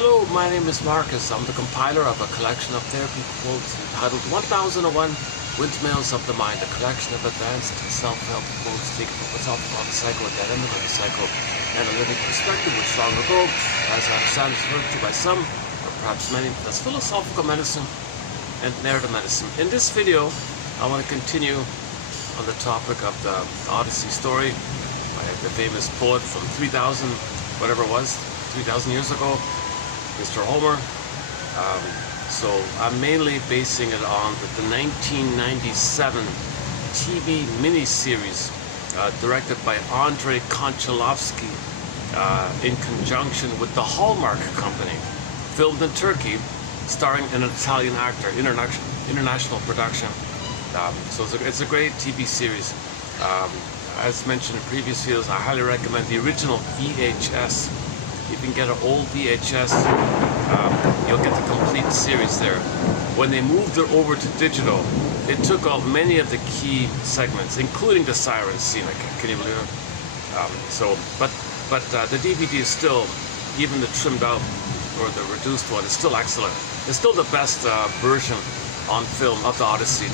Hello, my name is Marcus. I'm the compiler of a collection of therapy quotes entitled 1001 Windmills of the Mind, a collection of advanced self-help quotes taken from what's often called the psychodynamic or the psychoanalytic perspective, which long ago, as I understand, is referred to by some, or perhaps many, as philosophical medicine and narrative medicine. In this video, I want to continue on the topic of the Odyssey story by the famous poet from 3,000, whatever it was, 3,000 years ago, Mr. Homer. So I'm mainly basing it on the 1997 TV miniseries directed by Andrei Konchalovsky in conjunction with the Hallmark Company, filmed in Turkey, starring an Italian actor, international production. So it's a great TV series. As mentioned in previous videos, I highly recommend the original VHS. You can get an old VHS, you'll get the complete series there. When they moved it over to digital, it took out many of the key segments, including the siren scene. Can you believe it? But the DVD is still, even the trimmed out or the reduced one, is still excellent. It's still the best version on film of the Odyssey.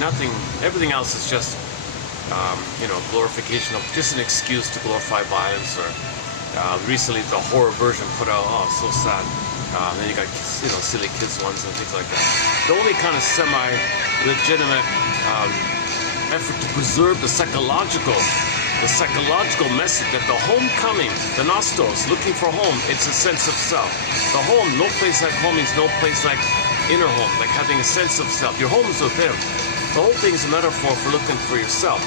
Everything else is just, glorification of, just an excuse to glorify violence. Or recently the horror version put out, oh, so sad. Then you got, silly kids ones and things like that. The only kind of semi-legitimate effort to preserve the psychological message that the homecoming, the nostos, looking for home, it's a sense of self. The home, no place like home means no place like inner home, like having a sense of self. Your home is within. The whole thing is a metaphor for looking for yourself.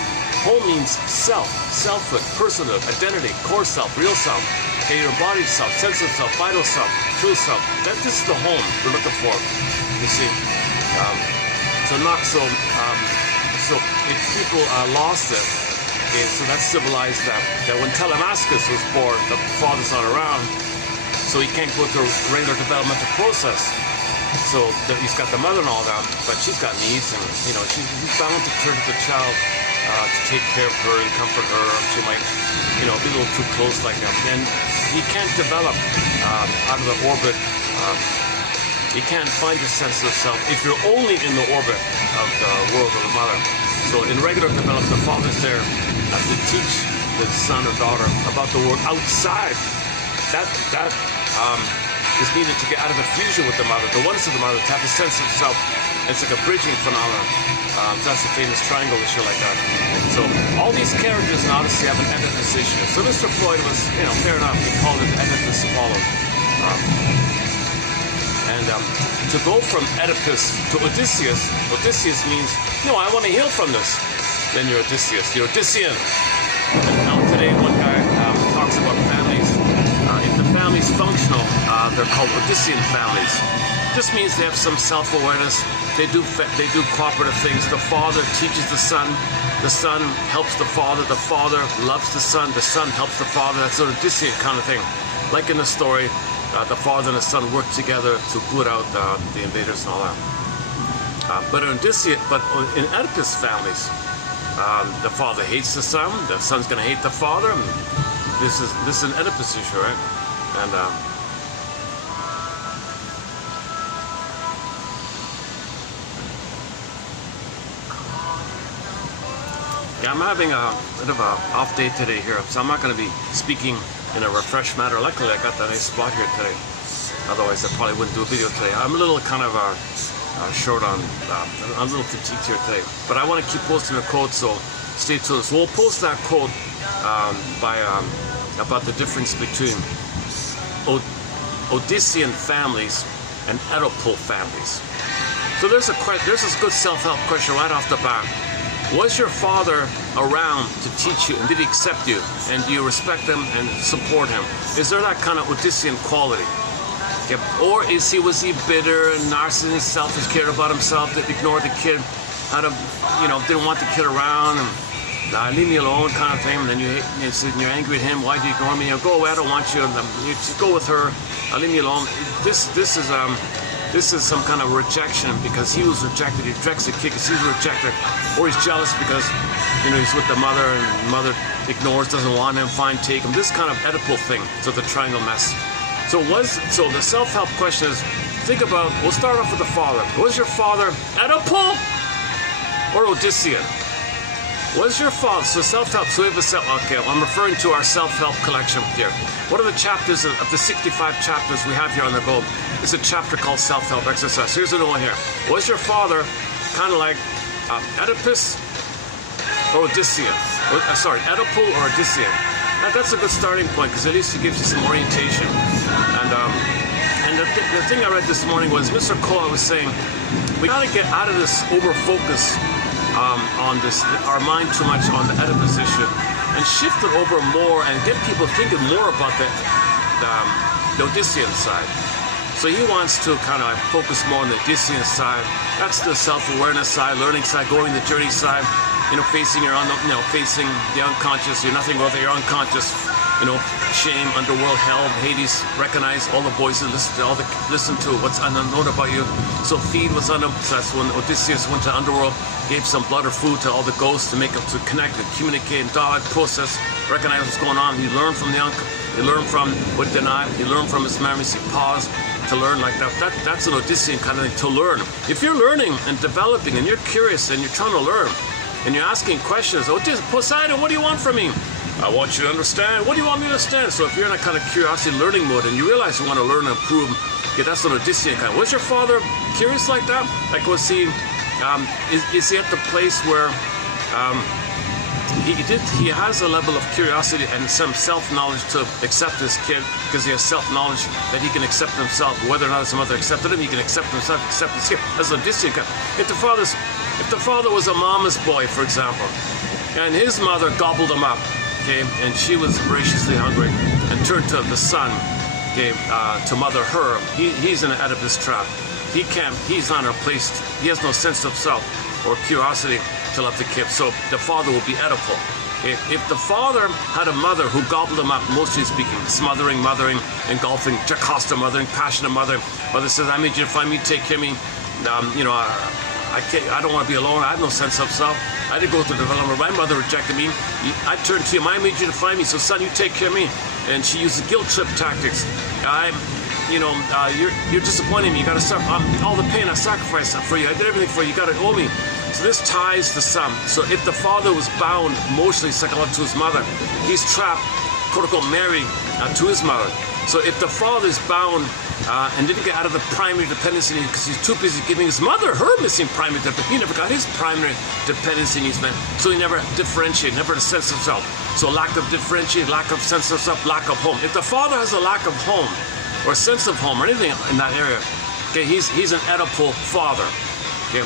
Home means self, selfhood, personhood, identity, core self, real self, your embodied self, sense of self, vital self, true self. This is the home we're looking for, you see. So if people lost it, okay, so that symbolized that when Telemachus was born, the father's not around, so he can't go through a regular developmental process. So he's got the mother and all that, but she's got needs, and he's bound to turn to the child to take care of her and comfort her. She might, be a little too close like that. And you can't develop out of the orbit. You can't find your sense of self if you're only in the orbit of the world of the mother. So in regular development, the father's there to teach the son or daughter about the world outside. That is needed to get out of the fusion with the mother, the oneness of the mother, to have a sense of self. It's like a bridging phenomenon. That's a famous triangle issue like that. So all these characters in Odyssey have an Oedipus issue. So Mr. Floyd was, fair enough, he called it Oedipus Apollo. To go from Oedipus to Odysseus means, I want to heal from this. Then you're Odysseus. You're Odyssean. And now today, one guy talks about families. If the family's functional, they're called Odyssean families. This means they have some self-awareness. They do cooperative things. The father teaches the son helps the father loves the son helps the father. That's an Odyssean kind of thing. Like in the story, the father and the son work together to boot out the invaders and all that. But in Oedipus families, the father hates the son's going to hate the father. This is an Oedipus issue, right? And I'm having a bit of an off day today here, so I'm not going to be speaking in a refreshed manner. Luckily, I got that nice spot here today. Otherwise, I probably wouldn't do a video today. I'm a little kind of short on, I'm a little fatigued here today. But I want to keep posting a quote, so stay tuned. So we'll post that quote about the difference between Odyssean families and Oedipal families. So there's this good self-help question right off the bat. Was your father around to teach you, and did he accept you? And do you respect him and support him? Is there that kind of Odyssean quality? Yeah. Or was he bitter and narcissistic, selfish, cared about himself, that ignored the kid, didn't want the kid around, and leave me alone kind of thing, and then you're angry at him, why do you ignore me? Go away, I don't want you, you just go with her, leave me alone. This is some kind of rejection because he was rejected. He rejects the kid because he's rejected, or he's jealous because he's with the mother and the mother ignores, doesn't want him, fine, take him. This kind of Oedipal thing. So the triangle mess. So the self-help question is, think about, we'll start off with the father. Was your father Oedipal or Odyssean? Was your father, so self-help, so we have okay, I'm referring to our self-help collection here. What are the chapters of the 65 chapters we have here on the go? It's a chapter called self-help exercise. Here's another one here. Was your father kind of like Oedipus or Odyssean? Oedipal or Odyssean? That's a good starting point, because at least it gives you some orientation. And the thing I read this morning was Mr. Koa was saying, we got to get out of this over-focus on this, our mind too much on the Oedipus issue, and shift it over more and get people thinking more about the Odyssean side. So he wants to kind of focus more on the Odyssean side. That's the self-awareness side, learning side, going the journey side. Facing facing the unconscious. You're nothing without your unconscious. Shame, underworld, hell, Hades. Recognize all the voices. Listen to what's unknown about you. So feed what's unknown. So that's when Odysseus went to the underworld, gave some blood or food to all the ghosts to connect and communicate and dialogue, process, recognize what's going on. He learned from he learned from what denied. He learned from his memories. He paused to learn like that. That's an Odyssean kind of thing, to learn. If you're learning and developing and you're curious and you're trying to learn, and you're asking questions, Poseidon, what do you want from me? I want you to understand. What do you want me to understand? So if you're in a kind of curiosity learning mode and you realize you want to learn and improve, that's an Odyssean kind. Was your father curious like that? Like, was he, is he at the place where he has a level of curiosity and some self-knowledge to accept his kid, because he has self-knowledge that he can accept himself, whether or not his mother accepted him, he can accept himself, accept his kid. That's an Odyssean kind. If the father was a mama's boy, for example, and his mother gobbled him up, okay, and she was voraciously hungry, and turned to the son, okay, to mother her, he's in an Oedipus trap. He's not in a place, he has no sense of self or curiosity to love the kid, so the father will be Oedipal. If the father had a mother who gobbled him up, mostly speaking, smothering, mothering, engulfing, Jocasta mothering, passionate mothering, mother says, I made you to find me, take care of me, I don't want to be alone. I have no sense of self. I didn't go through development. My mother rejected me. I turned to you. I made you to find me. So son, you take care of me. And she uses guilt trip tactics. You're disappointing me. You got to suffer all the pain I sacrificed for you. I did everything for you. You got to owe me. So this ties the son. So if the father was bound emotionally, psychologically to his mother, he's trapped, quote unquote, married to his mother. So if the father is bound and didn't get out of the primary dependency because he's too busy giving his mother her missing primary dependency, he never got his primary dependency needs met. So he never differentiated, never had a sense of self. So lack of differentiate, lack of sense of self, lack of home. If the father has a lack of home or sense of home or anything in that area, okay, he's an Oedipal father. Okay.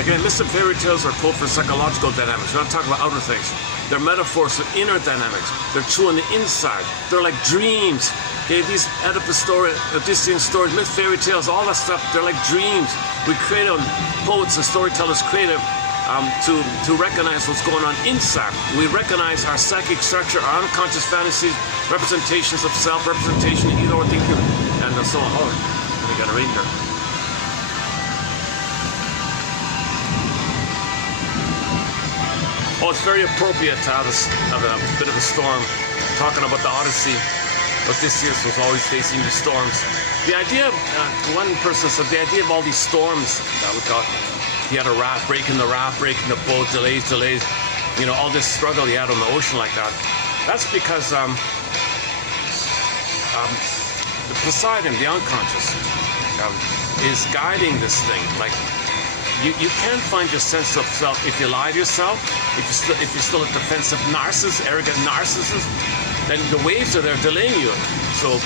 Again, mystic fairy tales are code for psychological dynamics. We're not talking about outer things. They're metaphors for inner dynamics. They're true on the inside. They're like dreams. Okay, these Oedipus stories, Odyssean stories, myth, fairy tales, all that stuff, they're like dreams. We create them, poets and storytellers create them to recognize what's going on inside. We recognize our psychic structure, our unconscious fantasies, representations of self, representation, either or thinking, and so on. Oh, we got a rain here. Oh, it's very appropriate to have a bit of a storm. Talking about the Odyssey, Odysseus was always facing these storms. The idea, one person said, the idea of all these storms that we got, he had a raft, breaking the boat, delays, all this struggle he had on the ocean like that. That's because the Poseidon, the unconscious, is guiding this thing. Like, you can't find your sense of self if you lie to yourself, if you're still a defensive narcissist, arrogant narcissist, then the waves are there delaying you. So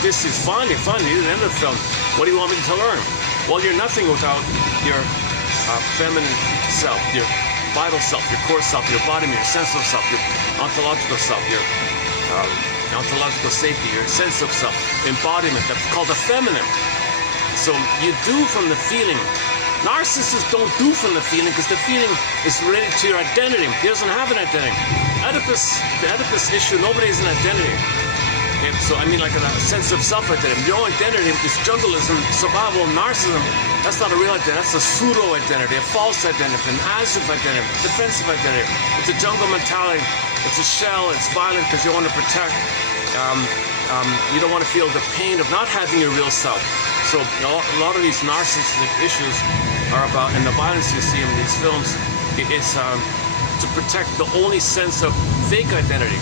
this is finally, near the end of the film, what do you want me to learn? Well, you're nothing without your feminine self, your vital self, your core self, your body, your sense of self, your ontological self, your ontological safety, your sense of self, embodiment, that's called the feminine. So you do from the feeling. Narcissists don't do from the feeling because the feeling is related to your identity. He doesn't have an identity. The Oedipus issue, nobody has an identity. Okay, so I mean like a sense of self-identity. Your own identity is jungleism, survival, narcissism. That's not a real identity. That's a pseudo-identity, a false identity, an asset identity, defensive identity. It's a jungle mentality. It's a shell. It's violent because you want to protect. You don't want to feel the pain of not having your real self. So a lot of these narcissistic issues are about, and the violence you see in these films, it's to protect the only sense of fake identity.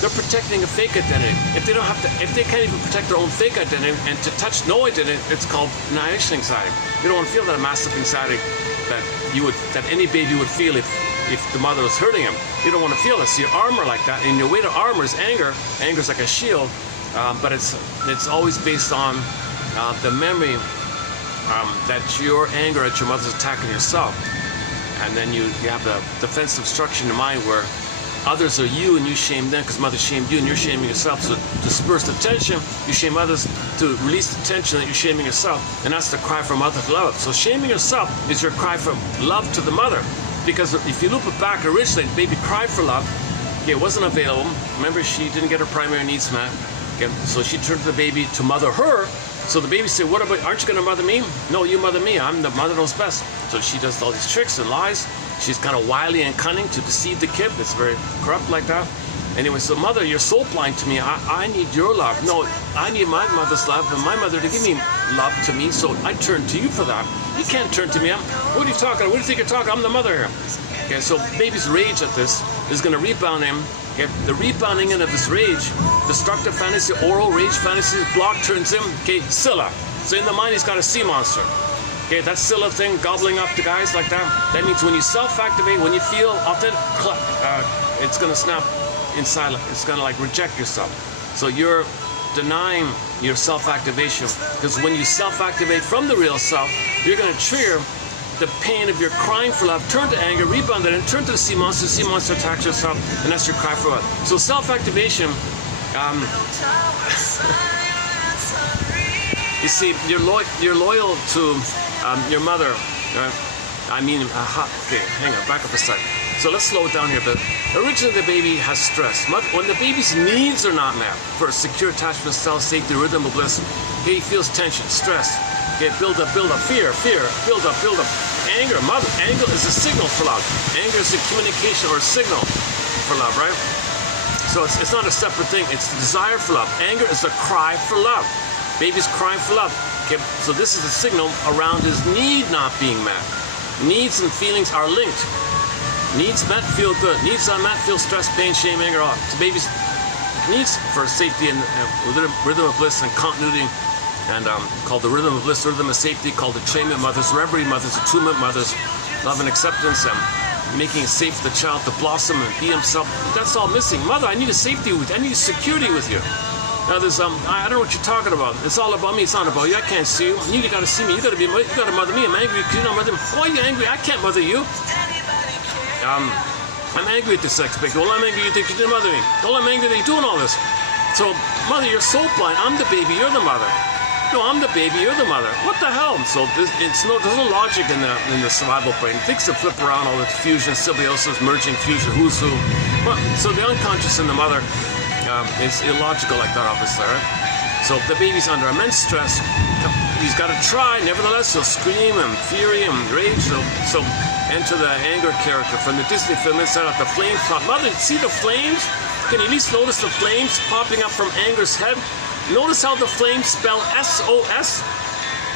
They're protecting a fake identity. If they can't even protect their own fake identity and to touch no identity, it's called annihilation anxiety. You don't want to feel that massive anxiety that any baby would feel if the mother was hurting him. You don't want to feel it. So your armor like that, and your way to armor is anger. Anger is like a shield, but it's always based on the memory that your anger at your mother's attacking yourself. And then you have the defensive structure in your mind where others are you and you shame them because mother shamed you and you're shaming yourself. So to disperse the tension, you shame others to release the tension that you're shaming yourself. And that's the cry for mother's love. So shaming yourself is your cry for love to the mother. Because if you loop it back originally, the baby cried for love. It wasn't available. Remember, she didn't get her primary needs met. Okay, so she turned to the baby to mother her. So the baby said, what about, aren't you going to mother me? No, you mother me. I'm the mother knows best. So she does all these tricks and lies. She's kind of wily and cunning to deceive the kid. It's very corrupt like that. Anyway, so mother, you're so blind to me. I need your love. No, I need my mother's love and my mother to give me love to me. So I turn to you for that. You can't turn to me. What are you talking about? What do you think you're talking? I'm the mother here. Okay, so baby's rage at this is going to rebound him. Okay, the rebounding in of this rage, destructive fantasy, oral rage fantasy, block turns him. Okay, Scylla. So in the mind, he's got a sea monster. Okay, that Scylla thing, gobbling up the guys like that. That means when you self-activate, when you feel authentic, it's going to snap inside. It's going to like reject yourself. So you're denying your self-activation, because when you self-activate from the real self, you're going to trigger the pain of your crying for love, turn to anger, rebound it, and turn to the sea monster. The sea monster attacks yourself, and that's your cry for love. So self-activation, you see, you're loyal to your mother. Okay, hang on, back up a second. So let's slow it down here a bit. Originally, the baby has stress. When the baby's needs are not met, for secure attachment, self, safety, rhythm of bliss, he feels tension, stress. Okay, build up, fear, build up. Anger is a signal for love. Anger is a communication or a signal for love, right? So it's not a separate thing. It's the desire for love. Anger is a cry for love. Baby's crying for love. Okay, so this is a signal around his need not being met. Needs and feelings are linked. Needs met feel good. Needs unmet feel stress, pain, shame, anger, all. So baby's needs for safety and rhythm of bliss and continuity, and called the rhythm of bliss, rhythm of safety, called entrainment mothers, reverie mothers, attunement mothers, love and acceptance, and making it safe for the child to blossom and be himself. That's all missing. Mother, I need a safety with you. I need a security with you. Now there's I don't know what you're talking about. It's all about me. It's not about you. I can't see you. You gotta see me. You gotta mother me. I'm angry because you don't mother me. Why are you angry? I can't mother you. I'm angry at this expectation. Well, I'm angry you think you didn't mother me. Well, I'm angry that you're doing all this. So, mother, you're so blind. I'm the baby. You're the mother. No, I'm the baby. You're the mother. What the hell? So there's no logic in the survival brain. Things to flip around, all the fusion, symbiosis, merging, fusion, who's who. But, so the unconscious in the mother is illogical like that, obviously, right? So the baby's under immense stress. He's got to try. Nevertheless, he'll scream and fury and rage. So enter the anger character from the Disney film Inside Out. The flames pop. Mother, see the flames? Can you at least notice the flames popping up from anger's head? Notice how the flames spell SOS?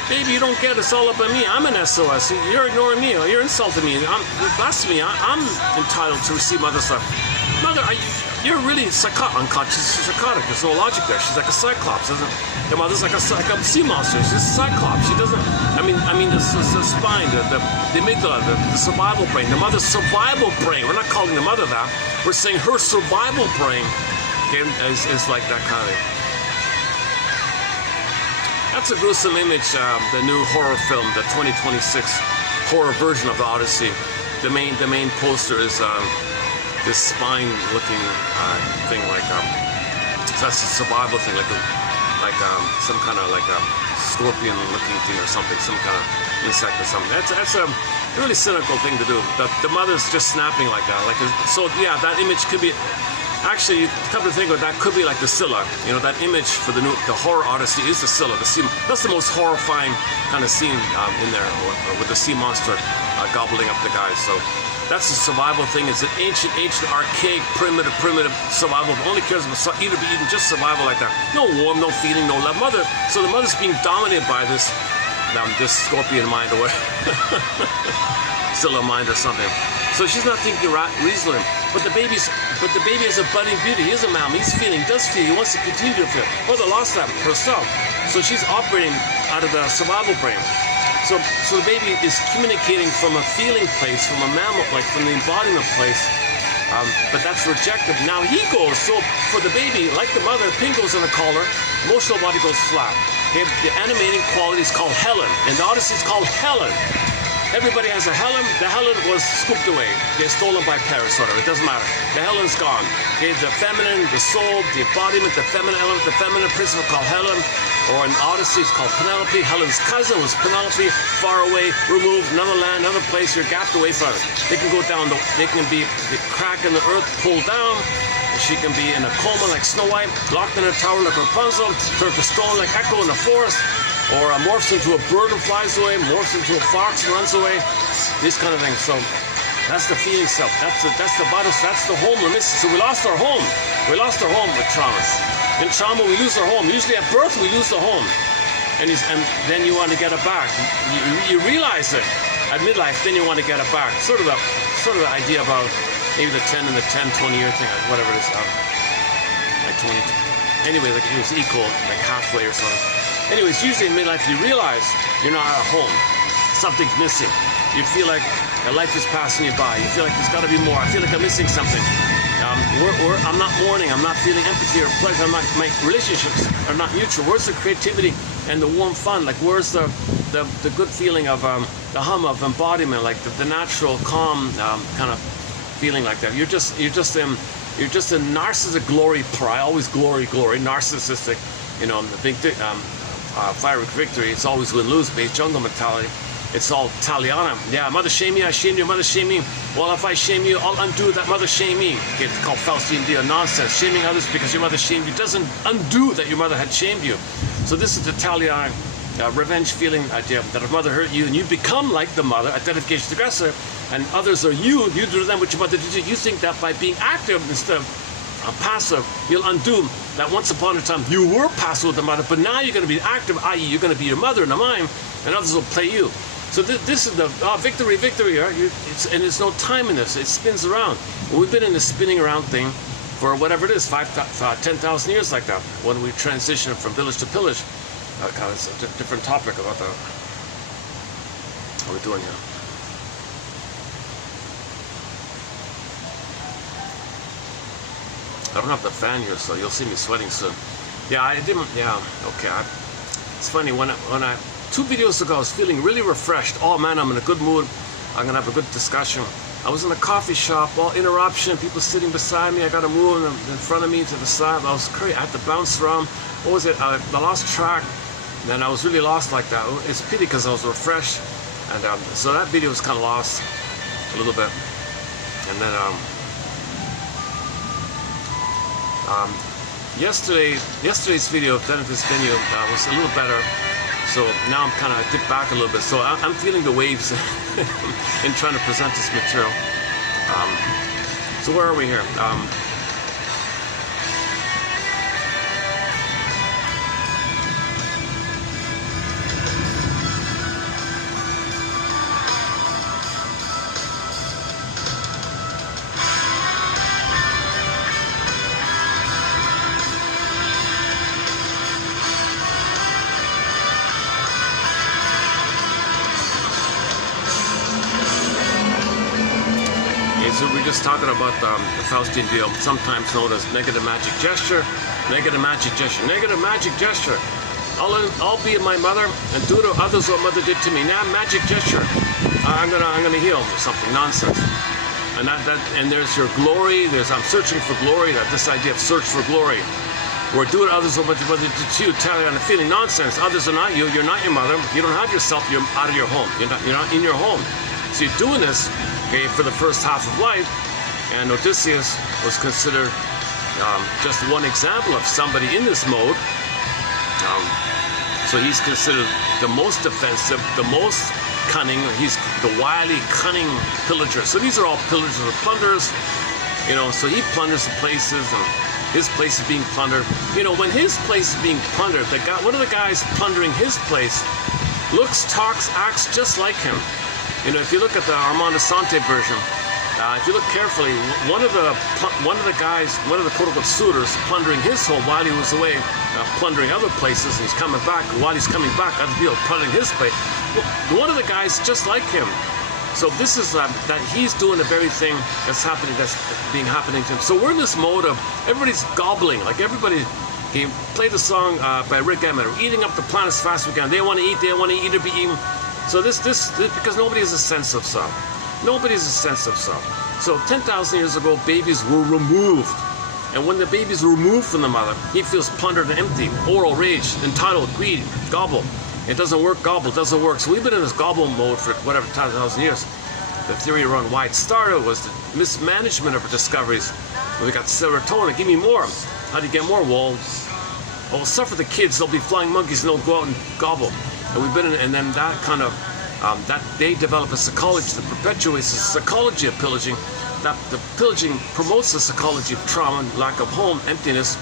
Baby, you don't get it. It's all about me. I'm an SOS. You're ignoring me. You're insulting me. You're blaspheming me. I'm entitled to receive mother's love. Mother, you're really unconscious. She's psychotic. There's no logic there. She's like a cyclops, isn't it? The mother's like a sea monster. She's a cyclops. She doesn't. I mean, the spine, the amygdala, the survival brain. The mother's survival brain. We're not calling the mother that. We're saying her survival brain is like that kind of thing. That's a gruesome image. The new horror film, the 2026 horror version of the Odyssey. The main poster is this spine-looking thing, like so that's a survival thing, like some kind of like a scorpion-looking thing or something, some kind of insect or something. That's a really cynical thing to do. The mother's just snapping like that. So yeah, that image could be. actually, come to think of it, that could be like the Scylla. You know, that image for the horror Odyssey is the Scylla. That's the most horrifying kind of scene in there, with the sea monster gobbling up the guys. So that's a survival thing. It's an ancient, archaic, primitive survival. It only cares about eating just survival like that. No warmth, no feeling, no love. So the mother's being dominated by this scorpion mind or Scylla mind or something. So she's not thinking reasonably. But the baby is a budding beauty. He is a man. Does feel. He wants to continue to feel. Mother lost that herself. So she's operating out of the survival brain. So the baby is communicating from a feeling place, from a mammal, like from the embodiment place. But that's rejected. Now he goes, so for the baby, like the mother, pin goes in the collar, emotional body goes flat. Okay? The animating quality is called Helen. And the Odyssey is called Helen. Everybody has a Helen. The Helen was scooped away. They're stolen by Paris, whatever. It doesn't matter. The Helen's gone. Okay? The feminine, the soul, the embodiment, the feminine element, the feminine principle called Helen. Or in Odyssey, it's called Penelope. Helen's cousin was Penelope, far away, removed, another land, another place. You're gapped away from it. They can go down, they can be the crack in the earth, pulled down. She can be in a coma like Snow White, locked in a tower like Rapunzel, turned to stone like Echo in the forest, or morphs into a bird and flies away, morphs into a fox and runs away. These kind of things. So that's the feeling self. That's the body. That's the home we're missing. So we lost our home. We lost our home with traumas. In trauma, we lose our home. Usually at birth, we lose the home. And then you want to get it back. You realize it at midlife, then you want to get it back. Sort of the idea about maybe the 10 and the 10, 20-year thing, whatever it is. Like 20. Anyway, like it was equal, like halfway or something. Anyways, usually in midlife, you realize you're not at home. Something's missing. You feel like life is passing you by. You feel like there's got to be more. I feel like I'm missing something. I'm not mourning. I'm not feeling empathy or pleasure. My relationships are not mutual. Where's the creativity and the warm fun? Like where's the good feeling of the hum of embodiment, like the natural calm kind of feeling like that? You're just a narcissistic glory pride. Always glory, narcissistic. You know, the big fire victory. It's always win-lose based jungle mentality. It's all Taliana. Yeah, mother shame me, I shame you, mother shame me. Well, if I shame you, I'll undo that mother shame me. Okay, it's called Faustian deal nonsense. Shaming others because your mother shamed you doesn't undo that your mother had shamed you. So this is the Taliana revenge feeling idea that if mother hurt you and you become like the mother, identification to aggressor, and others are you do to them what your mother did to you. You think that by being active instead of passive, you'll undo that once upon a time you were passive with the mother, but now you're going to be active, i.e. you're going to be your mother in the mind, and others will play you. So this is the victory, right? And there's no time in this. It spins around. We've been in this spinning around thing for whatever it is, 10,000 years like that. When we transition from village to pillage, it's a different topic about that. What we're doing here. I don't have the fan here, so you'll see me sweating soon. Yeah, I didn't. Yeah, okay. It's funny when I 2 videos ago, I was feeling really refreshed. Oh man, I'm in a good mood. I'm gonna have a good discussion. I was in a coffee shop, all interruption, people sitting beside me. I got to move in front of me to the side. I was crazy. I had to bounce around. What was it? I lost track. Then I was really lost like that. It's a pity because I was refreshed, and so that video was kind of lost a little bit. And then yesterday's video of this venue was a little better. So now I'm kind of dipped back a little bit. So I'm feeling the waves in trying to present this material. So where are we here? So we're just talking about the Faustian deal, sometimes known as negative magic gesture, negative magic gesture, negative magic gesture. I'll be my mother and do to others what mother did to me. Now magic gesture. I'm gonna heal something nonsense. And there's your glory. I'm searching for glory. This idea of search for glory. Or do to others what mother did to you. Telling on a feeling nonsense. Others are not you. You're not your mother. You don't have yourself. You're out of your home. You're not in your home. So you're doing this. Okay, for the first half of life, and Odysseus was considered just one example of somebody in this mode. So he's considered the most offensive, the most cunning. He's the wily, cunning pillager. So these are all pillagers or plunderers. You know, so he plunders the places, and his place is being plundered. You know, when his place is being plundered, one of the guys plundering his place looks, talks, acts just like him. You know, if you look at the Armand Asante version, if you look carefully, one of the quote-unquote suitors plundering his home while he was away, plundering other places, and he's coming back. While he's coming back, other people plundering his place. Well, one of the guys just like him. So this is that he's doing the very thing that's happening to him. So we're in this mode of everybody's gobbling, like everybody. He played the song by Rick Emmett, eating up the planet as fast as we can. They want to eat or be eaten. So this because nobody has a sense of self. Nobody has a sense of self. So 10,000 years ago, babies were removed. And when the baby's removed from the mother, he feels plundered and empty, oral rage, entitled, greed, gobble. It doesn't work, gobble, doesn't work. So we've been in this gobble mode for whatever 10,000 years. The theory around why it started was the mismanagement of our discoveries. We got serotonin, give me more. How do you get more? Well, suffer the kids, they'll be flying monkeys and they'll go out and gobble. And we've been in, and then that kind of, that they develop a psychology that perpetuates the psychology of pillaging. That the pillaging promotes the psychology of trauma, lack of home, emptiness.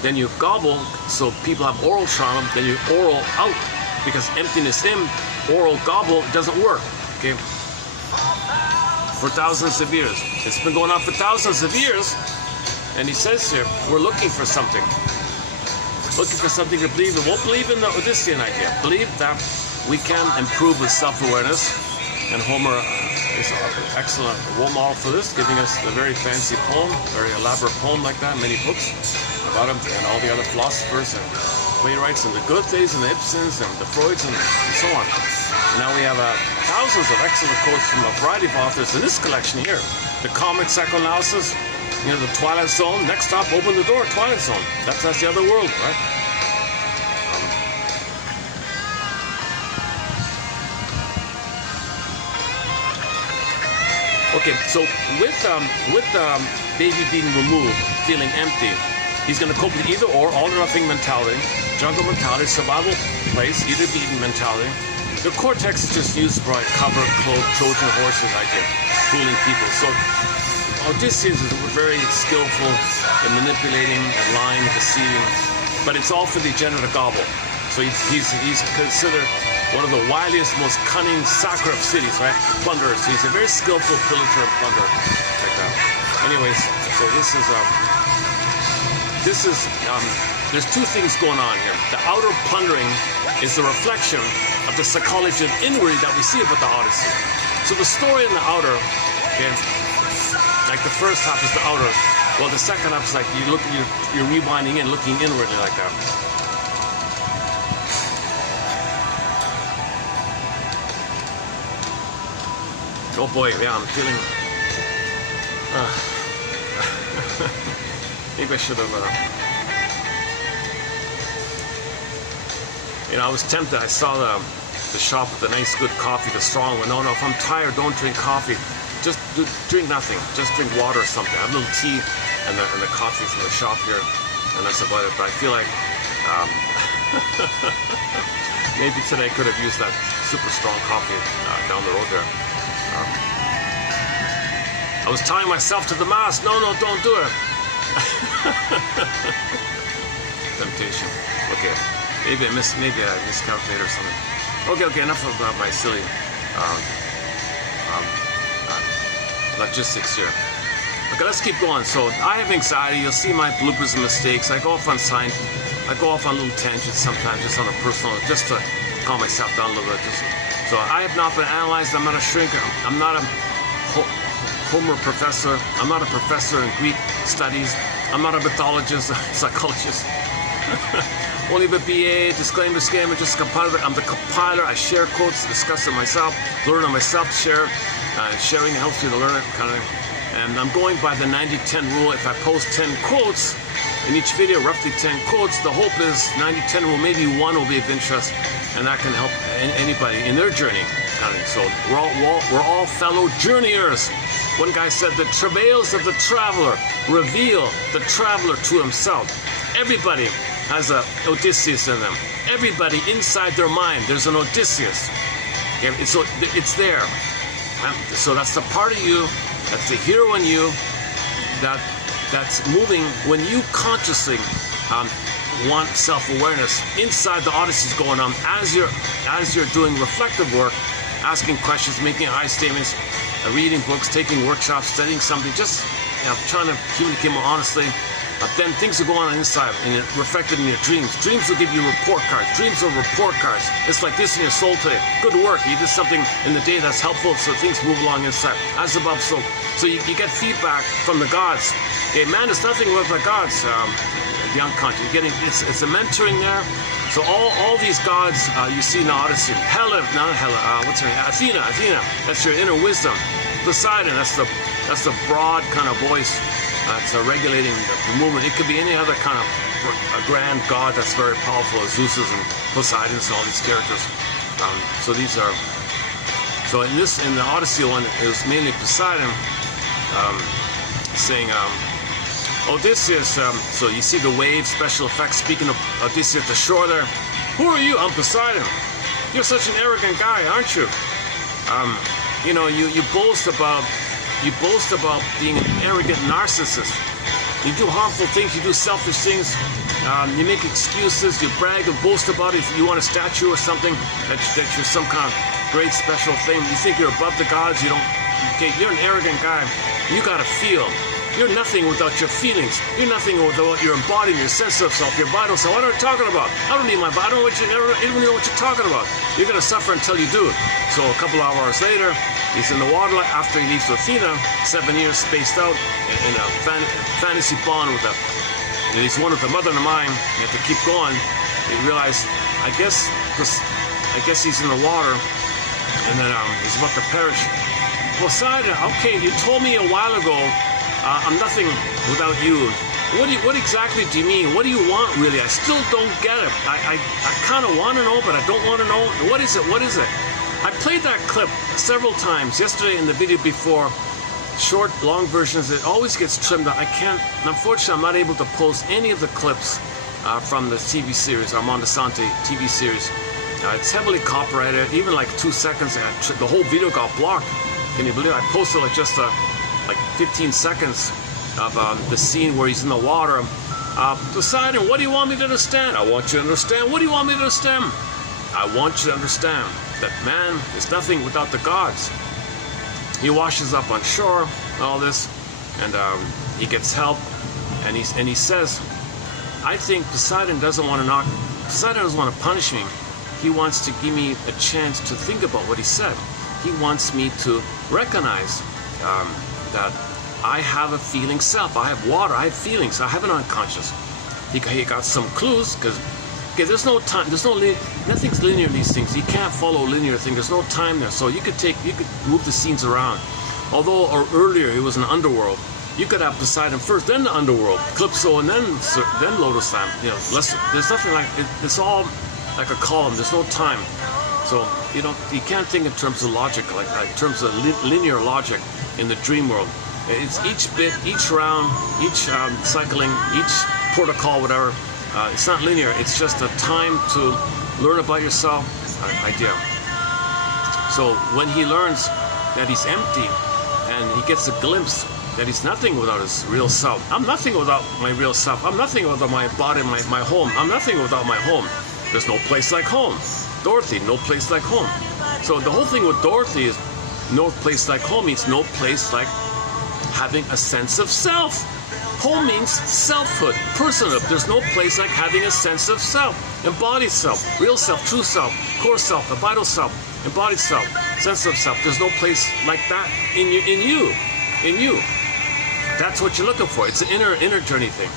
Then you gobble, so people have oral trauma. Then you oral out, because emptiness in, oral gobble doesn't work. Okay, for thousands of years, it's been going on for thousands of years. And he says here, we're looking for something. Looking for something to believe in. Won't believe in the Odyssean idea. Believe that we can improve with self-awareness. And Homer is an excellent role model for this, giving us a very fancy poem, very elaborate poem like that, many books about him, and all the other philosophers and playwrights, and the Goethes and the Ibsens and the Freuds and so on. And now we have thousands of excellent quotes from a variety of authors in this collection here. The comic psychoanalysis, you know, the Twilight Zone. Next stop, open the door, Twilight Zone. That's the other world, right? Okay, so with baby being removed, feeling empty, he's going to cope with either or, all or nothing mentality, jungle mentality, survival place, either be eaten mentality. The cortex is just used for cover, cloak, Trojan horses idea, fooling people. So Odysseus is very skillful in manipulating and lying, deceiving, but it's all for the agenda to gobble. So he's considered one of the wiliest, most cunning sacker of cities, right? Plunderers. So he's a very skillful pillager and plunderer, like that. Anyways, so there's two things going on here. The outer plundering is the reflection of the psychology of inwardly that we see about the Odyssey. So the story in the outer, okay, like the first half is the outer. Well, the second half is like you're rewinding in, looking inwardly like that. Oh boy, yeah, I'm feeling. Maybe I should have. You know, I was tempted. I saw the shop with the nice, good coffee, the strong one. No, if I'm tired, don't drink coffee. Just drink nothing. Just drink water or something. I have a little tea and the coffee from the shop here, and that's about it. But I feel like maybe today I could have used that super strong coffee down the road there. I was tying myself to the mast. No, don't do it. Temptation. Okay. Maybe I miscalculated or something. Okay. Enough about my silly logistics here. Okay, let's keep going. So I have anxiety. You'll see my bloopers and mistakes. I go off on little tangents sometimes, just on a personal, just to calm myself down a little bit. So I have not been analyzed. I'm not a shrinker. I'm not a Homer professor. I'm not a professor in Greek studies. I'm not a mythologist, psychologist. Only a BA, disclaimer, scammer, just a compiler. I'm the compiler. I share quotes, discuss it myself, learn on myself, share. Sharing helps you to learn it, kind of. And I'm going by the 90-10 rule. If I post 10 quotes in each video, roughly 10 quotes, the hope is 90-10 rule, maybe one will be of interest, and that can help anybody in their journey. kind of thing. So we're all fellow journeyers. One guy said the travails of the traveler reveal the traveler to himself. Everybody has a Odysseus in them. Everybody inside their mind, there's an Odysseus. So it's there. So that's the part of you, that's the hero in you, that's moving when you consciously want self-awareness. Inside the Odyssey's going on as you're doing reflective work, asking questions, making I statements, reading books, taking workshops, studying something, just trying to communicate more honestly. Then things will go on inside and reflected in your dreams. Dreams will give you report cards. Dreams are report cards. It's like this in your soul today. Good work. You did something in the day that's helpful, so things move along inside. As above, so. So you get feedback from the gods. Okay, man is nothing without the gods. The unconscious. You're getting it's a mentoring there. So all these gods you see in the Odyssey. What's her name? Athena. That's your inner wisdom. Poseidon. That's the broad kind of voice. It's regulating the movement. It could be any other kind of a grand god that's very powerful, as Zeus's and Poseidon's and all these characters. So these are. So in the Odyssey one, it was mainly Poseidon saying, Odysseus. So you see the wave special effects. Speaking of Odysseus, the shore there. Who are you? I'm Poseidon. You're such an arrogant guy, aren't you? You boast about. You boast about being an arrogant narcissist. You do harmful things, you do selfish things, you make excuses, you brag and boast about it. If you want a statue or something, that you're some kind of great special thing. You think you're above the gods, you're an arrogant guy. You gotta feel. You're nothing without your feelings. You're nothing without your embodiment, your sense of self, your vital self. What are you talking about? I don't need my body. I don't even know what you're talking about. You're gonna suffer until you do it. So a couple of hours later, he's in the water after he leaves Athena, 7 years spaced out in a fantasy bond with he's one with the mother and the mind. You have to keep going. You realize, I guess he's in the water, and then he's about to perish. Poseidon, okay, you told me a while ago, I'm nothing without you. What exactly do you mean? What do you want, really? I still don't get it. I kind of want to know, but I don't want to know. What is it? What is it? I played that clip several times yesterday in the video before. Short, long versions. It always gets trimmed. Unfortunately, I'm not able to post any of the clips from the TV series, Armando Sante TV series. It's heavily copyrighted. Even like 2 seconds, the whole video got blocked. Can you believe it? I posted like 15 seconds of the scene where he's in the water. Poseidon, what do you want me to understand? I want you to understand. What do you want me to understand? I want you to understand that man is nothing without the gods. He washes up on shore, all this, and he gets help, and he says, I think Poseidon doesn't want to punish me. He wants to give me a chance to think about what he said. He wants me to recognize that I have a feeling self. I have water. I have feelings. I have an unconscious. He got some clues because there's no time. Nothing's linear in these things. You can't follow linear thing. There's no time there. So you could move the scenes around. Although earlier it was an underworld, you could have Poseidon first, then the underworld, Calypso, and then Lotus Lamp. There's nothing like it. It's all like a column. There's no time. So you can't think in terms of logic, like in terms of linear logic in the dream world. It's each bit, each round, each cycling, each protocol, whatever. It's not linear. It's just a time to learn about yourself idea. So when he learns that he's empty and he gets a glimpse that he's nothing without his real self. I'm nothing without my real self. I'm nothing without my body, my home. I'm nothing without my home. There's no place like home. Dorothy, no place like home. So the whole thing with Dorothy is no place like home means no place like having a sense of self. Home means selfhood, personhood. There's no place like having a sense of self, embodied self, real self, true self, core self, the vital self, embodied self, sense of self. There's no place like that in you. That's what you're looking for. It's an inner journey thing.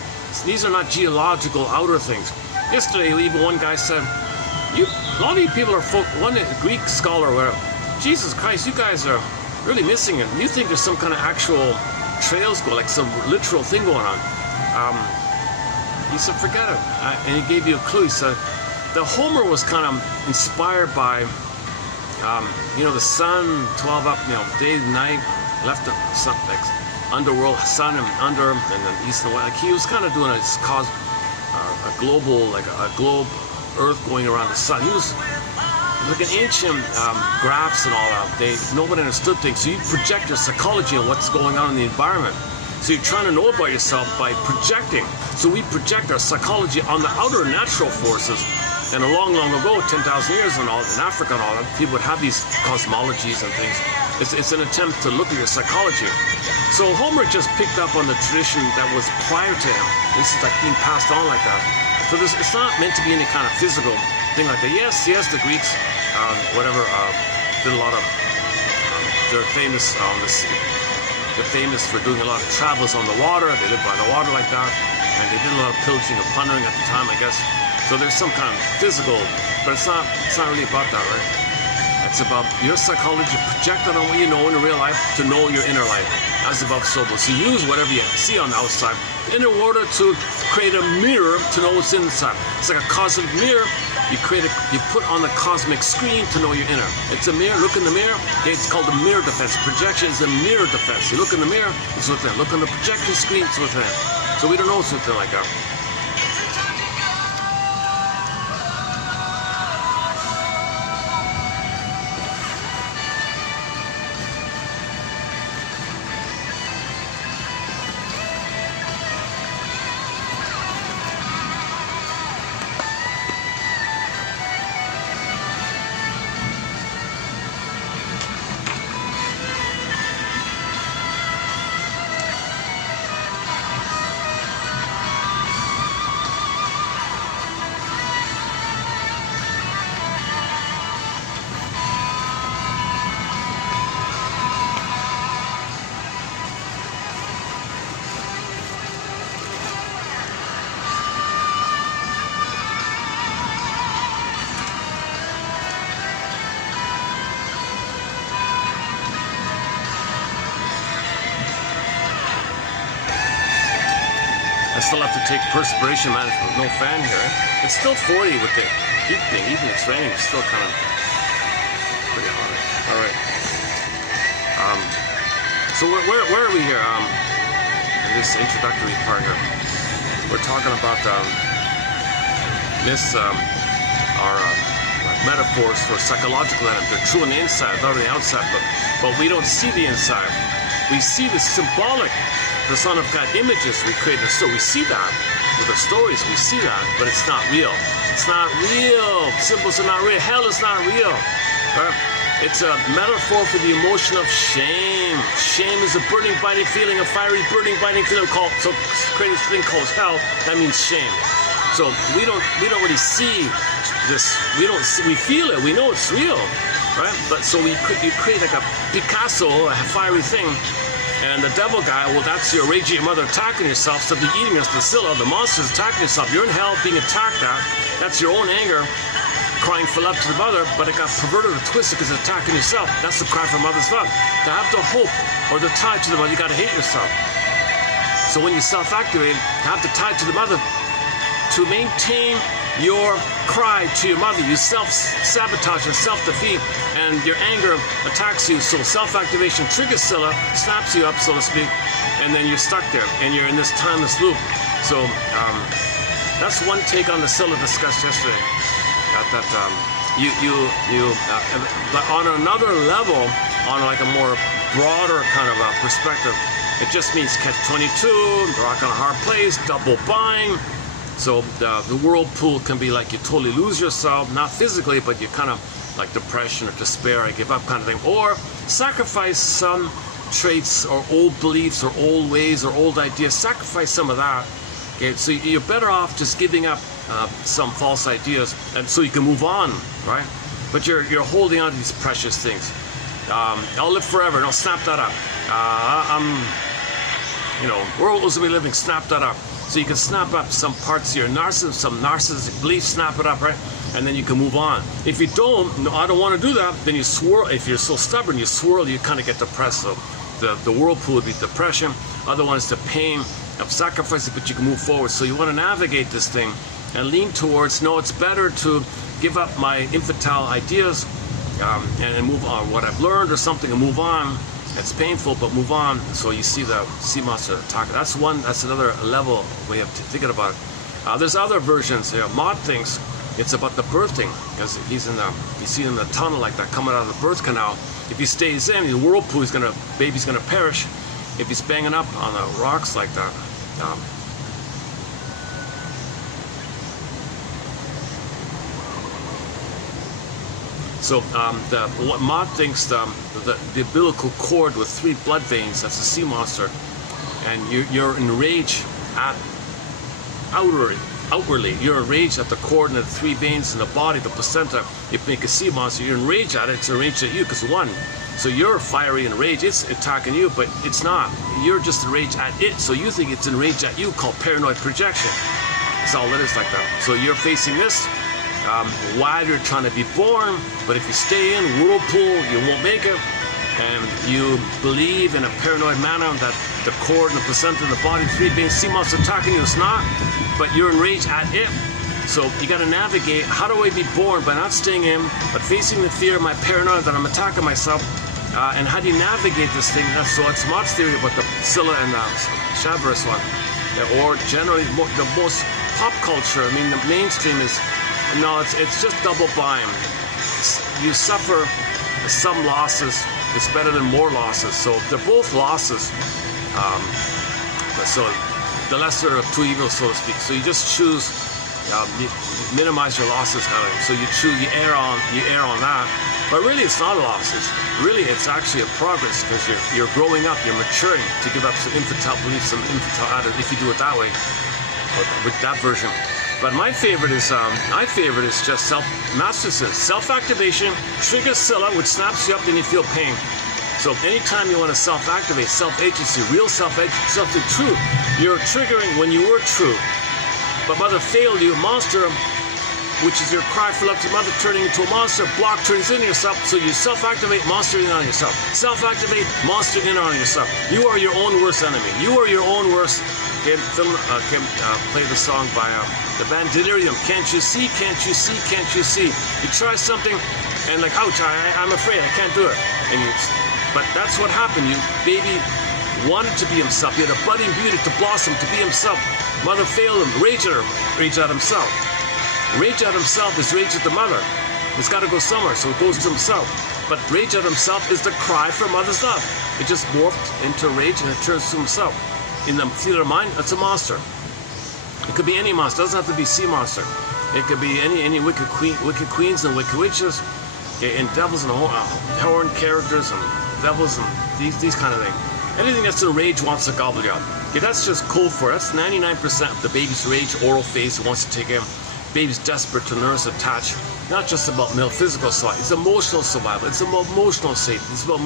These are not geological outer things. Yesterday, even one guy said, a lot of you people are one Greek scholar, where Jesus Christ, you guys are really missing it. You think there's some kind of actual trails go, like some literal thing going on. He said, forget it. And he gave you a clue. He said, the Homer was kind of inspired by the sun, 12 up, day, night, left the sun, like underworld, sun and under, and then east and west. Like he was kind of doing a global, like a globe, Earth going around the sun. He was like an ancient graphs and all that. Nobody understood things. So you project your psychology on what's going on in the environment. So you're trying to know about yourself by projecting. So we project our psychology on the outer natural forces. And a long, long ago, 10,000 years and all, in Africa and all that, people would have these cosmologies and things. It's an attempt to look at your psychology. So Homer just picked up on the tradition that was prior to him. This is like being passed on like that. So it's not meant to be any kind of physical thing like that. Yes, the Greeks, did a lot of, they're famous on the sea. They're famous for doing a lot of travels on the water. They live by the water like that. And they did a lot of pillaging and plundering at the time, I guess. So there's some kind of physical, but it's not really about that, right? It's about your psychology projected on what you know in real life to know your inner life, as above, so below. So use whatever you see on the outside in order to create a mirror to know what's inside. It's like a cosmic mirror. You put on the cosmic screen to know your inner. It's a mirror. Look in the mirror. It's called the mirror defense. Projection is the mirror defense. You look in the mirror, it's within. Look on the projection screen, it's within. So we don't know something like that. I still have to take perspiration management with no fan here. It's still 40 with the heat thing. Even if it's raining, it's still kind of pretty hot. All right. So where are we here? In this introductory part here, we're talking about our metaphors for psychological items. They're true on the inside, not on the outside, but we don't see the inside. We see the symbolic, the Son of God images we created. So we see that with the stories, we see that, but it's not real. It's not real. Symbols are not real. Hell is not real. Right? It's a metaphor for the emotion of shame. Shame is a burning, biting feeling, a fiery, burning, biting feeling so create this thing called hell. That means shame. So we don't really see this. We feel it. We know it's real, right? But so you create like a Picasso, a fiery thing. And the devil guy, well, that's your raging mother attacking yourself, so the eating us, the Scylla, the monster's attacking yourself. You're in hell being attacked at. That's your own anger, crying for love to the mother, but it got perverted or twisted because it's attacking yourself. That's the cry for mother's love. To have the hope or the tie to the mother, you got to hate yourself. So when you self-activate, have the tie to the mother to maintain your cry to your mother. You self-sabotage and self-defeat, and your anger attacks you. So self-activation triggers Scylla, snaps you up, so to speak, and then you're stuck there, and you're in this timeless loop. So that's one take on the Scylla discussed yesterday. But on another level, on like a more broader kind of perspective, it just means catch-22, rock on a hard place, double bind. So the whirlpool can be like you totally lose yourself, not physically, but you kind of like depression or despair, I give up kind of thing. Or sacrifice some traits or old beliefs or old ways or old ideas. Sacrifice some of that. Okay, so you're better off just giving up some false ideas, and so you can move on, right? But you're holding on to these precious things. I'll live forever. No, snap that up. World was to be living. Snap that up. So you can snap up some parts of your narcissism, some narcissistic beliefs, snap it up, right? And then you can move on. If you don't, no, I don't want to do that, then you swirl. If you're so stubborn, you swirl, you kind of get depressed. So the whirlpool would be depression. Other one is the pain of sacrifice, but you can move forward. So you want to navigate this thing and lean towards, no, it's better to give up my infantile ideas and move on. What I've learned or something, and move on. It's painful, but move on. So you see the sea monster attack. That's another level way of thinking about it. There's other versions. Maud thinks it's about the birthing, because you see in the tunnel like that coming out of the birth canal. If he stays in, the whirlpool baby's gonna perish. If he's banging up on the rocks like that. So what Maud thinks the umbilical cord with 3 blood veins, that's a sea monster, and you're enraged at outwardly, you're enraged at the cord and the 3 veins in the body, the placenta. You make a sea monster, you're enraged at it, it's enraged at you, because so you're fiery and enraged, it's attacking you, but it's not. You're just enraged at it, so you think it's enraged at you, called paranoid projection. That's all it is like that. So you're facing this while you're trying to be born, but if you stay in whirlpool, you won't make it. And you believe in a paranoid manner that the cord and the placenta and the body, 3 veins, sea monster attacking you. It's not, but you're enraged at it. So you got to navigate. How do I be born by not staying in, but facing the fear of my paranoia that I'm attacking myself? And how do you navigate this thing? So it's Maud's theory about the Scylla and the Cerberus one, or generally the most pop culture. I mean, the mainstream is no. It's just double bind. You suffer some losses. It's better than more losses. So they're both losses. So the lesser of 2 evils, so to speak. So you just choose, you minimize your losses. So you choose, you err on that. But really, it's not losses. Really, it's actually a progress, because you're growing up, you're maturing to give up some infantile beliefs, some infantile attitude, if you do it that way, or with that version. But my favorite is just self-mastersynth, self-activation, trigger Scylla, which snaps you up and you feel pain. So anytime you want to self-activate, self-agency, real self-agency, something true, you're triggering when you were true. But mother failed you, monster, which is your cry for love to mother turning into a monster, block turns in yourself, so you self-activate, monster in on yourself. Self-activate, monster in on yourself. You are your own worst enemy. You are your own worst. Play the song by the band Delirium. Can't you see? Can't you see? Can't you see? You try something and like, ouch, I'm afraid, I can't do it. But that's what happened. You baby wanted to be himself. He had a budding beauty to blossom, to be himself. Mother failed him. Rage at her. Rage at himself. Rage at himself is rage at the mother. It's got to go somewhere, so it goes to himself. But rage at himself is the cry for mother's love. It just morphed into rage and it turns to himself. In the theater of mind, that's a monster. It could be any monster. It doesn't have to be sea monster. It could be any wicked queens and wicked witches, and devils and horned characters and devils and these kind of things. Anything that's in rage wants to gobble you up. Okay, that's just code for it. That's 99% of the baby's rage, oral phase. It wants to take in. Baby's desperate to nurse, attach. Not just about male physical side. It's emotional survival. It's about emotional safety. It's about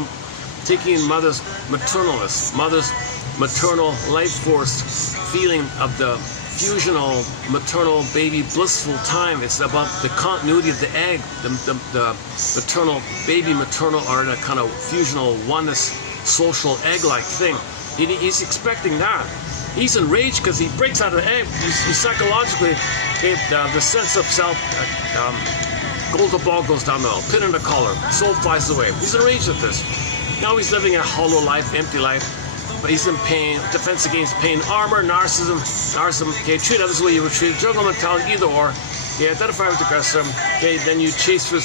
taking in mother's maternalness, mother's maternal life force, feeling of the fusional maternal baby blissful time. It's about the continuity of the egg, the maternal baby maternal are in a kind of fusional oneness, social egg-like thing. He's expecting that. He's enraged because he breaks out of the egg. He's psychologically, the sense of self, golden ball goes down the hill, pin in the collar, soul flies away. He's enraged at this. Now he's living a hollow life, empty life. But he's in pain, defense against pain, armor, narcissism, okay, treat others the way you would treat, jungle mentality, either or, okay, identify with the aggressor, okay, then you chase for,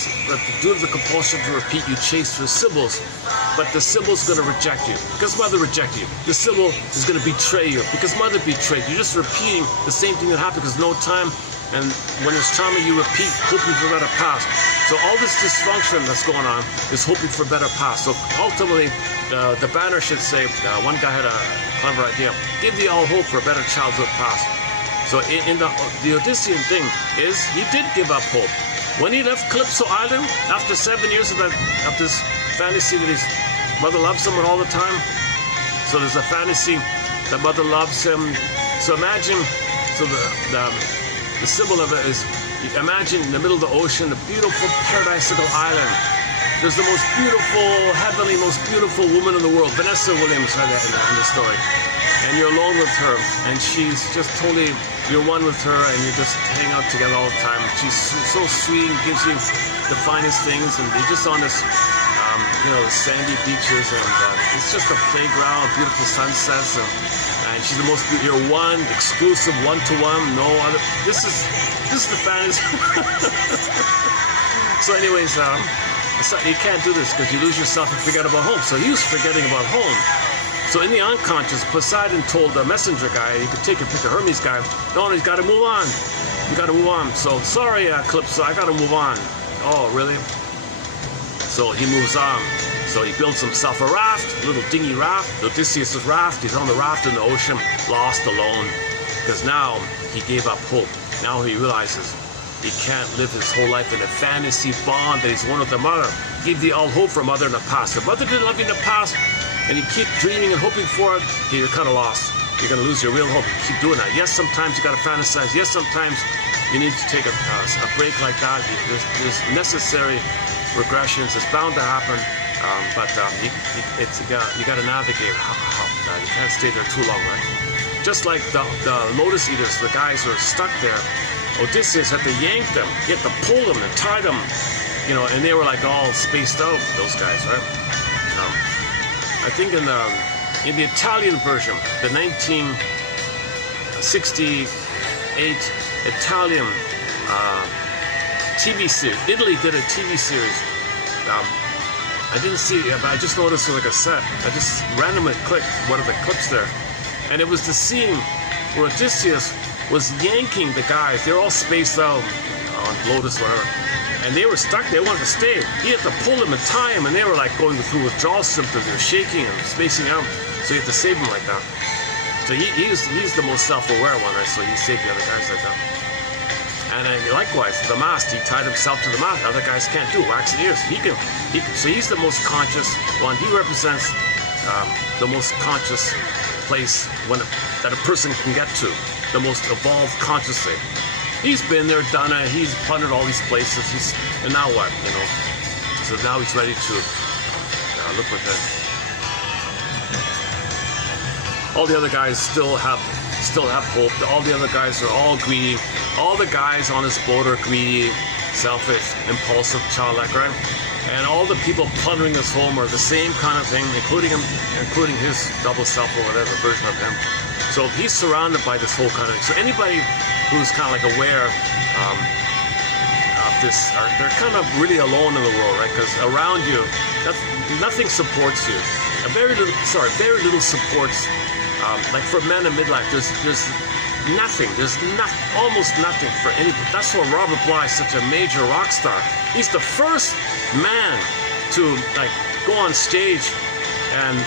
due to the compulsion to repeat, you chase for symbols, but the symbol's going to reject you, because mother rejected you. The symbol is going to betray you, because mother betrayed you. You're just repeating the same thing that happened, because no time, and when it's trauma, you repeat, hoping for a better past. So all this dysfunction that's going on is hoping for a better past. So ultimately, the banner should say, one guy had a clever idea, give the all hope for a better childhood past. So in the Odyssean thing is, he did give up hope. When he left Calypso Island, after 7 years of this fantasy that his mother loves him all the time, so there's a fantasy that mother loves him. So imagine, so the symbol of it is, imagine in the middle of the ocean, a beautiful paradisical island. There's the most beautiful, heavenly, most beautiful woman in the world. Vanessa Williams had that in the story. And you're alone with her, and she's just totally you're one with her and you just hang out together all the time. She's so sweet and gives you the finest things, and you're just on this, the sandy beaches, and it's just a playground, beautiful sunsets, and she's the most, you're one, exclusive, one-to-one, no other. This is the fantasy. So anyways, you can't do this because you lose yourself and forget about home. So he was forgetting about home. So in the unconscious, Poseidon told the messenger guy, he could take a picture, Hermes guy, no, he's got to move on. You got to move on. So sorry, Calypso, I got to move on. Oh, really? So he moves on. So he builds himself a raft, a little dinghy raft, Odysseus' raft. He's on the raft in the ocean, lost, alone, because now he gave up hope. Now he realizes he can't live his whole life in a fantasy bond that he's one with the mother. Give thee all hope for mother in the past. If mother didn't love you in the past, and you keep dreaming and hoping for it, okay, you're kind of lost. You're going to lose your real hope. You keep doing that. Yes, sometimes you got to fantasize. Yes, sometimes you need to take a break like that. There's necessary regressions. It's bound to happen, but you got to navigate. You can't stay there too long, right? Just like the lotus eaters, the guys who are stuck there, Odysseus had to yank them. He had to pull them and tie them, and they were like all spaced out, those guys, right? I think in the Italian version, the 1968 Italian TV series, Italy did a TV series. I didn't see it, but I just noticed it was like a set. I just randomly clicked one of the clips there, and it was the scene where Odysseus was yanking the guys. They're all spaced out on Lotus, whatever. And they were stuck, they wanted to stay. He had to pull them and tie them, and they were like going through withdrawal symptoms. They were shaking and spacing out. So you have to save them like that. So he's the most self-aware one, right? So he saved the other guys like that. And likewise, the mast, he tied himself to the mast. Other guys can't do, wax and ears. So he's the most conscious one. He represents the most conscious place that a person can get to, the most evolved consciously. He's been there, done it, he's plundered all these places, and now what, So now he's ready to look within. All the other guys still have hope. All the other guys are all greedy. All the guys on his boat are greedy, selfish, impulsive, childlike, right? And all the people plundering his home are the same kind of thing, including his double self or whatever version of him. So he's surrounded by this whole kind of thing. So anybody who's kind of like aware of this, they're kind of really alone in the world, right? Because around you, nothing supports you. Very little supports. Like for men in midlife, there's nothing. There's almost nothing for anybody. That's why Robert Bly is such a major rock star. He's the first man to go on stage and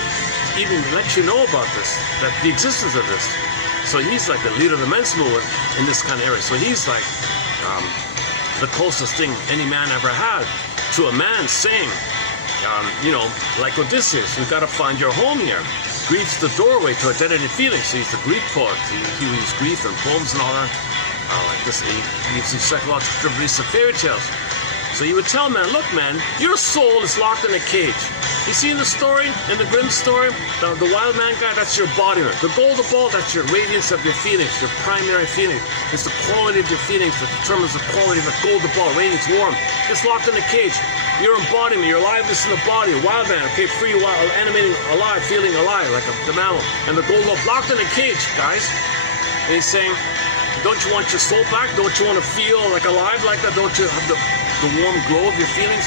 even let you know about this, that the existence of this. So he's like the leader of the men's movement in this kind of area. So he's like the closest thing any man ever had to a man saying, like Odysseus, you've got to find your home here. Grief's the doorway to identity feeling. So he's the grief poet. He uses grief and poems and all that. Like this, he gives these psychological derivative fairy tales. So he would tell man, look man, your soul is locked in a cage. You see in the story, in the Grimm story, the wild man guy, that's your embodiment. The golden ball, that's your radiance of your feelings, your primary feeling. It's the quality of your feelings that determines the quality of the golden ball, radiance, warm. It's locked in a cage. Your embodiment, your aliveness in the body, a wild man, okay, free, wild, animating, alive, feeling alive, like the mammal. And the golden ball, locked in a cage, guys. And he's saying, don't you want your soul back? Don't you want to feel like alive like that? Don't you have the warm glow of your feelings?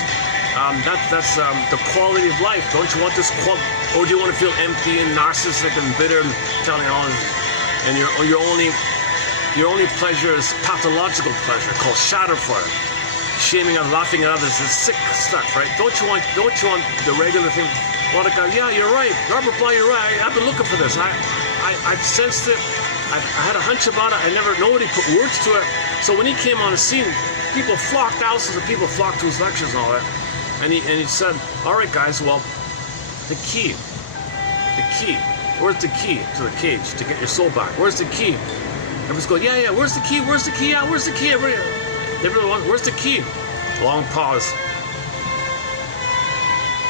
That's the quality of life. Don't you want this quality? Or do you want to feel empty and narcissistic and bitter and telling on? And your only pleasure is pathological pleasure called schadenfreude, shaming and laughing at others. It's sick stuff, right? Don't you want the regular thing? A lot of guys, yeah, you're right. Robert Bly, you're right. I've been looking for this. I've sensed it. I had a hunch about it. Nobody put words to it. So when he came on the scene, thousands of people flocked to his lectures and all that. And he said, all right, guys, well, the key, where's the key to the cage to get your soul back? Where's the key? Everyone's going, yeah, where's the key? Yeah, where's the key? Everyone, where's the key? Long pause.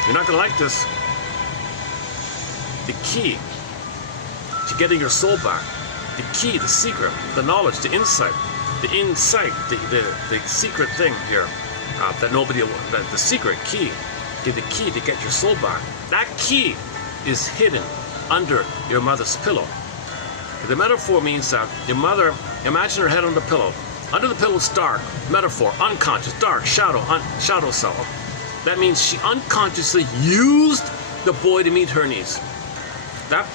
You're not going to like this. The key to getting your soul back, the key, the secret, the knowledge, the insight, the secret thing here, the secret key, the key to get your soul back. That key is hidden under your mother's pillow. The metaphor means that your mother, imagine her head on the pillow. Under the pillow is dark, metaphor, unconscious, dark, shadow self. That means she unconsciously used the boy to meet her needs. That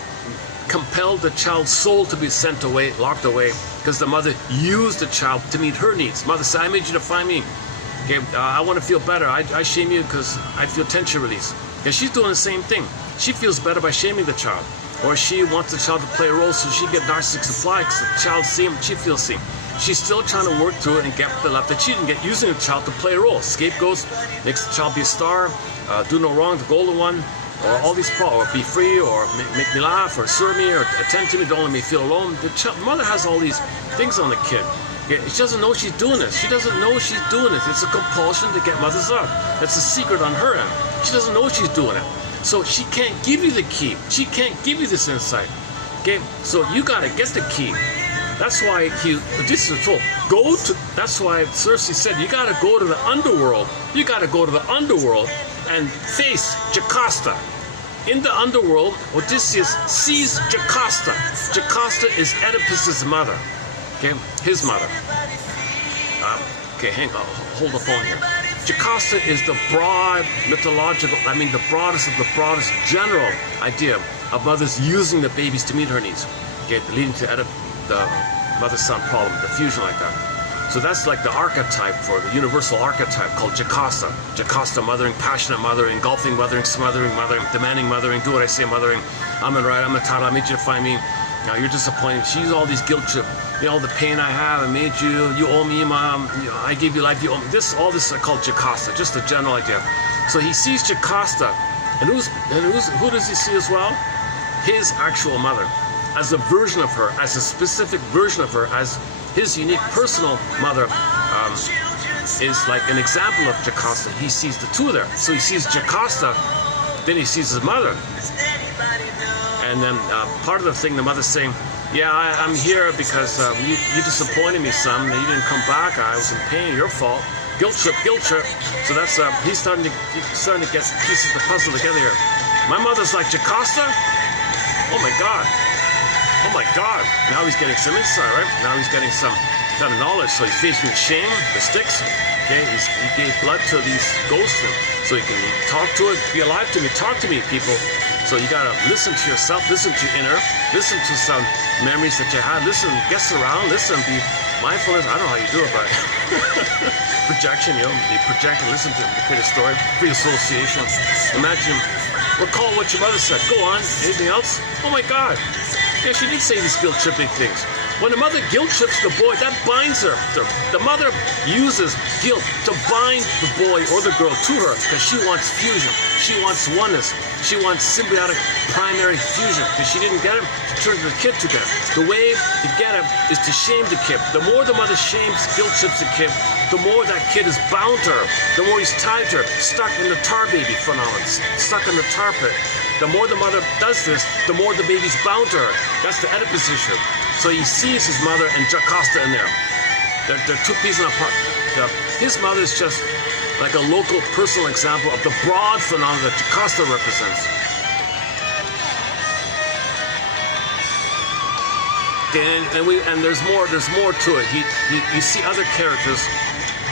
compelled the child's soul to be sent away, locked away, because the mother used the child to meet her needs. Mother said, I made you to find me. Okay, I want to feel better. I shame you because I feel tension release. Yeah, she's doing the same thing. She feels better by shaming the child. Or she wants the child to play a role so she get narcissistic supply because the child sees him, she feels seen. She's still trying to work through it and get the love that she didn't get, using the child to play a role. Scapegoats, makes the child be a star, do no wrong, the golden one, or all these, or be free, or make me laugh, or serve me, or attend to me, don't let me feel alone. The mother has all these things on the kid. Yeah, she doesn't know she's doing this. She doesn't know she's doing this. It's a compulsion to get mother's love. That's a secret on her end. She doesn't know she's doing it. So she can't give you the key. She can't give you this insight. Okay, so you gotta get the key. That's why this is told. That's why Cersei said, you gotta go to the underworld. You gotta go to the underworld and face Jocasta. In the underworld, Odysseus sees Jocasta. Jocasta is Oedipus's mother. Okay, his mother. Okay, hang on, hold the phone here. Jocasta is the broad mythological, the broadest of the broadest general idea of mothers using the babies to meet her needs. Okay, leading to the mother-son problem, the fusion like that. So that's like the archetype for the universal archetype called Jocasta. Jocasta mothering, passionate mothering, engulfing mothering, smothering mothering, demanding mothering, do what I say mothering. I'm in right, I'm entitled, I made you to find me. Now you're disappointed. She's all these guilt trip. All the pain I have, I made you, you owe me, mom, I gave you life, you owe me. All this I call Jocasta, just a general idea. So he sees Jocasta, and who does he see as well? His actual mother, as a version of her, as a specific version of her, as his unique personal mother is like an example of Jocasta. He sees the two there. So he sees Jocasta, then he sees his mother. And then part of the thing, the mother's saying, yeah, I'm here because you disappointed me, son. You didn't come back. I was in pain. Your fault. Guilt trip, guilt trip. So that's he's starting to get pieces of the puzzle together here. My mother's like Jocasta. Oh my God. Oh my God. Now he's getting some insight, right? Now he's getting some kind of knowledge. So he's facing the shame, the sticks. Okay, he gave blood to these ghosts, so he can talk to it. Be alive to me. Talk to me, people. So you gotta listen to yourself, listen to your inner, listen to some memories that you had, listen, guess around, listen, be mindfulness. I don't know how you do it, but projection, you project and listen to it, create a story, free association. Imagine, recall what your mother said. Go on, anything else? Oh my God. Yeah, she did say these guilt tripping things. When the mother guilt trips the boy, that binds her. The mother uses guilt to bind the boy or the girl to her because she wants fusion. She wants oneness. She wants symbiotic primary fusion because she didn't get him. She turns the kid to get him. The way to get him is to shame the kid. The more the mother shames, guilt trips the kid, the more that kid is bound to her. The more he's tied to her, stuck in the tar baby phenomenon, stuck in the tar pit. The more the mother does this, the more the baby's bound to her. That's the Oedipus issue. So he sees his mother and Jocasta in there. They're two pieces apart. His mother is just like a local personal example of the broad phenomenon that Jocasta represents. And there's more to it. You see other characters.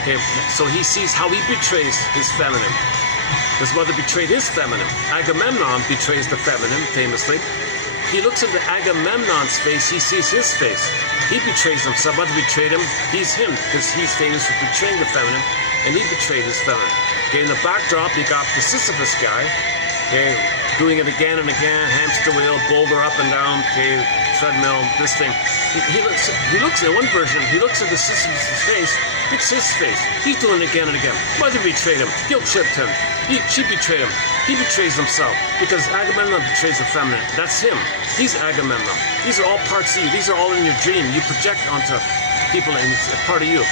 Okay, so he sees how he betrays his feminine. His mother betrayed his feminine. Agamemnon betrays the feminine, famously. He looks into Agamemnon's face, he sees his face. He betrays himself, mother betrayed him, he's him, because he's famous for betraying the feminine, and he betrayed his feminine. Okay, in the backdrop, you got the Sisyphus guy, okay, doing it again and again, hamster wheel, boulder up and down, okay, treadmill, this thing. He looks at one version, he looks at the Sisyphus' face, it's his face. He's doing it again and again. Mother betrayed him, guilt tripped him. She betrayed him. He betrays himself because Agamemnon betrays the feminine. That's him. He's Agamemnon. These are all parts of you. These are all in your dream. You project onto people and it's a part of you.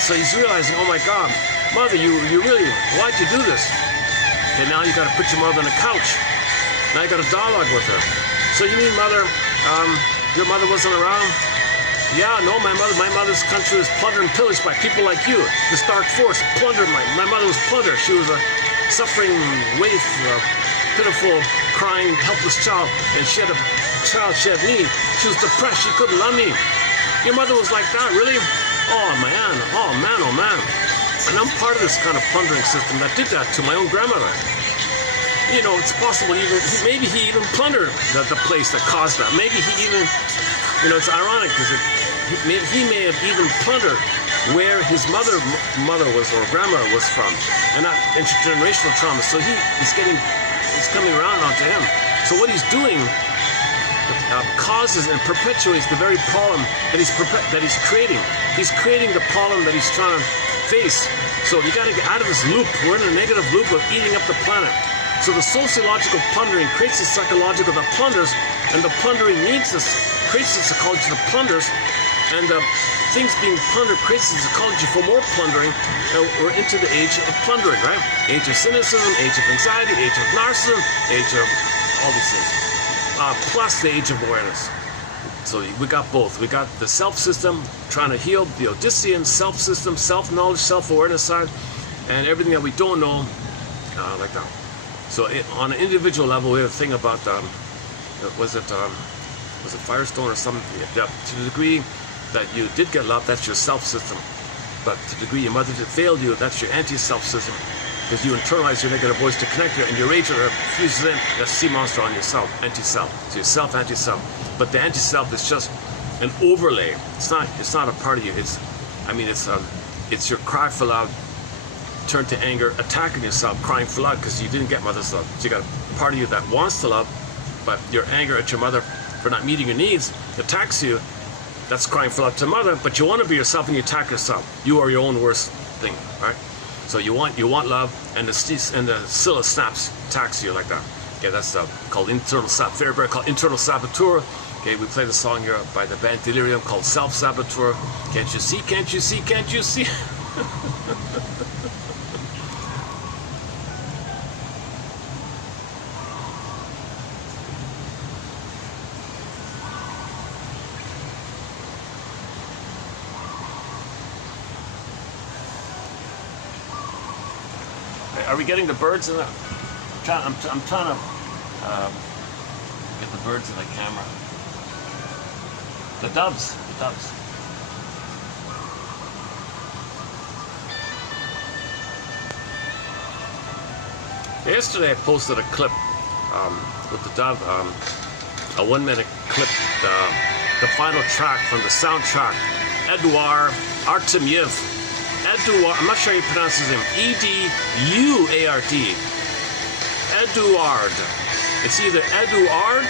So he's realizing, oh my God, mother, you really, why'd you do this? Okay, now you got to put your mother on the couch. Now you got a dialogue with her. So you mean, mother, Your mother wasn't around? Yeah, no, my mother's country was plundered and pillaged by people like you. This dark force plundered my mother was plundered. She was a suffering waif, a pitiful, crying, helpless child, and she had a child, she had me. She was depressed, she couldn't love me. Your mother was like that, really? Oh man, oh man, oh man. And I'm part of this kind of plundering system that did that to my own grandmother. You know, it's possible maybe he even plundered the place that caused that. Maybe he even, you know, it's ironic because he may have even plundered where his mother was or grandmother was from, and not intergenerational trauma. So it's coming around onto him. So what he's doing causes and perpetuates the very problem that he's creating. He's creating the problem that he's trying to face. So you got to get out of this loop. We're in a negative loop of eating up the planet. So the sociological plundering creates the psychological that plunders, and the plundering creates the psychology that plunders, and the things being plundered creates the psychology for more plundering. And we're into the age of plundering, right? Age of cynicism, age of anxiety, age of narcissism, age of all these things. Plus the age of awareness. So we got both. We got the self-system trying to heal the Odyssean self-system, self-knowledge, self-awareness side, and everything that we don't know, like that. So on an individual level, we have a thing about, was it Firestone or something? Yeah, to the degree that you did get love, that's your self-system. But to the degree your mother failed you, that's your anti-self system. Because you internalize your negative voice to connect you, and your rage fuses in that sea monster on yourself, anti-self. So yourself, anti-self. But the anti-self is just an overlay. It's not a part of you. It's your cry for love turned to anger, attacking yourself, crying for love because you didn't get mother's love. So you got a part of you that wants to love, but your anger at your mother for not meeting your needs attacks you. That's crying for love to mother, but you want to be yourself and you attack yourself. You are your own worst thing, right? So you want love, and the Scylla snaps, attacks you like that. Okay, that's called internal very called internal saboteur. Okay, we play the song here by the band Delirium called Self-Saboteur. Can't you see? Can't you see? Can't you see? Are we getting the birds in the? I'm trying to get the birds in the camera. The doves. Yesterday I posted a clip with the dove, a 1 minute clip, the final track from the soundtrack, Eduard Artemyev. Eduard, I'm not sure how you pronounce his name, E-D-U-A-R-D. Eduard. It's either Eduard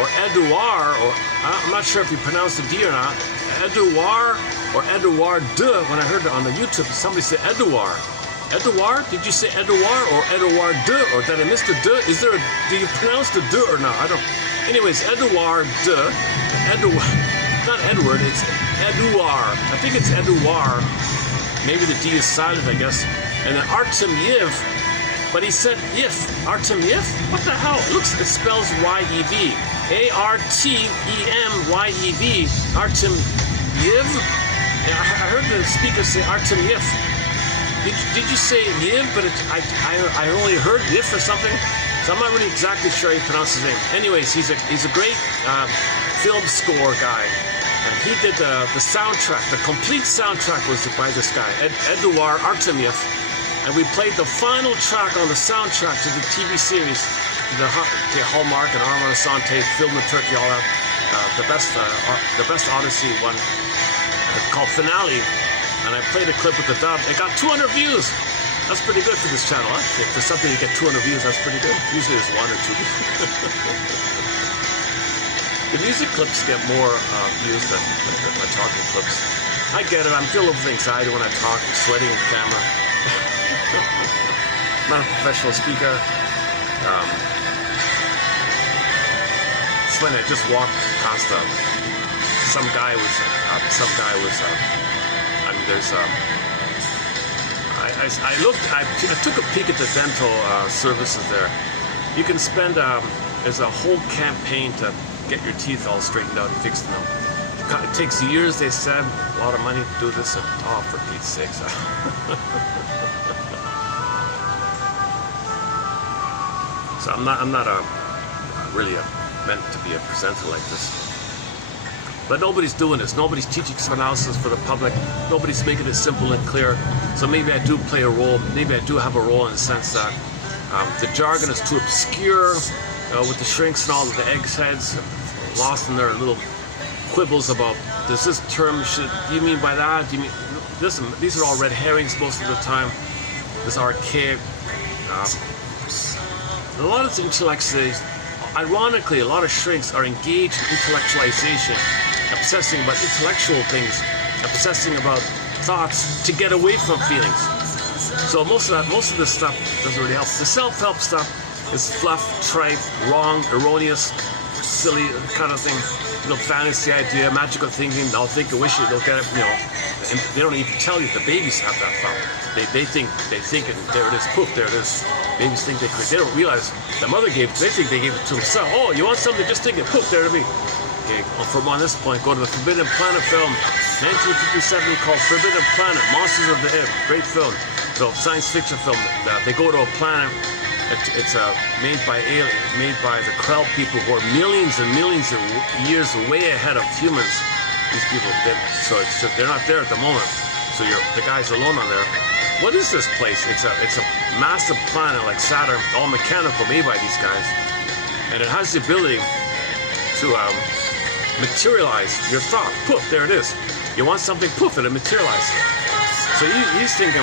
or Eduard, or I'm not sure if you pronounce the D or not. Eduard or Eduard de. When I heard it on the YouTube, somebody said Eduard. Eduard? Did you say Eduard or Eduard de? Or did I miss the de? Do you pronounce the de or not? I don't. Anyways, Eduard de. Eduard. Not Edward, it's Eduard. I think it's Eduard. Maybe the D is silent, I guess. And then Artemyev, but he said if. Artemyev? What the hell? It spells Y-E-V. A-R-T-E-M-Y-E-V. Artemyev? I heard the speaker say Artemyev. Did you say Yev? But I only heard Yif or something. So I'm not really exactly sure how you pronounce his name. Anyways, he's a great film score guy. And he did the soundtrack. The complete soundtrack was by this guy, Eduard Artemyev. And we played the final track on the soundtrack to the TV series, the Hallmark and Armand Assante, filmed in Turkey, all that. The best Odyssey one, called Finale. And I played a clip with the dub. It got 200 views. That's pretty good for this channel, huh? If there's something you get 200 views, that's pretty good. Usually there's 1 or 2. The music clips get more views than my talking clips. I get it. I'm filled with anxiety when I talk. I'm sweating in the camera. I'm not a professional speaker. It's funny. I just walked past some guy was. I mean, there's. I looked. I took a peek at the dental services there. You can spend. There's a whole campaign to get your teeth all straightened out and fixed them. It takes years, they said, a lot of money to do this, and oh, for Pete's sakes. So I'm not really meant to be a presenter like this. But nobody's doing this. Nobody's teaching analysis for the public. Nobody's making it simple and clear. So maybe I do play a role. Maybe I do have a role in the sense that the jargon is too obscure with the shrinks and all of the eggs heads lost in their little quibbles about, does this term, do you mean by that? Do you mean, listen, these are all red herrings most of the time. This archaic. A lot of intellectuals, ironically, a lot of shrinks are engaged in intellectualization, obsessing about intellectual things, obsessing about thoughts to get away from feelings. So most of this stuff doesn't really help. The self-help stuff is fluff, trite, wrong, erroneous, silly kind of thing. Fantasy idea, magical thinking. They'll think, wish it, they'll get it. And they don't even tell you the babies have that thought. They think it, and there it is. Poof, there it is. Babies think they don't realize the mother gave it. They think they gave it to themselves. Oh, you want something? Just think it. Poof, there it be. Okay, well, from on this point, go to the Forbidden Planet film, 1957, called Forbidden Planet: Monsters of the Air. Great film. So science fiction film. They go to a planet. It's made by the Krell people, who are millions and millions of years way ahead of humans. These people, they're not there at the moment. So the guy's alone on there. What is this place? It's a massive planet like Saturn, all mechanical, made by these guys, and it has the ability to materialize your thought. Poof, there it is. You want something? Poof, it'll materialize. So he's thinking,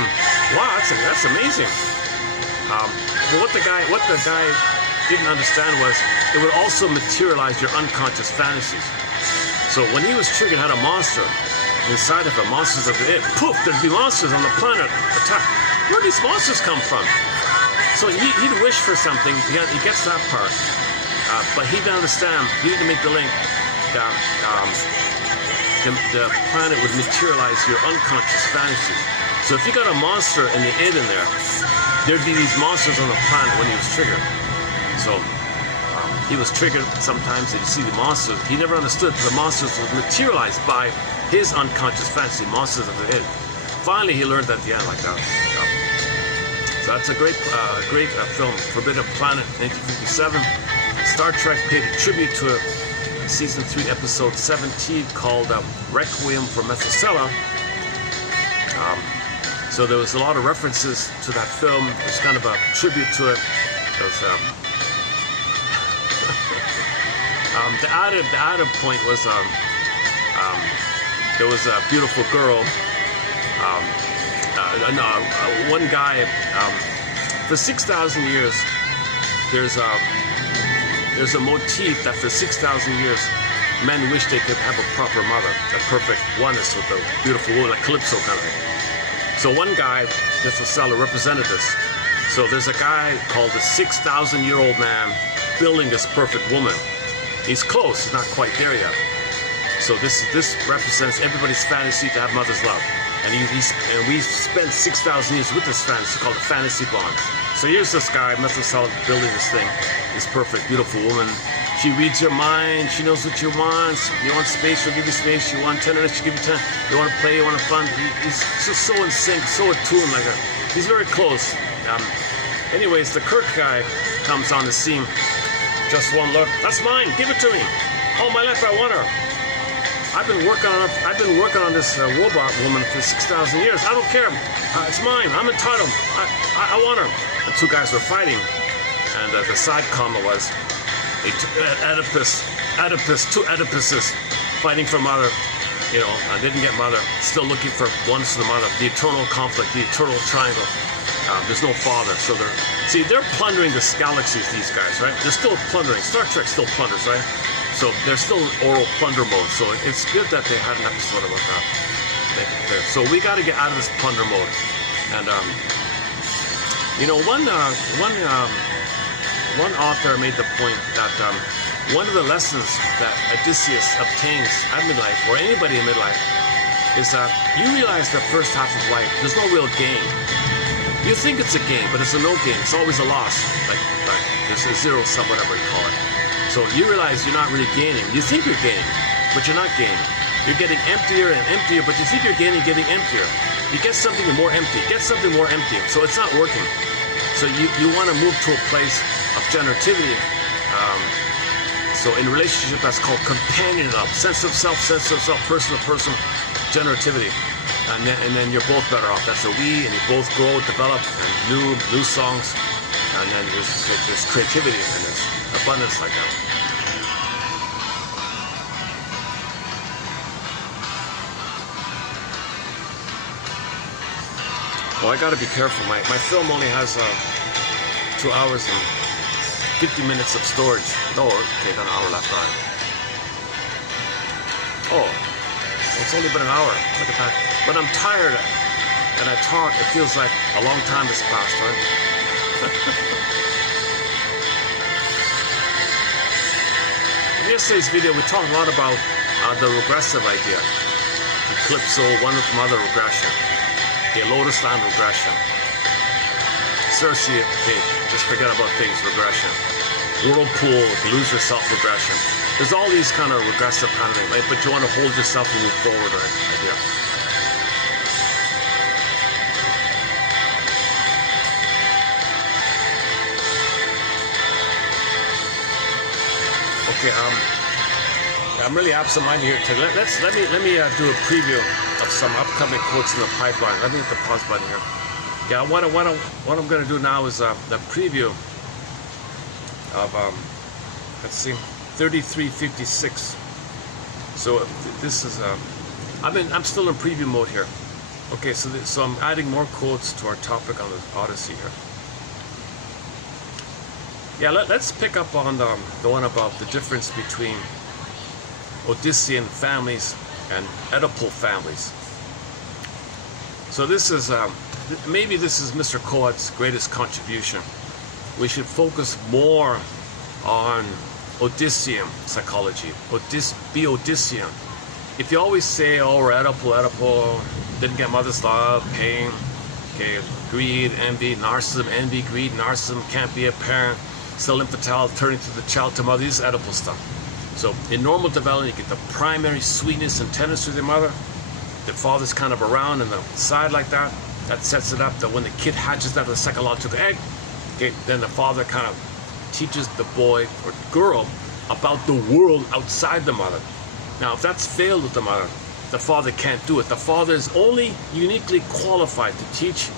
wow, that's amazing. But what the guy didn't understand was it would also materialize your unconscious fantasies. So when he was triggered, had a monster inside of him, monsters of the air. Poof, there'd be monsters on the planet attack. Where do these monsters come from? So he'd wish for something. He gets that part, but he didn't understand. He didn't make the link that the planet would materialize your unconscious fantasies. So if you got a monster and the id in there, there'd be these monsters on the planet when he was triggered. So he was triggered sometimes, and you see the monsters. He never understood that the monsters would materialize by his unconscious fantasy, monsters of the id. Finally, he learned at the end like that. So that's a great film, Forbidden Planet, 1957. Star Trek paid a tribute to it in season 3, episode 17, called Requiem for Methuselah. So there was a lot of references to that film. It's kind of a tribute to it. The added point was there was a beautiful girl. One guy. For 6,000 years, there's a motif that for 6,000 years, men wish they could have a proper mother, a perfect oneness with a beautiful woman, like Calypso kind of thing. So one guy, Methuselah, represented this. So there's a guy called the 6,000-year-old man building this perfect woman. He's close, he's not quite there yet. So this represents everybody's fantasy to have mother's love. And we spent 6,000 years with this fantasy called the fantasy bond. So here's this guy, Methuselah, building this thing, this perfect, beautiful woman. She reads your mind. She knows what you want. You want space, she'll give you space. You want tenderness, she'll give you tenderness. You want to play, you want to fun. He's just so in sync, so attuned like that. He's very close. Anyways, the Kirk guy comes on the scene. Just one look. That's mine. Give it to me. All my life I want her. I've been working on this robot woman for 6,000 years. I don't care. It's mine. I'm entitled. I want her. The two guys were fighting, and the side comment was, two Oedipuses fighting for mother. I didn't get mother. Still looking for oneness to the mother. The eternal conflict, the eternal triangle. There's no father, so they're plundering this galaxies. These guys, right? They're still plundering. Star Trek still plunders, right? So they're still in oral plunder mode. So it's good that they had an episode about that. Make it clear. So we got to get out of this plunder mode. And one author made the point that one of the lessons that Odysseus obtains at midlife, or anybody in midlife, is that you realize the first half of life, there's no real gain. You think it's a gain, but it's a no gain. It's always a loss. Like there's a zero sum, whatever you call it. So So you realize you're not really gaining. You think you're gaining, but you're not gaining. You're getting emptier and emptier, but you think you're gaining, getting emptier. You get something more empty, get something more empty, so it's not working. So you want to move to a place of generativity. So in relationship, that's called companion love, sense of self, person to person, generativity. And then you're both better off. That's a we, and you both grow, develop, and new songs. And then there's creativity and there's abundance like that. Well, I gotta be careful. My film only has 2 hours and 50 minutes of storage. No, okay, got an hour left. All right. Oh, it's only been an hour. Look at that. When I'm tired and I talk, it feels like a long time has passed, right? In yesterday's video, we talked a lot about the regressive idea. Calypso, one with mother regression. Okay, lotus land regression. Circe, okay, just forget about things, regression. Whirlpool, lose yourself regression. There's all these kind of regressive kind of things, right? But you want to hold yourself and move forward, right? Idea. Okay, I'm really absent-minded here today. Let me do a preview of some upcoming quotes in the pipeline. Let me hit the pause button here. Yeah, what I'm going to do now is the preview of let's see, 3356. So this is I'm still in preview mode here. Okay, so I'm adding more quotes to our topic on the Odyssey here. Yeah, let's pick up on the one about the difference between Odyssean families and Oedipal families. So this is maybe this is Mr. Coat's greatest contribution. We should focus more on Odyssean psychology. Be Odyssean. If you always say, oh, we're Oedipal, didn't get mother's love, pain, okay, greed, envy, narcissism, envy, greed, narcissism, can't be a parent, still infantile, turning to the child to mother, this is Oedipal stuff. So in normal development, you get the primary sweetness and tenderness with your mother. The father's kind of around on the side like that. That sets it up that when the kid hatches out of the psychological egg, okay, then the father kind of teaches the boy or girl about the world outside the mother. Now, if that's failed with the mother, the father can't do it. The father is only uniquely qualified to teach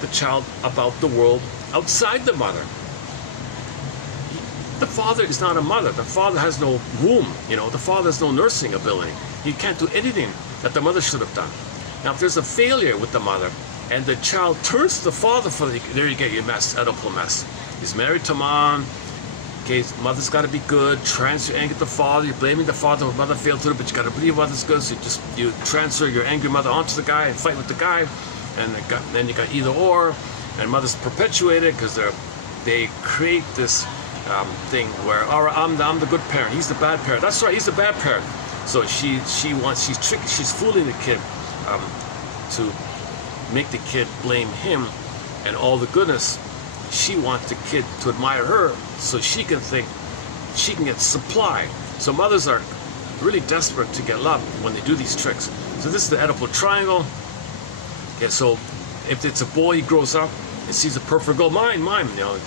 the child about the world outside the mother. The father is not a mother. The father has no womb. The father has no nursing ability. He can't do anything that the mother should have done. Now, if there's a failure with the mother, and the child turns to the father for there you get your mess, Oedipal mess. He's married to mom. Okay, mother's got to be good. Transfer anger to the father. You're blaming the father for mother failed to do it, but you got to believe mother's good. So you transfer your angry mother onto the guy and fight with the guy, and then you got either or, and mother's perpetuated because they create this thing where, all right, I'm the good parent. He's the bad parent. That's right. He's the bad parent. So she's fooling the kid to make the kid blame him, and all the goodness. She wants the kid to admire her so she can think she can get supply. So mothers are really desperate to get love when they do these tricks. So this is the Oedipal triangle. Okay, so if it's a boy, he grows up and sees a perfect girl, mine,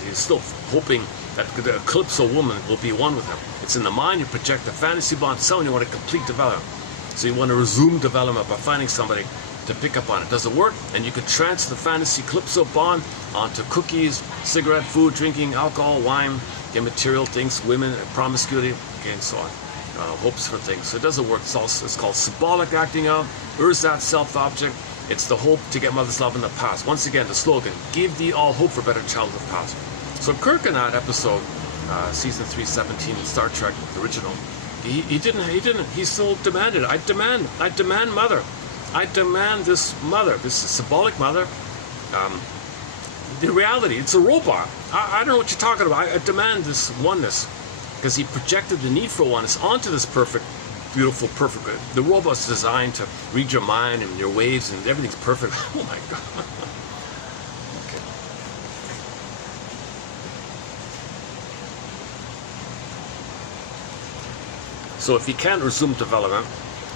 he's still hoping that the Calypso woman will be one with him. It's in the mind, you project the fantasy bond, so you want a complete development. So you want to resume development by finding somebody to pick up on it. Does it work? And you can transfer the fantasy Calypso bond onto cookies, cigarette, food, drinking, alcohol, wine, material things, women, promiscuity, okay, and so on. Hopes for things. So it doesn't work. It's called symbolic acting out. Ersatz self-object. It's the hope to get mother's love in the past. Once again, the slogan, give thee all hope for better childhood past. So Kirk in that episode, season 317, Star Trek, the original, he still demanded, I demand mother. I demand this mother, this symbolic mother. The reality, it's a robot. I don't know what you're talking about. I demand this oneness. Because he projected the need for oneness onto this perfect, beautiful, perfect. The robot's designed to read your mind and your waves and everything's perfect. Oh my God. Okay. So if he can't resume development,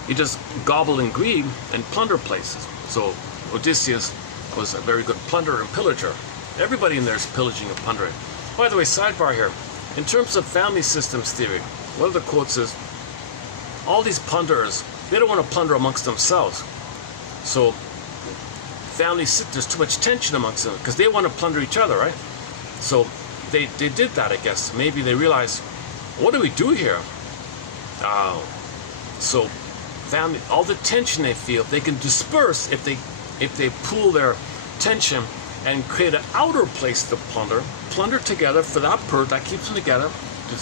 he just gobble and greed and plunder places. So Odysseus was a very good plunderer and pillager. Everybody in there is pillaging and plundering. By the way, sidebar here, in terms of family systems theory, one of the quotes is, all these plunderers, they don't want to plunder amongst themselves. So families, there's too much tension amongst them because they want to plunder each other, right? So they did that, I guess. Maybe they realized, what do we do here? So family, all the tension they feel, they can disperse if they pool their tension and create an outer place to plunder together for that that keeps them together.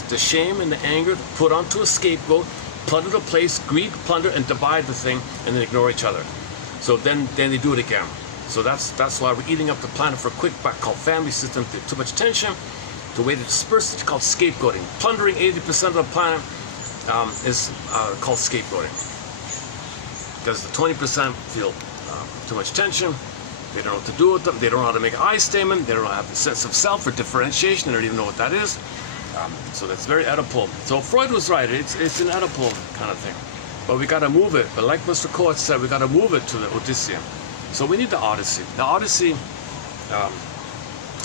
The shame and the anger put onto a scapegoat, plunder the place, greed, plunder, and divide the thing, and then ignore each other. So then they do it again. So that's why we're eating up the planet for a quick buck called family system. Too much tension. The way to disperse it is called scapegoating. Plundering 80% of the planet is called scapegoating. Because the 20% feel too much tension. They don't know what to do with them. They don't know how to make an I statement. They don't have the sense of self or differentiation. They don't even know what that is. So that's very Oedipal. So Freud was right. It's an Oedipal kind of thing. But we got to move it. But like Mr. Coates said, we got to move it to the Odyssean. So we need the Odyssey. The Odyssey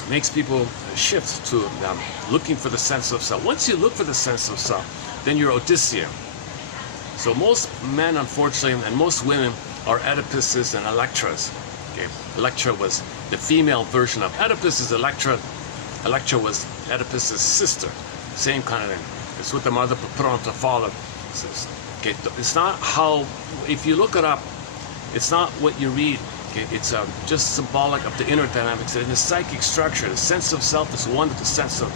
makes people shift to looking for the sense of self. Once you look for the sense of self, then you're Odyssean. So most men, unfortunately, and most women are Oedipuses and Electras. Okay. Electra was the female version of Oedipus is Electra. Electra was Oedipus's sister. Same kind of thing. It's what the mother put on the father. Okay. It's not how, if you look it up, it's not what you read. Okay. It's just symbolic of the inner dynamics. In the psychic structure, the sense of self is one with the sense of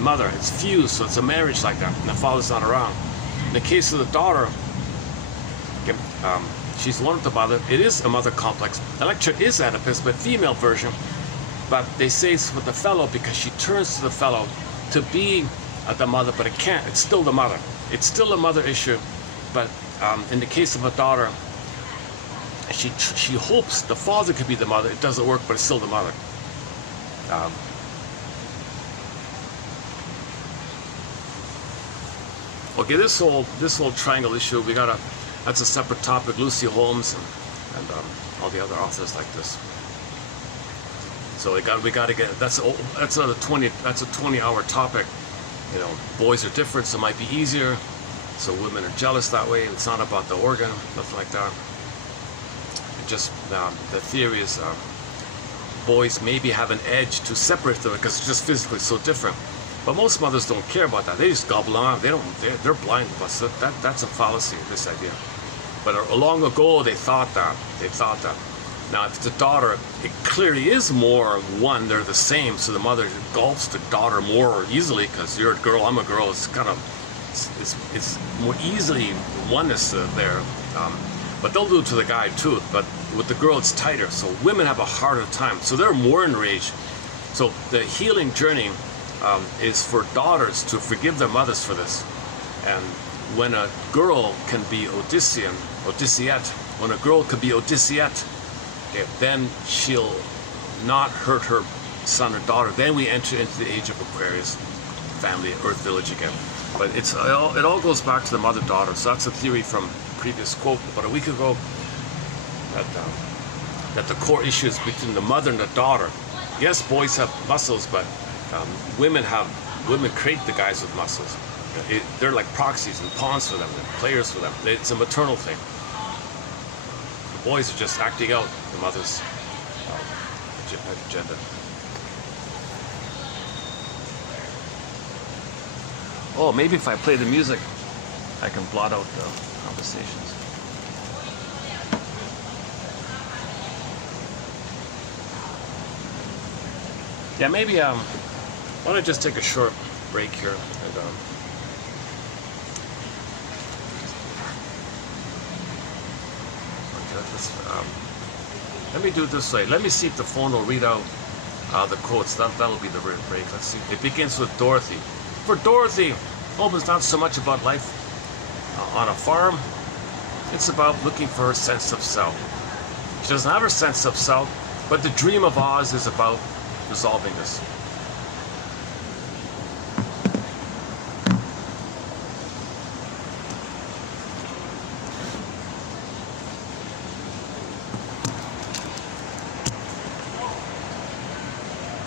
mother. It's fused, so it's a marriage like that, and the father's not around. In the case of the daughter, okay, she's one with the mother. It is a mother complex. Electra is Oedipus, but female version. But they say it's with the fellow because she turns to the fellow to be the mother, but it can't. It's still the mother. It's still a mother issue. But in the case of a daughter, she hopes the father could be the mother. It doesn't work, but it's still the mother. Okay, this whole triangle issue, that's a separate topic. Lucy Holmes and all the other authors like this. So we got to get that's another 20. That's a 20-hour topic. You know, boys are different, so it might be easier. So women are jealous that way. It's not about the organ, nothing like that. It just the theory is boys maybe have an edge to separate them because it's just physically so different. But most mothers don't care about that. They just gobble on. They're blind to us. That's a fallacy, this idea. But long ago, they thought that. Now, if it's a daughter, it clearly is more one. They're the same. So the mother engulfs the daughter more easily because you're a girl, I'm a girl. It's kind of, it's more easily oneness there. But they'll do it to the guy too. But with the girl, it's tighter. So women have a harder time. So they're more enraged. So the healing journey is for daughters to forgive their mothers for this. And when a girl can be Odysseate, when a girl could be Odysseate, okay, then she'll not hurt her son or daughter. Then we enter into the age of Aquarius, family, Earth Village again. But it all goes back to the mother-daughter. So that's a theory from a previous quote about a week ago, that the core issue is between the mother and the daughter. Yes, boys have muscles, but women create the guys with muscles. They're like proxies and pawns for them, and players for them. It's a maternal thing. The boys are just acting out the mother's agenda. Oh, maybe if I play the music, I can blot out the conversations. Yeah, maybe why don't I just take a short break here and let me do it this way. Let me see if the phone will read out the quotes. That'll be the break. Let's see. It begins with Dorothy. For Dorothy, home is not so much about life on a farm. It's about looking for her sense of self. She doesn't have her sense of self, but the dream of Oz is about resolving this.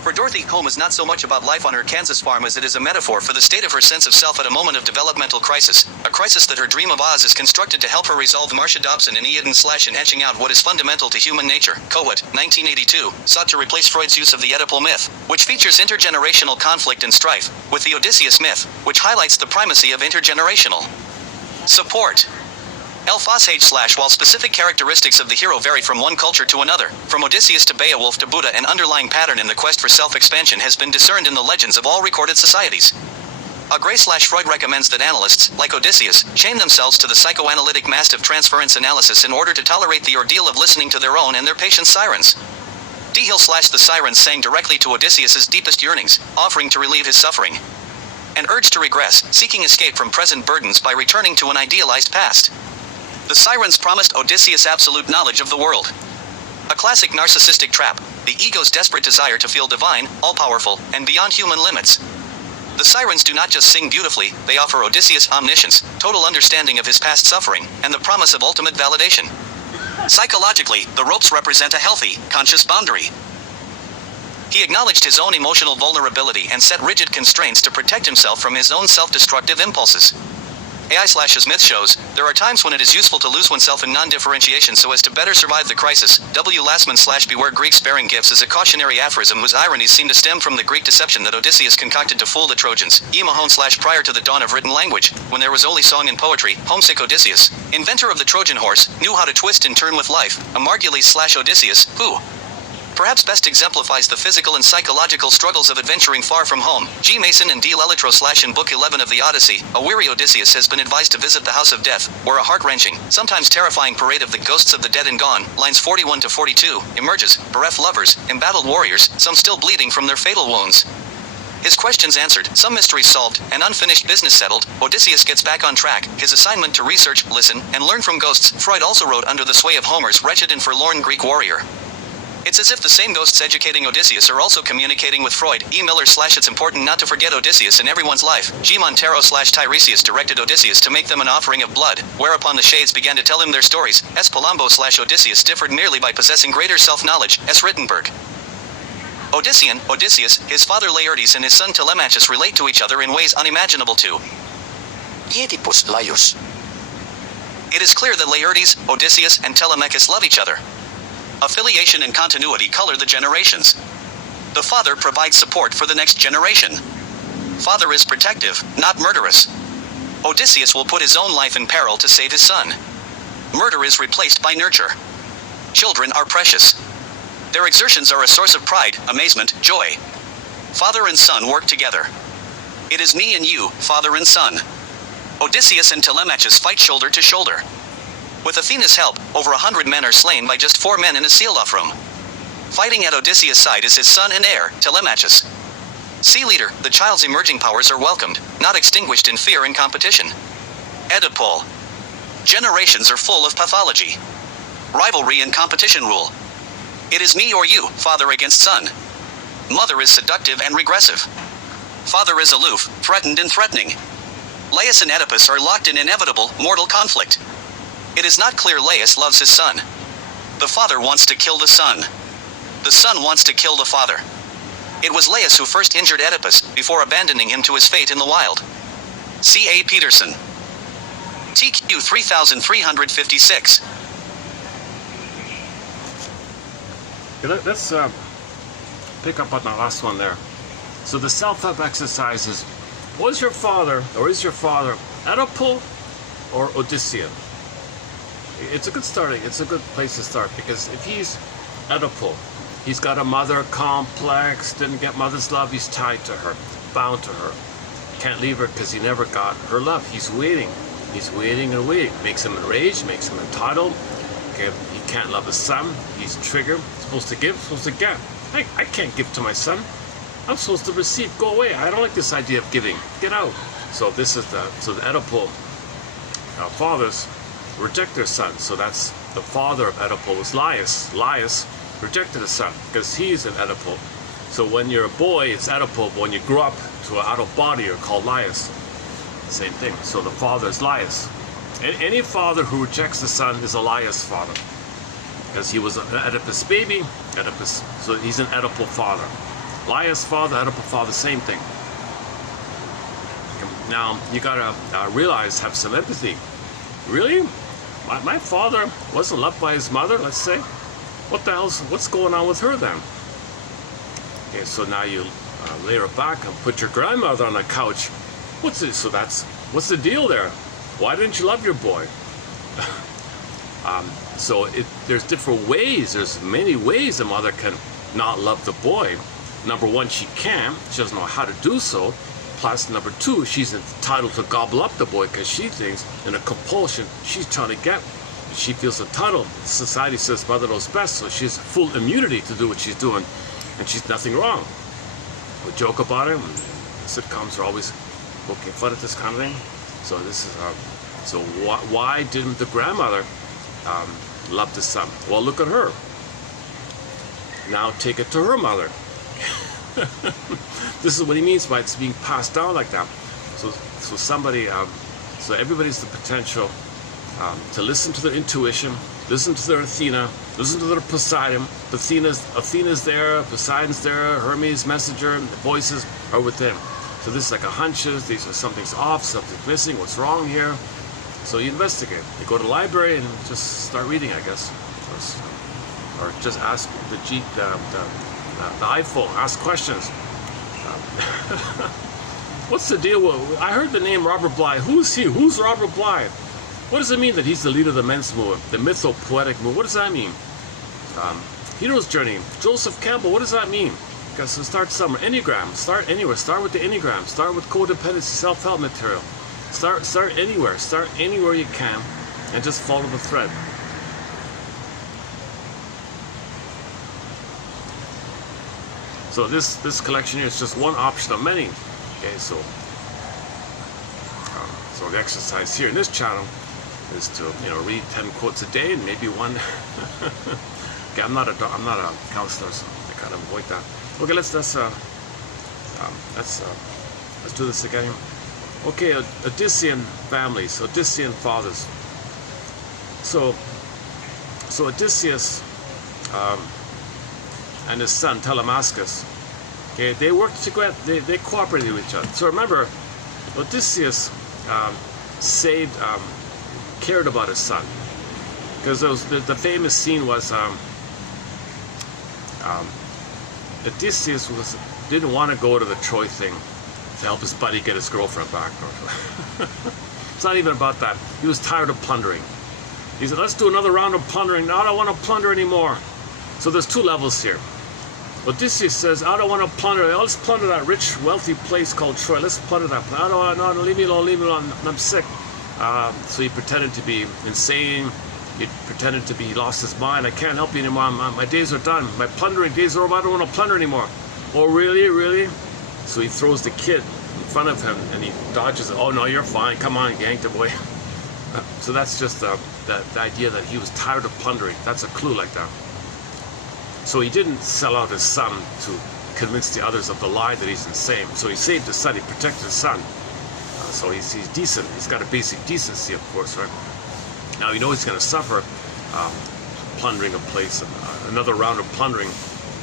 For Dorothy, home is not so much about life on her Kansas farm as it is a metaphor for the state of her sense of self at a moment of developmental crisis, a crisis that her dream of Oz is constructed to help her resolve. Marcia Dobson in in Etching Out What is Fundamental to Human Nature, Coet, 1982, sought to replace Freud's use of the Oedipal myth, which features intergenerational conflict and strife, with the Odysseus myth, which highlights the primacy of intergenerational support. While specific characteristics of the hero vary from one culture to another, from Odysseus to Beowulf to Buddha, an underlying pattern in the quest for self-expansion has been discerned in the legends of all recorded societies. Freud recommends that analysts, like Odysseus, chain themselves to the psychoanalytic mastiff transference analysis in order to tolerate the ordeal of listening to their own and their patients' sirens. The sirens sang directly to Odysseus's deepest yearnings, offering to relieve his suffering. An urge to regress, seeking escape from present burdens by returning to an idealized past. The sirens promised Odysseus absolute knowledge of the world. A classic narcissistic trap, the ego's desperate desire to feel divine, all-powerful, and beyond human limits. The sirens do not just sing beautifully, they offer Odysseus omniscience, total understanding of his past suffering, and the promise of ultimate validation. Psychologically, the ropes represent a healthy, conscious boundary. He acknowledged his own emotional vulnerability and set rigid constraints to protect himself from his own self-destructive impulses. As myth shows, there are times when it is useful to lose oneself in non-differentiation so as to better survive the crisis. W. Lassman / Beware Greek sparing gifts is a cautionary aphorism whose ironies seem to stem from the Greek deception that Odysseus concocted to fool the Trojans. E. Mahone / Prior to the dawn of written language, when there was only song and poetry, homesick Odysseus, inventor of the Trojan horse, knew how to twist and turn with life. A Margulies / Odysseus, who perhaps best exemplifies the physical and psychological struggles of adventuring far from home. G. Mason and D. Lelitro / in Book 11 of the Odyssey, a weary Odysseus has been advised to visit the House of Death, where a heart-wrenching, sometimes terrifying parade of the ghosts of the dead and gone, lines 41 to 42, emerges, bereft lovers, embattled warriors, some still bleeding from their fatal wounds. His questions answered, some mysteries solved, and unfinished business settled, Odysseus gets back on track, his assignment to research, listen, and learn from ghosts. Freud also wrote under the sway of Homer's wretched and forlorn Greek warrior. It's as if the same ghosts educating Odysseus are also communicating with Freud. E. Miller / It's important not to forget Odysseus in everyone's life. G. Montero / Tiresias directed Odysseus to make them an offering of blood, whereupon the shades began to tell him their stories. S. Palumbo / Odysseus differed merely by possessing greater self-knowledge. S. Rittenberg. Odysseus, his father Laertes and his son Telemachus relate to each other in ways unimaginable to Oedipus Laius. It is clear that Laertes, Odysseus, and Telemachus love each other. Affiliation and continuity color the generations. The father provides support for the next generation. Father is protective, not murderous. Odysseus will put his own life in peril to save his son. Murder is replaced by nurture. Children are precious. Their exertions are a source of pride, amazement, joy. Father and son work together. It is me and you, father and son. Odysseus and Telemachus fight shoulder to shoulder. With Athena's help, over 100 men are slain by just 4 men in a seal-off room. Fighting at Odysseus' side is his son and heir, Telemachus. Sea leader, the child's emerging powers are welcomed, not extinguished in fear and competition. Oedipal. Generations are full of pathology. Rivalry and competition rule. It is me or you, father against son. Mother is seductive and regressive. Father is aloof, threatened and threatening. Laius and Oedipus are locked in inevitable, mortal conflict. It is not clear Laius loves his son. The father wants to kill the son. The son wants to kill the father. It was Laius who first injured Oedipus, before abandoning him to his fate in the wild. C. A. Peterson. TQ 3356. Let's pick up on the last one there. So the self-help exercise is, is your father Oedipal or Odyssean? It's a good starting. It's a good place to start, because if he's Oedipal, he's got a mother complex, didn't get mother's love, he's tied to her, bound to her, can't leave her because he never got her love. He's waiting and waiting. Makes him enraged, makes him entitled. Okay, he can't love his son. He's triggered. Supposed to give, supposed to get. I can't give to my son. I'm supposed to receive. Go away. I don't like this idea of giving. Get out. So this is the Oedipal fathers reject their son. So that's the father of Oedipal was Laius. Laius rejected his son because he's an Oedipal. So when you're a boy, it's Oedipal. But when you grow up to an adult body, you're called Laius. Same thing. So the father is Laius. Any father who rejects the son is a Laius father, because he was an Oedipus baby. So he's an Oedipal father. Elias' father, Oedipus' father, same thing. Now, you gotta realize, have some empathy. Really? My father wasn't loved by his mother, let's say? What's going on with her then? Okay, so now you lay her back and put your grandmother on the couch. What's the deal there? Why didn't you love your boy? There's different ways. There's many ways a mother can not love the boy. Number one, she can. She doesn't know how to do so. Plus, number two, she's entitled to gobble up the boy because she thinks in a compulsion she's trying to get. She feels entitled. Society says mother knows best, so she has full immunity to do what she's doing, and she's nothing wrong. We joke about it. Sitcoms are always poking fun at this kind of thing. So this is why didn't the grandmother love the son? Well, look at her. Now take it to her mother. This is what he means by it's being passed down like that. So everybody's the potential to listen to their intuition, listen to their Athena, listen to their Poseidon. Athena's there, Poseidon's there, Hermes, messenger, the voices are within. So this is like a hunches. These are something's off, something's missing. What's wrong here? So you investigate. You go to the library and just start reading, I guess, or just ask the iPhone, ask questions. What's the deal with? I heard the name Robert Bly. Who's he? Who's Robert Bly? What does it mean that he's the leader of the men's movement, the mytho-poetic movement? What does that mean? Hero's journey. Joseph Campbell. What does that mean? Because start somewhere. Enneagram. Start anywhere. Start with the Enneagram. Start with codependency, self-help material. Start anywhere. Start anywhere you can, and just follow the thread. So this collection here is just one option of many. Okay, so the exercise here in this channel is to read 10 quotes a day and maybe one. Okay, I'm not a counselor, so I kind of avoid that. Okay, let's do this again. Okay, Odyssean families, Odyssean fathers. So Odysseus and his son Telemachus, okay, they worked together. They cooperated with each other. So remember, Odysseus cared about his son, because the famous scene was Odysseus didn't want to go to the Troy thing to help his buddy get his girlfriend back. It's not even about that. He was tired of plundering. He said, let's do another round of plundering. No, I don't want to plunder anymore. So there's two levels here. Odysseus says, I don't want to plunder. Let's plunder that rich, wealthy place called Troy. Let's plunder that place. No, leave me alone, I'm sick. So he pretended to be insane. He pretended to be, he lost his mind. I can't help you anymore. My days are done. My plundering days are over. I don't want to plunder anymore. Oh, really? So he throws the kid in front of him and he dodges it. Oh, no, you're fine. Come on, yank the boy. So that's just the idea that he was tired of plundering. That's a clue like that. So he didn't sell out his son to convince the others of the lie that he's insane. So he saved his son. He protected his son. So he's decent. He's got a basic decency, of course, right? Now, he's going to suffer plundering a place, another round of plundering,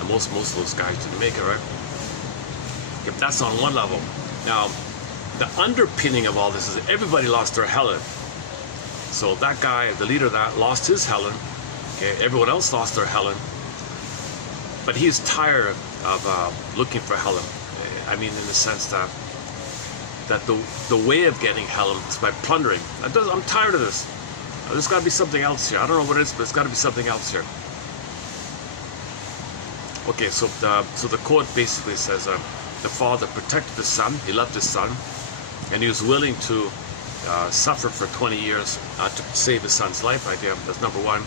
and most of those guys didn't make it, right? If that's on one level. Now, the underpinning of all this is that everybody lost their Helen. So that guy, the leader of that, lost his Helen. Okay, everyone else lost their Helen. But he's tired of looking for Helen. I mean, in the sense that the way of getting Helen is by plundering. I'm tired of this. There's got to be something else here. I don't know what it is, but it's got to be something else here. Okay, so the quote basically says, the father protected the son. He loved his son, and he was willing to suffer for 20 years to save his son's life. That's number one.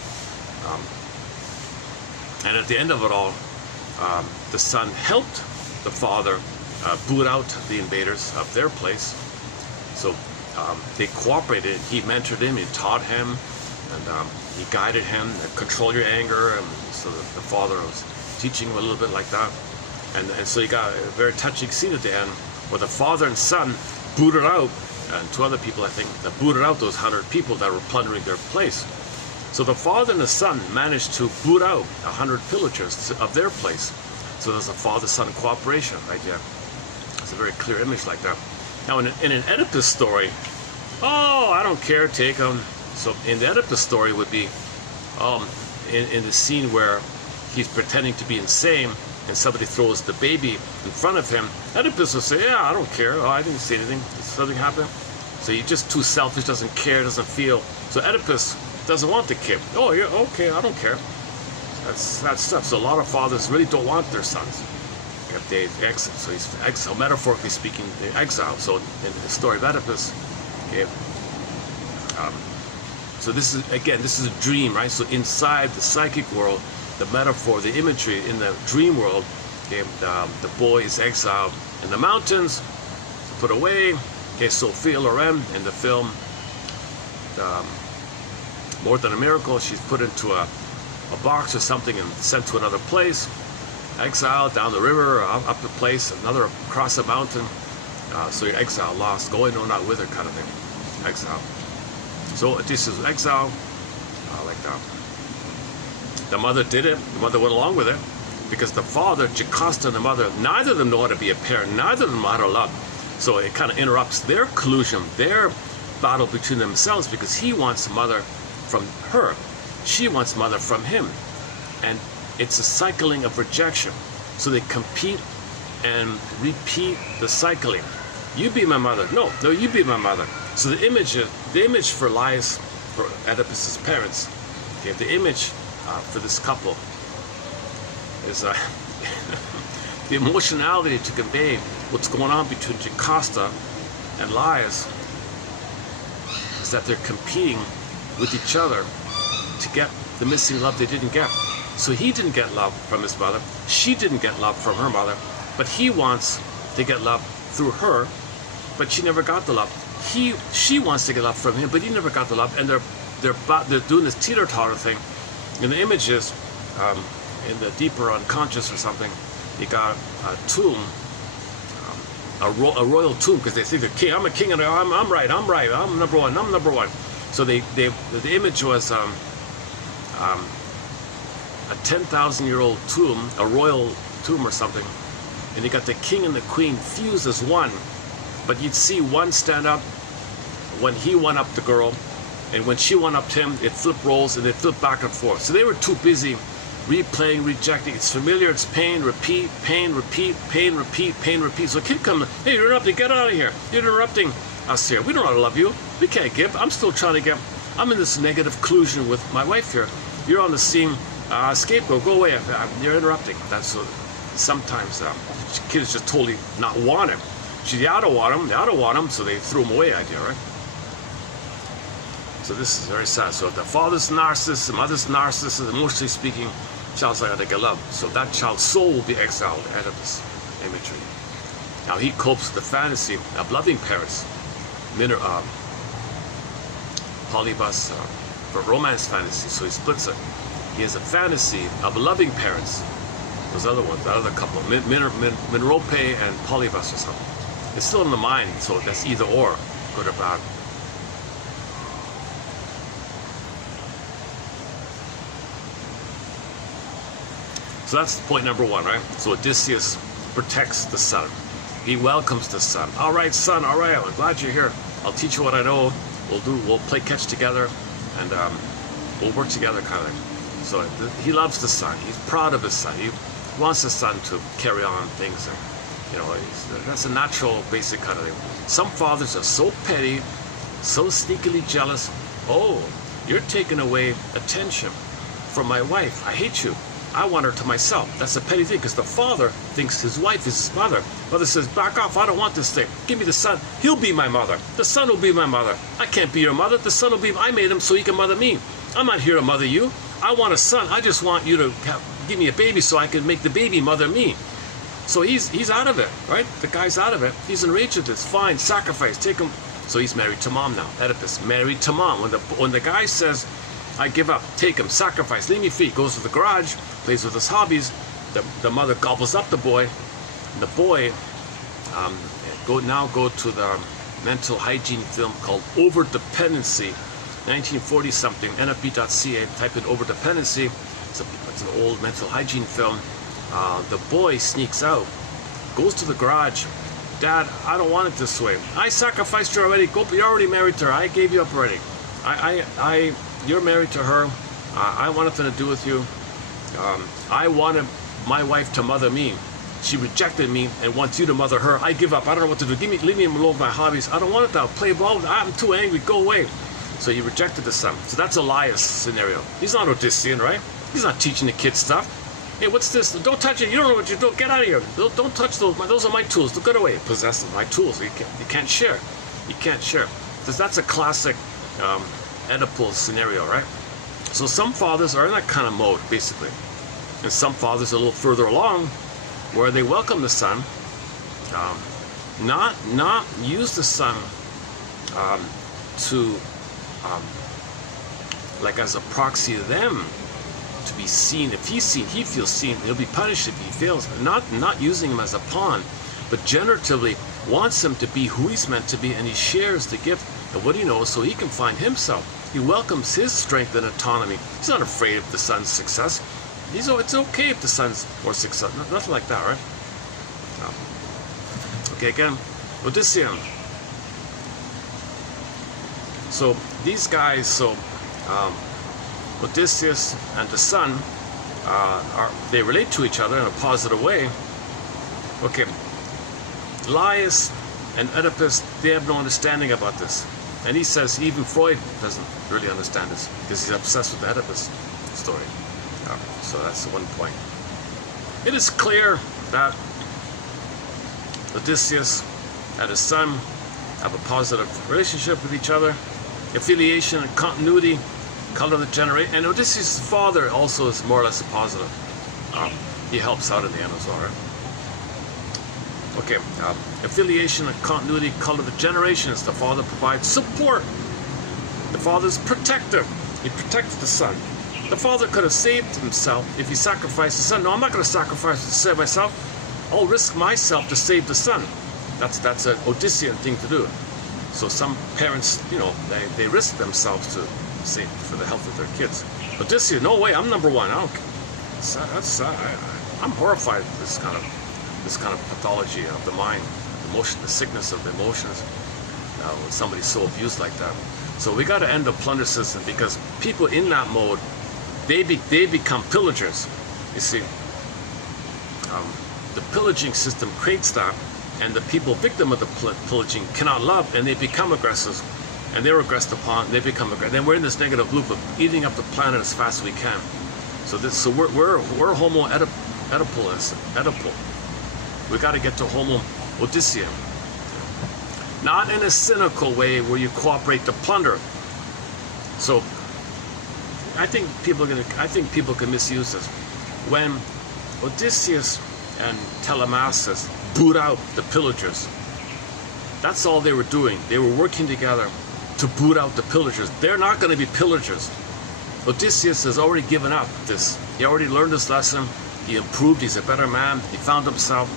And at the end of it all, the son helped the father boot out the invaders of their place. So they cooperated. He mentored him, he taught him, and he guided him. Control your anger, and so the father was teaching him a little bit like that. And so you got a very touching scene at the end where the father and son booted out, and two other people, I think, that booted out those 100 people that were plundering their place. So the father and the son managed to boot out 100 pillagers of their place. So there's a father-son cooperation right there. It's a very clear image like that. Now in an Oedipus story, oh, I don't care, take him. So in the Oedipus story would be in the scene where he's pretending to be insane and somebody throws the baby in front of him, Oedipus will say, yeah, I don't care. Oh, I didn't say anything. Did something happen? So he's just too selfish, doesn't care, doesn't feel. So Oedipus doesn't want the kid. Oh, yeah, okay, I don't care. That's stuff. So a lot of fathers really don't want their sons. If they exile, so he's exile, metaphorically speaking, they exile. So in the story of Oedipus, okay, so this is a dream, right? So inside the psychic world, the metaphor, the imagery in the dream world, okay, the boy is exiled in the mountains, put away. Okay, Sophia Loren in the film More Than a Miracle, she's put into a box or something and sent to another place, exiled down the river, up the place, another across a mountain. So you're exiled, lost, going or not with her kind of thing, exile. So this is exile, like that. The mother did it, the mother went along with it, because the father, Jocasta, and the mother, neither of them know how to be a parent, neither of them know how to love. So it kind of interrupts their collusion, their battle between themselves, because he wants mother from her, she wants mother from him. And it's a cycling of rejection. So they compete and repeat the cycling. You be my mother. No, you be my mother. So the image for Laius, for Oedipus's parents, okay, the image for this couple is the emotionality to convey what's going on between Jocasta and Laius is that they're competing with each other to get the missing love they didn't get. So he didn't get love from his mother, she didn't get love from her mother, but he wants to get love through her, but she never got the love. She wants to get love from him, but he never got the love, and they're doing this teeter-totter thing. And the image is in the deeper unconscious or something, you got a tomb, a royal tomb, because they think the king, I'm a king, and I'm right, I'm number one. So the image was a 10,000-year-old tomb, a royal tomb or something, and you got the king and the queen fused as one, but you'd see one stand up when he went up the girl, and when she went up to him, it flipped roles and it flipped back and forth. So they were too busy replaying, rejecting. It's familiar, it's pain, repeat, pain, repeat, pain, repeat, pain, repeat. So a kid comes, hey, you're interrupting, get out of here. You're interrupting us here. We don't know how to love you. We can't give. I'm still trying to get, I'm in this negative collusion with my wife here. You're on the scene, scapegoat, go away. You're interrupting. That's sometimes kids just totally not want him. I don't want him, so they threw him away idea, right? So this is very sad. So if the father's narcissist, the mother's narcissist, emotionally speaking, child's not going to get love. So that child's soul will be exiled out of this imagery. Now he copes with the fantasy of loving parents. Polybus for romance fantasy, so he splits it. He has a fantasy of loving parents. Those other ones, that other couple, Minrope and Polybus or something. It's still in the mind, so that's either or, good or bad. So that's point number one, right? So Odysseus protects the son. He welcomes the son. All right, son, all right, I'm glad you're here. I'll teach you what I know. We'll play catch together, and we'll work together, kind of thing. So he loves the son. He's proud of his son. He wants the son to carry on things. And, you know, that's a natural, basic kind of thing. Some fathers are so petty, so sneakily jealous. Oh, you're taking away attention from my wife. I hate you. I want her to myself. That's a petty thing, because the father thinks his wife is his mother. Mother says, back off, I don't want this thing. Give me the son. He'll be my mother. The son will be my mother. I can't be your mother. The son will be, I made him so he can mother me. I'm not here to mother you. I want a son. I just want you to give me a baby so I can make the baby mother me. So he's out of it, right? The guy's out of it. He's enraged at this. Fine, sacrifice, take him. So he's married to mom now. Oedipus, married to mom. When the guy says, I give up, take him, sacrifice, leave me free, goes to the garage, plays with his hobbies, the mother gobbles up the boy. The boy, go to the mental hygiene film called Overdependency, 1940 something, nfb.ca, type in Overdependency. It's an old mental hygiene film. the boy sneaks out, goes to the garage. Dad, I don't want it this way. I sacrificed you already. Go, you're already married to her. I gave you up already. You're married to her. I want nothing to do with you. I wanted my wife to mother me. She rejected me and wants you to mother her. I give up. I don't know what to do. Leave me alone with my hobbies. I don't want it now. Play ball. I'm too angry. Go away. So he rejected the son. So that's Elias' scenario. He's not Odyssean, right? He's not teaching the kids stuff. Hey, what's this? Don't touch it. You don't know what you're doing. Get out of here. Don't touch those. Those are my tools. Get away. Possess them. My tools. You can't share. You can't share. Because that's a classic Oedipal scenario, right? So some fathers are in that kind of mode, basically. And some fathers are a little further along, where they welcome the son, not use the son to like as a proxy to them, to be seen. If he's seen, he feels seen. He'll be punished if he fails. Not using him as a pawn, but generatively wants him to be who he's meant to be, and he shares the gift of what he knows so he can find himself. He welcomes his strength and autonomy. He's not afraid of the son's success. It's okay if the son's more successful. Nothing like that, right? Okay, again, Odyssean. So these guys, Odysseus and the son, they relate to each other in a positive way. Okay, Laius and Oedipus, they have no understanding about this. And he says even Freud doesn't really understand this because he's obsessed with the Oedipus story. So that's one point. It is clear that Odysseus and his son have a positive relationship with each other. Affiliation and continuity, color the generation. And Odysseus' father also is more or less positive. He helps out in the end as well, right? Okay, affiliation and continuity, color the generations. The father provides support. The father's protective. He protects the son. The father could have saved himself if he sacrificed the son. No, I'm not going to sacrifice to save myself. I'll risk myself to save the son. That's an Odyssean thing to do. So some parents, they risk themselves to save for the health of their kids. Odysseus, no way, I'm number one. I don't. I'm horrified at this kind of pathology of the mind, emotion, the sickness of the emotions. When somebody's so abused like that. So we got to end the plunder system, because people in that mode, they become pillagers. You see, the pillaging system creates that, and the people victim of the pillaging cannot love, and they become aggressive, and they're aggressed upon. They become aggressive. Then we're in this negative loop of eating up the planet as fast as we can. So we're Homo Oedipal. We got to get to Homo Odyssean. Not in a cynical way where you cooperate to plunder. So I think people can misuse this. When Odysseus and Telemachus boot out the pillagers, that's all they were doing. They were working together to boot out the pillagers. They're not going to be pillagers. Odysseus has already given up this. He already learned his lesson. He improved. He's a better man. He found himself.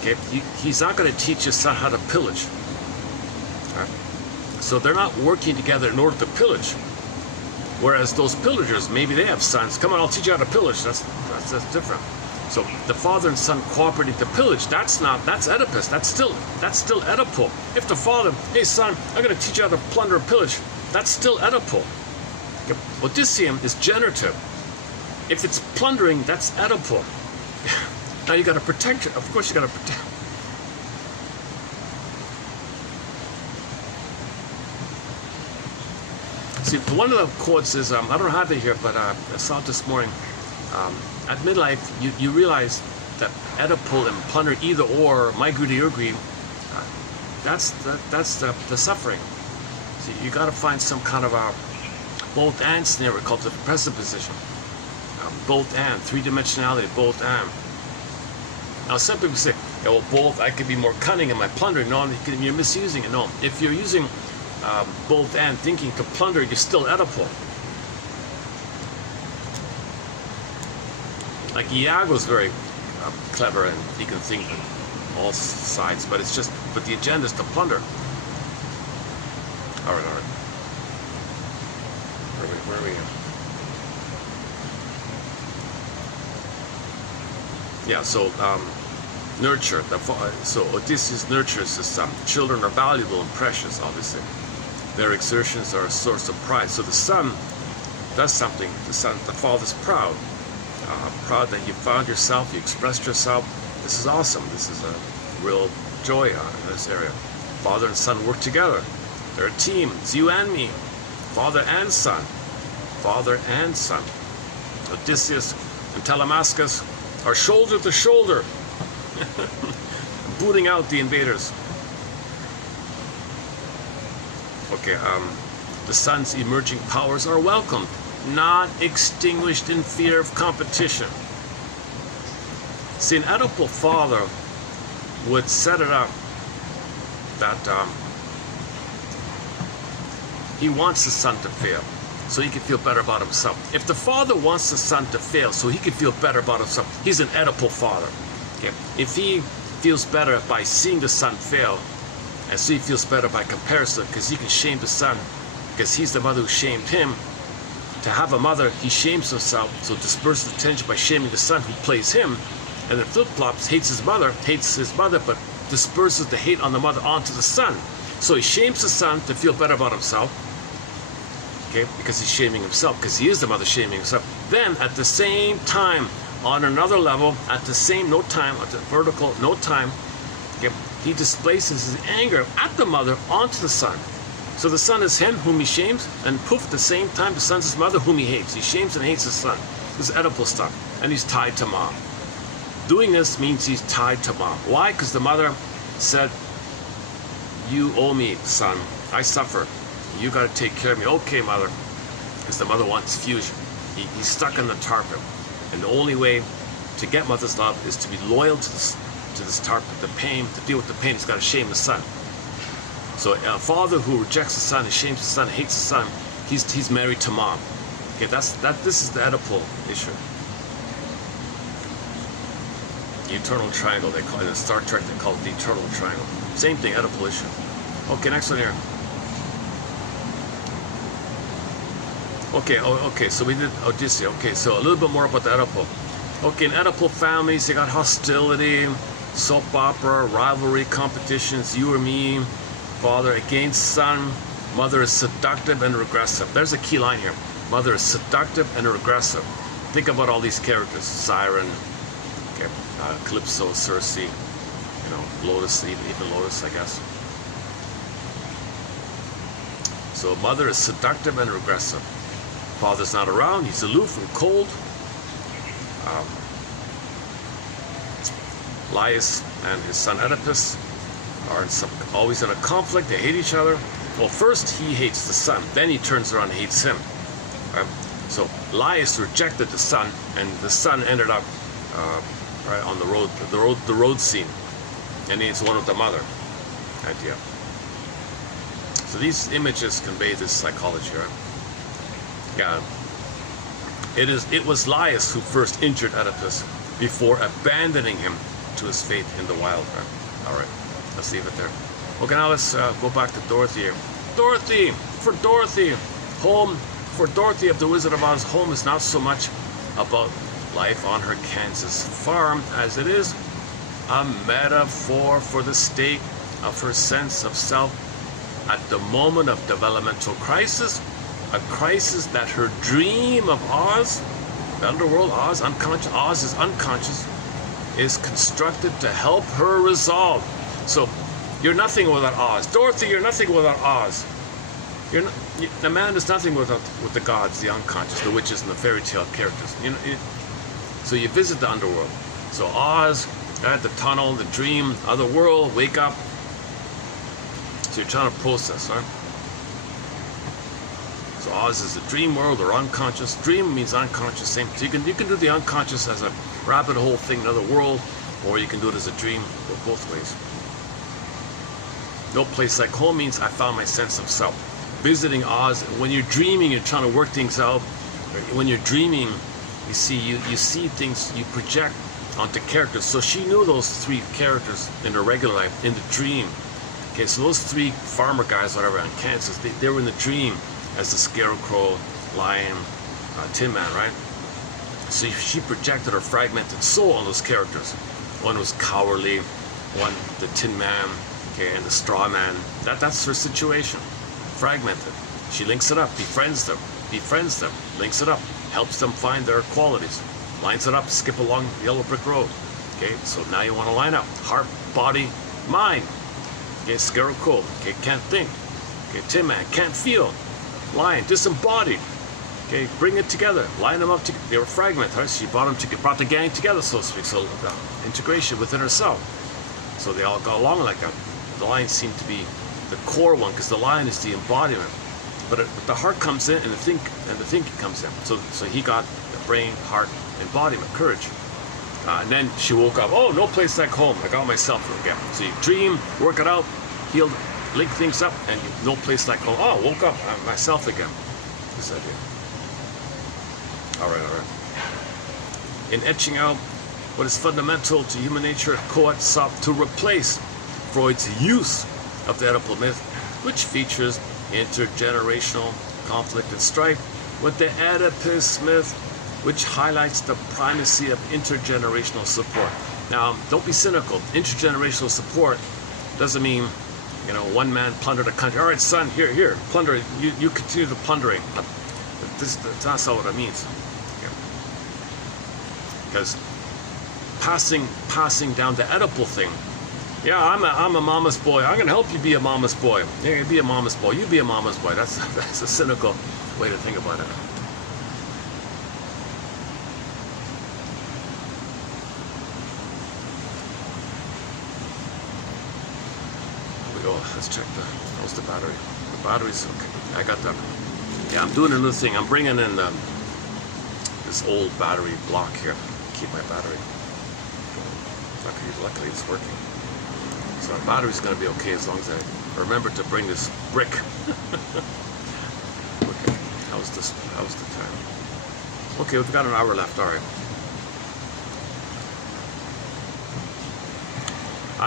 Okay, he's not going to teach his son how to pillage. Right? So they're not working together in order to pillage. Whereas those pillagers, maybe they have sons. Come on, I'll teach you how to pillage. That's different. So the father and son cooperating to pillage, that's Oedipus. That's still Oedipal. If the father, hey son, I'm going to teach you how to plunder and pillage, that's still Oedipal. Okay. Odyssean is generative. If it's plundering, that's Oedipal. Now you got to protect it. Of course you got to protect. See, one of the quotes is, I don't have it here, but I saw it this morning. At midlife, you realize that Oedipal and plunder, either or, my greed or your greed, that's the suffering. So you got to find some kind of a both and scenario called the depressive position. Both and, three-dimensionality, both and. Now some people say, yeah, well, both, I could be more cunning in my plundering. No, you're misusing it. No, if you're using both and thinking to plunder, you're still Oedipal. Like Iago's very clever, and he can think on all sides, but the agenda is to plunder. All right. Where are we? Yeah, so nurture. So Odysseus nurtures his son. Children are valuable and precious, obviously. Their exertions are a source of pride. So the son does something. The father's proud. Proud that you found yourself, you expressed yourself. This is awesome. This is a real joy in this area. Father and son work together. They're a team. It's you and me. Father and son. Father and son. Odysseus and Telemachus are shoulder to shoulder, booting out the invaders. Okay, the son's emerging powers are welcomed, not extinguished in fear of competition. See, an Oedipal father would set it up that he wants the son to fail so he can feel better about himself. If the father wants the son to fail so he can feel better about himself, he's an Oedipal father. Okay? If he feels better by seeing the son fail, and so he feels better by comparison because he can shame the son because he's the mother who shamed him. To have a mother, he shames himself, so disperses the tension by shaming the son who plays him, and then flip-flops, hates his mother, but disperses the hate on the mother onto the son. So he shames the son to feel better about himself, okay, because he's shaming himself, because he is the mother shaming himself. Then at the same time, on another level, at the same no time, at the vertical no time, okay, he displaces his anger at the mother onto the son. So the son is him whom he shames, and poof, at the same time the son's his mother whom he hates. He shames and hates his son. This is Oedipal stuff, and he's tied to mom. Doing this means he's tied to mom. Why? Because the mother said, you owe me, son. I suffer. You got to take care of me. Okay, mother. Because the mother wants fusion. He's stuck in the tarpon. And the only way to get mother's love is to be loyal to this tarpon. The pain, to deal with the pain, he's got to shame the son. So a father who rejects the son, and shames the son, hates the son, he's married to mom. Okay, this is the Oedipal issue. The eternal triangle, they call it in Star Trek, they call it the eternal triangle. Same thing, Oedipal issue. Okay, next one here. Okay, so we did Odysseus. Okay, so a little bit more about the Oedipal. Okay, in Oedipal families, they got hostility, soap opera, rivalry, competitions, you or me, father against son, mother is seductive and regressive. There's a key line here. Mother is seductive and regressive. Think about all these characters. Siren, okay, Calypso, Circe, you know, Lotus, even Lotus, I guess. So mother is seductive and regressive. Father's not around, he's aloof and cold. Laius and his son Oedipus are always in a conflict. They hate each other. Well, first he hates the son, then he turns around and hates him. So Laius rejected the son, and the son ended up right on the road scene, and he's one of the mother idea. So these images convey this psychology, right? Yeah. It was Laius who first injured Oedipus before abandoning him to his fate in the wild. Right? All right. Let's leave it there. Okay, now let's go back to Dorothy here. Dorothy! For Dorothy! Home, for Dorothy of the Wizard of Oz, home is not so much about life on her Kansas farm as it is a metaphor for the state of her sense of self at the moment of developmental crisis, a crisis that her dream of Oz, the underworld, Oz, unconscious, Oz is unconscious, is constructed to help her resolve. So, you're nothing without Oz. Dorothy, you're nothing without Oz. The man is nothing with the gods, the unconscious, the witches, and the fairy tale characters. You know, so you visit the underworld. So Oz, the tunnel, the dream, other world, wake up. So you're trying to process, right? So Oz is the dream world or unconscious. Dream means unconscious, same. So you can do the unconscious as a rabbit hole thing, another world, or you can do it as a dream. Go both ways. No place like home means I found my sense of self. Visiting Oz, when you're dreaming, you're trying to work things out. When you're dreaming, you see things, you project onto characters. So she knew those three characters in her regular life, in the dream. Okay, so those three farmer guys, whatever, in Kansas, they were in the dream as the Scarecrow, Lion, Tin Man, right? So she projected her fragmented soul on those characters. One was cowardly, one the Tin Man, okay, and the Straw Man. That's her situation, fragmented. She links it up, befriends them, links it up, helps them find their qualities, lines it up, skip along the yellow brick road. Okay, so now you want to line up heart, body, mind. Okay, Scarecrow cool. Okay, can't think. Okay, Tin Man can't feel. Lion disembodied. Okay, bring it together, line them up together. They were fragmented. Right? She brought the gang together, so to speak. So integration within herself. So they all got along like that. The lion seemed to be the core one, because the lion is the embodiment. But the heart comes in, and the thinking comes in. So he got the brain, heart, embodiment, courage. And then she woke up. Oh, no place like home. I got myself again. So you dream, work it out, heal, link things up, and no place like home. Oh, woke up. I'm myself again. This idea. All right. In etching out what is fundamental to human nature, Coates sought to replace Freud's use of the Oedipal myth, which features intergenerational conflict and strife, with the Oedipus myth, which highlights the primacy of intergenerational support. Now, don't be cynical. Intergenerational support doesn't mean, one man plundered a country. All right, son, here, plunder it. You continue the plundering. That's not what it means. Because passing down the Oedipal thing. Yeah, I'm a mama's boy. I'm gonna help you be a mama's boy. Yeah, be a mama's boy. You be a mama's boy. That's a cynical way to think about it. Here we go. Let's check how's the battery. The battery's okay. I got that. Yeah, I'm doing another thing. I'm bringing in this old battery block here. Keep my battery. Luckily it's working. So our battery's going to be okay as long as I remember to bring this brick. Okay, how's the time? Okay, we've got an hour left. All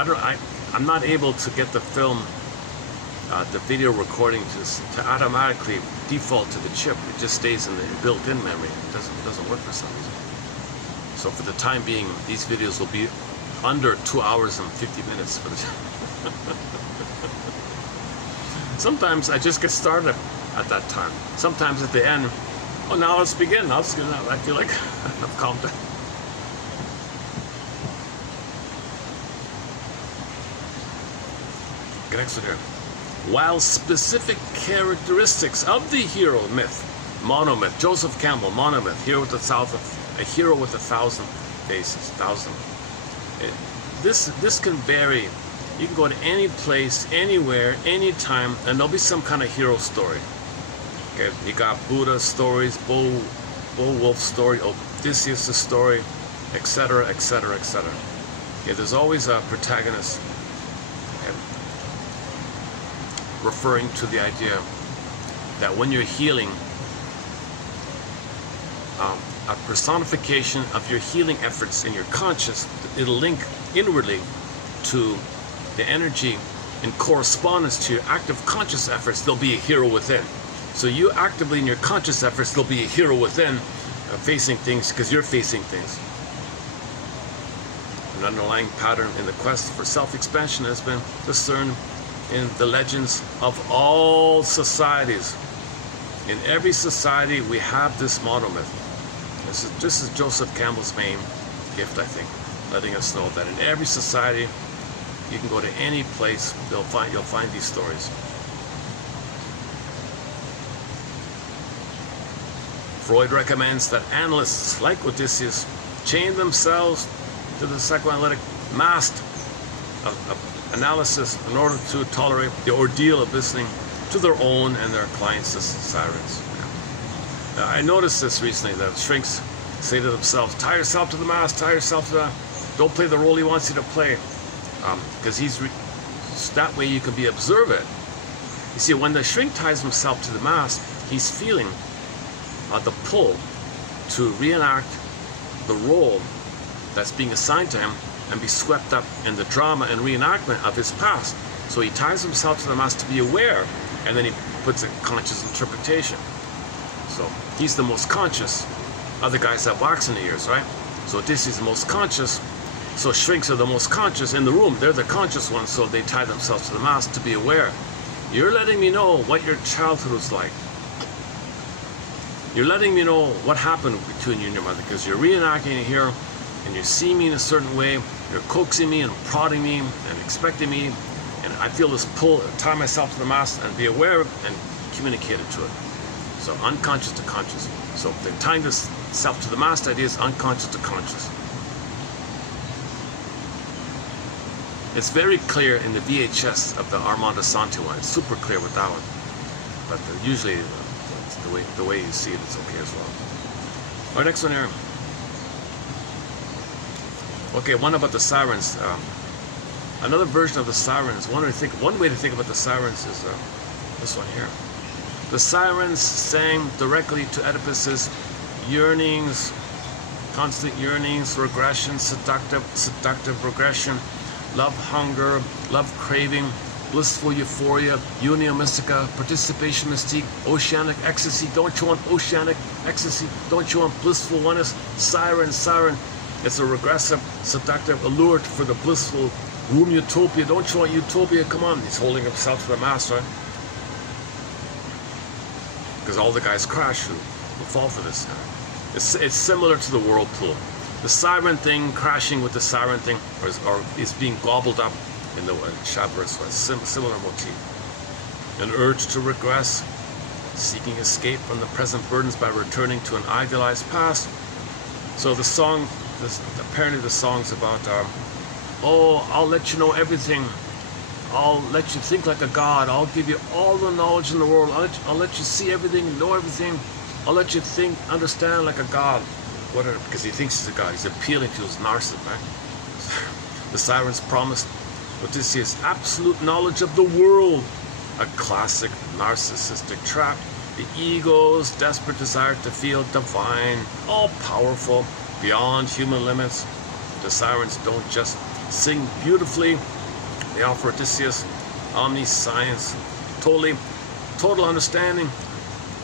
right. I'm not able to get the film, the video recording to automatically default to the chip. It just stays in the built-in memory. It doesn't work for some reason. So for the time being, these videos will be under 2 hours and 50 minutes for the Sometimes I just get started at that time. Sometimes at the end, oh, now let's begin. I feel like I've calmed down. Okay, next one here. While specific characteristics of the hero myth, monomyth, Joseph Campbell, monomyth, hero with a hero with 1,000 faces, 1,000. This can vary. You can go to any place, anywhere, anytime, and there'll be some kind of hero story. Okay, you got Buddha stories, Beowulf story, Odysseus' story, etc., etc., etc. Okay, there's always a protagonist, okay, referring to the idea that when you're healing, a personification of your healing efforts in your conscious, it'll link inwardly to the energy in correspondence to your active conscious efforts. There'll be a hero within. So you actively in your conscious efforts, there'll be a hero within, facing things because you're facing things. An underlying pattern in the quest for self-expansion has been discerned in the legends of all societies. In every society, we have this monomyth. This is Joseph Campbell's main gift, I think, letting us know that in every society, you can go to any place, you'll find these stories. Freud recommends that analysts like Odysseus chain themselves to the psychoanalytic mast of analysis in order to tolerate the ordeal of listening to their own and their clients' sirens. I noticed this recently, that shrinks say to themselves, tie yourself to the mast, tie yourself to the, don't play the role he wants you to play. Because that way you can be observant. You see, when the shrink ties himself to the mast, he's feeling the pull to reenact the role that's being assigned to him and be swept up in the drama and reenactment of his past. So he ties himself to the mast to be aware, and then he puts a conscious interpretation. So he's the most conscious, Other guys have wax in the ears, right? So Odysseus is the most conscious. So shrinks are the most conscious in the room. They're the conscious ones, so they tie themselves to the mast to be aware. You're letting me know what your childhood was like. You're letting me know what happened between you and your mother, because you're reenacting it here, and you see me in a certain way. You're coaxing me and prodding me and expecting me, and I feel this pull, tie myself to the mast and be aware and communicate it to it. So unconscious to conscious. So the tying this self to the mast idea is unconscious to conscious. It's very clear in the VHS of the Armando Santi one. It's super clear with that one. But usually, the way you see it, it's okay as well. All right, next one here. Okay, one about the sirens. Another version of the sirens. One way to think about the sirens is this one here. The sirens sang directly to Oedipus's yearnings, constant yearnings, regression, seductive regression, love hunger, love craving, blissful euphoria, unio mystica, participation mystique, oceanic ecstasy. Don't you want oceanic ecstasy? Don't you want blissful oneness? Siren, siren. It's a regressive, seductive allure for the blissful womb utopia. Don't you want utopia? Come on. He's holding himself to the mast, right? Because all the guys crash who fall for this. It's similar to the whirlpool. The siren thing crashing with the siren thing, or is being gobbled up in the Shabbos. Similar motif. An urge to regress, seeking escape from the present burdens by returning to an idealized past. So the song, apparently the song's about, oh, I'll let you know everything. I'll let you think like a god. I'll give you all the knowledge in the world. I'll let you see everything, know everything. I'll let you think, understand like a god. Whatever, because he thinks he's a god. He's appealing to his narcissist, right? The sirens promised Odysseus absolute knowledge of the world. A classic narcissistic trap. The ego's desperate desire to feel divine, all-powerful, beyond human limits. The sirens don't just sing beautifully. They offer Odysseus omniscience, total understanding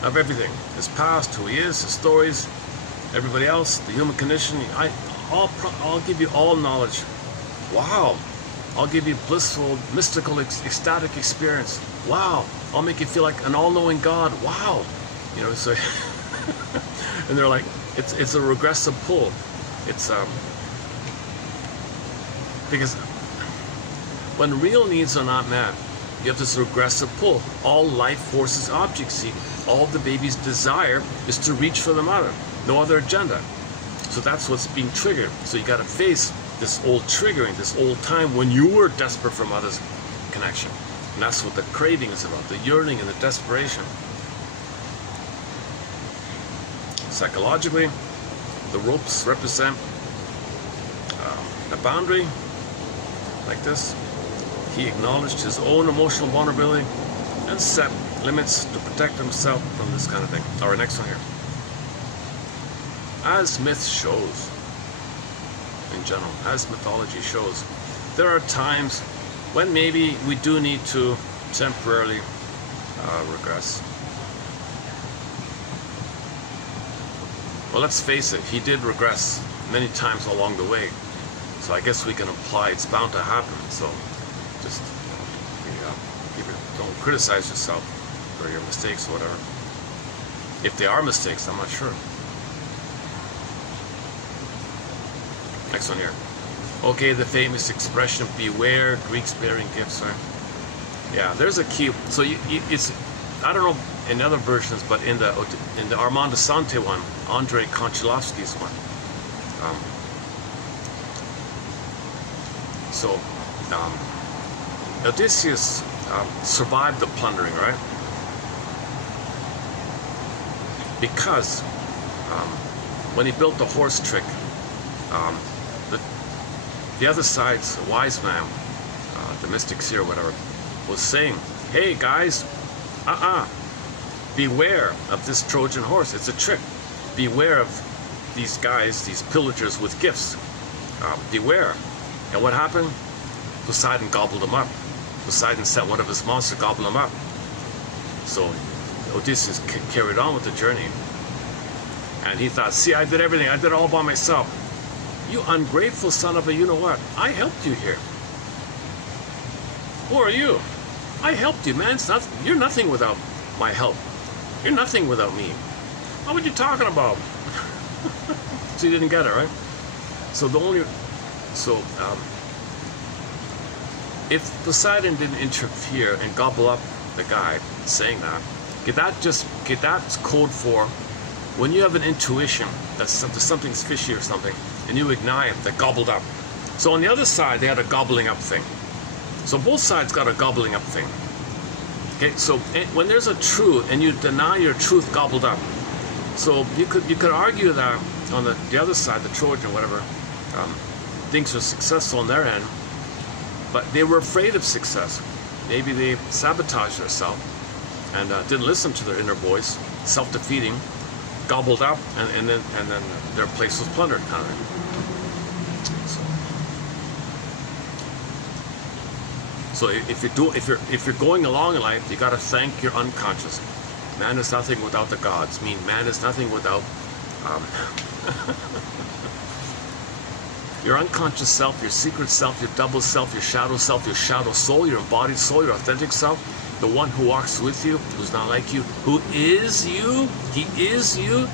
of everything. His past, who he is, his stories, everybody else, the human condition. I'll give you all knowledge. Wow. I'll give you blissful, mystical, ecstatic experience. Wow. I'll make you feel like an all-knowing God. Wow. You know, so and they're like, it's a regressive pull. It's because when real needs are not met, you have this regressive pull. All life forces object seeking. All the baby's desire is to reach for the mother. No other agenda. So that's what's being triggered. So you got to face this old triggering, this old time when you were desperate for mother's connection. And that's what the craving is about, the yearning and the desperation. Psychologically, the ropes represent a boundary like this. He acknowledged his own emotional vulnerability and set limits to protect himself from this kind of thing. All right, next one here. As myth shows, in general, as mythology shows, there are times when maybe we do need to temporarily regress. Well, let's face it, he did regress many times along the way. So I guess we can imply it's bound to happen. So just don't criticize yourself for your mistakes or whatever. If they are mistakes, I'm not sure. Next one here. Okay, the famous expression, beware Greeks bearing gifts, right? Yeah, there's a key. So it's, I don't know in other versions, but in the Armando Santi one, Andrei Konchalovsky's one. Odysseus survived the plundering, right? Because when he built the horse trick, the other side's wise man, the mystic seer or whatever, was saying, hey guys, beware of this Trojan horse. It's a trick. Beware of these guys, these pillagers with gifts. Beware. And what happened? Poseidon gobbled him up. Poseidon sent one of his monsters to gobble him up. So Odysseus carried on with the journey. And he thought, see, I did everything. I did it all by myself. You ungrateful son of a you-know-what. I helped you here. Who are you? I helped you, man. It's nothing. You're nothing without my help. You're nothing without me. What were you talking about? So you didn't get it, right? So if Poseidon didn't interfere and gobble up the guy saying that, that's code for when you have an intuition that something's fishy or something, and you ignite it, that gobbled up. So on the other side, they had a gobbling up thing. So both sides got a gobbling up thing. Okay, so when there's a truth and you deny your truth gobbled up, so you could argue that on the other side, the Trojan, whatever, things are successful on their end, but they were afraid of success. Maybe they sabotaged themselves and didn't listen to their inner voice, self-defeating, gobbled up, and then their place was plundered, kind of. So if you're going along in life, you got to thank your unconscious. Man is nothing without the gods. Man is nothing without your unconscious self, your secret self, your double self, your shadow soul, your embodied soul, your authentic self, the one who walks with you, who's not like you, who is you. He is you.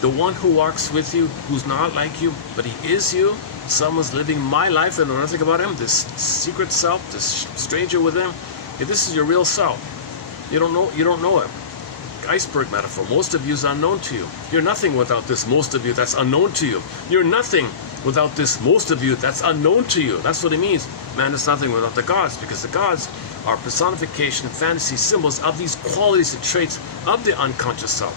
The one who walks with you, who's not like you, but he is you. Someone's living my life and know nothing about him. This secret self, this stranger within. If this is your real self, you don't know it. Iceberg metaphor. Most of you is unknown to you. You're nothing without this most of you that's unknown to you. You're nothing without this most of you that's unknown to you. That's what it means. Man is nothing without the gods, because the gods are personification, fantasy, symbols of these qualities and traits of the unconscious self.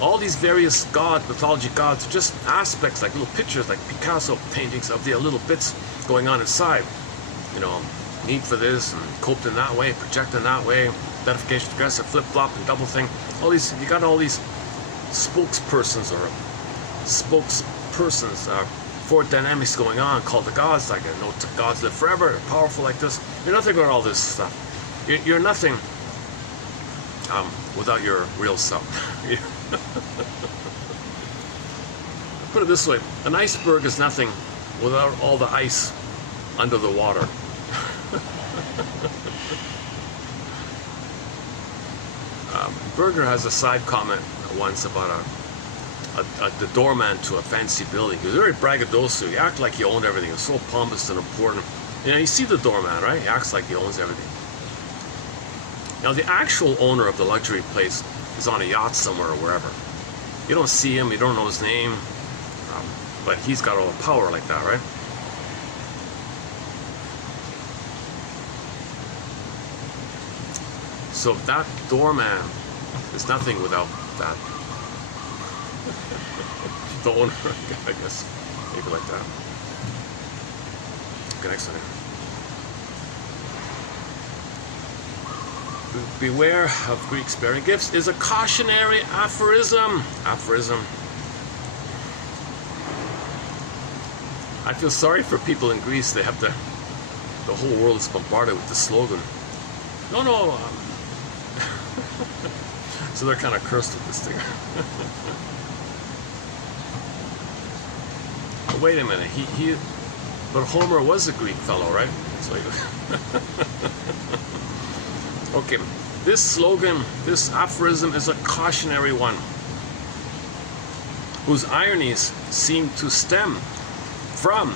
All these various mythology gods are just aspects, like little pictures, like Picasso paintings of the little bits going on inside. You know, need for this, and coped in that way, project in that way, identification, aggressive, flip-flop, and double thing. All these, you got all these spokespersons for dynamics going on called the gods. Like, I know gods live forever, powerful like this. You're nothing without all this stuff. You're nothing without your real self. Put it this way, an iceberg is nothing without all the ice under the water. Berger has a side comment once about the doorman to a fancy building. He was very braggadocio. He acted like he owned everything. He was so pompous and important. You know, you see the doorman, right? He acts like he owns everything. Now, the actual owner of the luxury place is on a yacht somewhere or wherever. You don't see him, you don't know his name, but he's got all the power like that, right? So that doorman is nothing without that. The owner, I guess, maybe like that. Okay, next one. Beware of Greek sparing gifts is a cautionary aphorism. I feel sorry for people in Greece. They have the whole world is bombarded with the slogan. No. So they're kind of cursed with this thing. But wait a minute. But Homer was a Greek fellow, right? So okay, this slogan, this aphorism is a cautionary one, whose ironies seem to stem from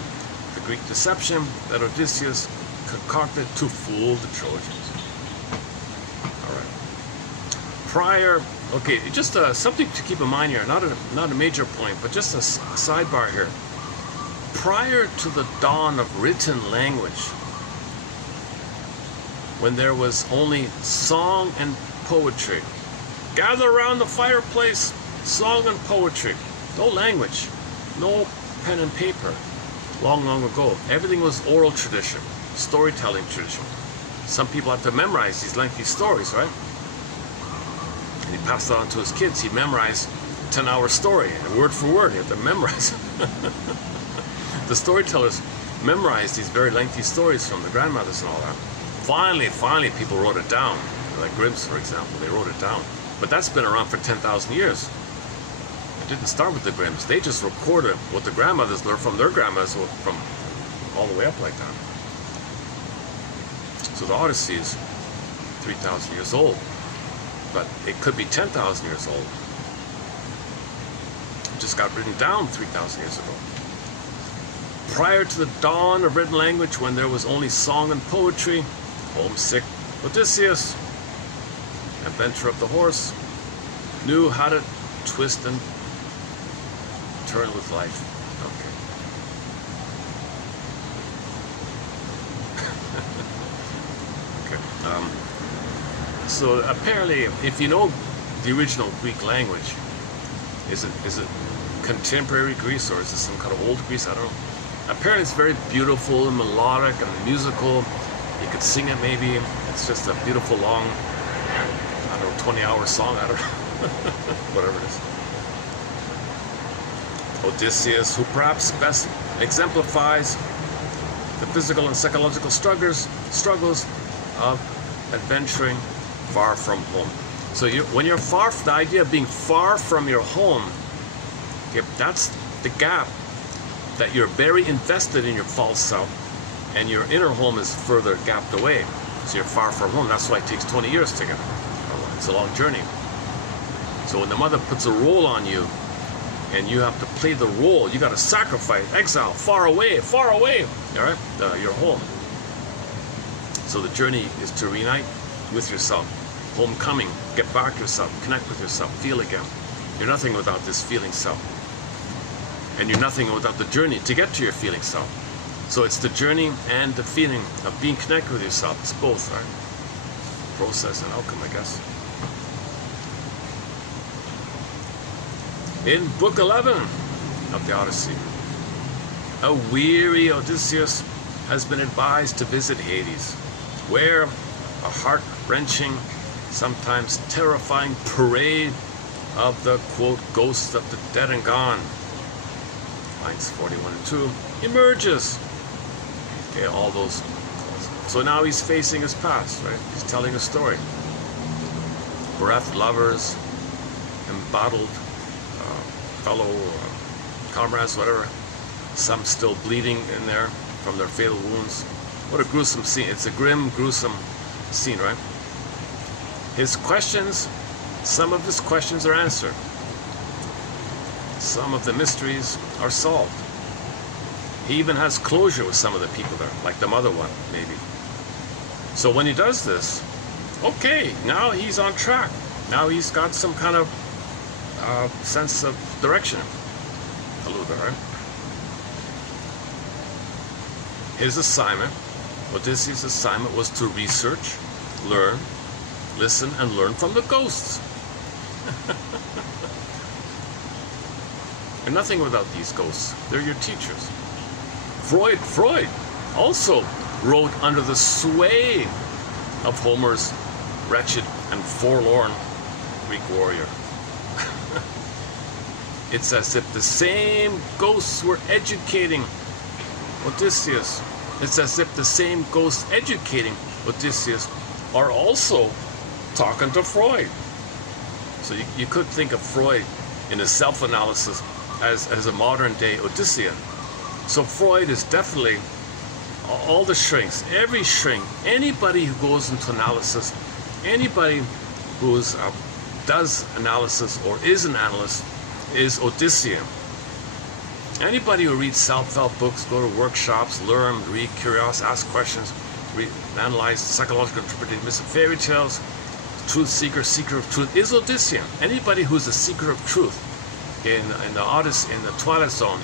the Greek deception that Odysseus concocted to fool the Trojans. All right. Just something to keep in mind here, not a major point, but just a sidebar here. Prior to the dawn of written language, when there was only song and poetry. Gather around the fireplace, song and poetry. No language, no pen and paper. Long ago, everything was oral tradition, storytelling tradition. Some people have to memorize these lengthy stories, right? And he passed it on to his kids. He'd memorize a 10-hour story, word for word. He had to memorize. The storytellers memorized these very lengthy stories from the grandmothers and all that. Finally, people wrote it down. Like Grimm's, for example, they wrote it down. But that's been around for 10,000 years. It didn't start with the Grimms. They just recorded what the grandmothers learned from their grandmas from all the way up like that. So the Odyssey is 3,000 years old, but it could be 10,000 years old. It just got written down 3,000 years ago. Prior to the dawn of written language, when there was only song and poetry, homesick Odysseus, adventurer of the horse, knew how to twist and turn with life. Okay. So apparently, if you know the original Greek language, is it contemporary Greece or is it some kind of old Greece? I don't know. Apparently, it's very beautiful and melodic and musical. You could sing it maybe. It's just a beautiful long, I don't know, 20-hour song. I don't know. Whatever it is. Odysseus, who perhaps best exemplifies the physical and psychological struggles of adventuring far from home. So when you're far, the idea of being far from your home, okay, that's the gap, that you're very invested in your false self and your inner home is further gapped away. So you're far from home. That's why it takes 20 years to get. It's a long journey. So when the mother puts a role on you and you have to play the role, you got to sacrifice, exile, far away, all right, your home. So the journey is to reunite with yourself, homecoming, get back yourself, connect with yourself, feel again. You're nothing without this feeling self. And you're nothing without the journey to get to your feeling self. So it's the journey and the feeling of being connected with yourself. It's both, right? Process and outcome, I guess. In Book 11 of the Odyssey, a weary Odysseus has been advised to visit Hades, where a heart-wrenching, sometimes terrifying parade of the, quote, ghosts of the dead and gone, lines 41 and 2, emerges. Okay, all those. So now he's facing his past, right? He's telling a story. Bereft lovers, embattled fellow comrades, whatever. Some still bleeding in there from their fatal wounds. What a gruesome scene. It's a grim, gruesome scene, right? His questions, some of his questions are answered. Some of the mysteries are solved. He even has closure with some of the people there, like the mother one, maybe. So when he does this, okay, now he's on track. Now he's got some kind of sense of direction. A little bit, right? His assignment, Odysseus' assignment, was to research, learn, listen, and learn from the ghosts. You're nothing without these ghosts. They're your teachers. Freud also wrote under the sway of Homer's wretched and forlorn Greek warrior. It's as if the same ghosts were educating Odysseus. It's as if the same ghosts educating Odysseus are also talking to Freud. So you could think of Freud in his self-analysis as a modern-day Odyssean. So Freud is definitely, all the shrinks, every shrink, anybody who goes into analysis, anybody who does analysis or is an analyst is Odyssean. Anybody who reads self-help books, go to workshops, learn, read, curious, ask questions, analyze psychological interpretation of fairy tales, truth seeker, seeker of truth, is Odyssean. Anybody who's a seeker of truth. In the Odyssey, in the Twilight Zone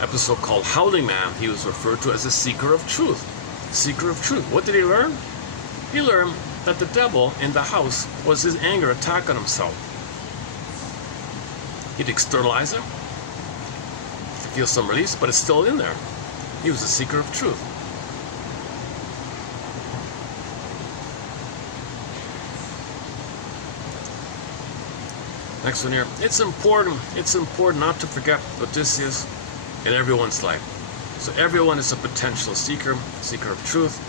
episode called Howling Man, he was referred to as a seeker of truth. Seeker of truth. What did he learn? He learned that the devil in the house was his anger attack on himself. He'd externalize it to feel some release, but it's still in there. He was a seeker of truth. Next one here. It's important not to forget Odysseus in everyone's life. So everyone is a potential seeker of truth.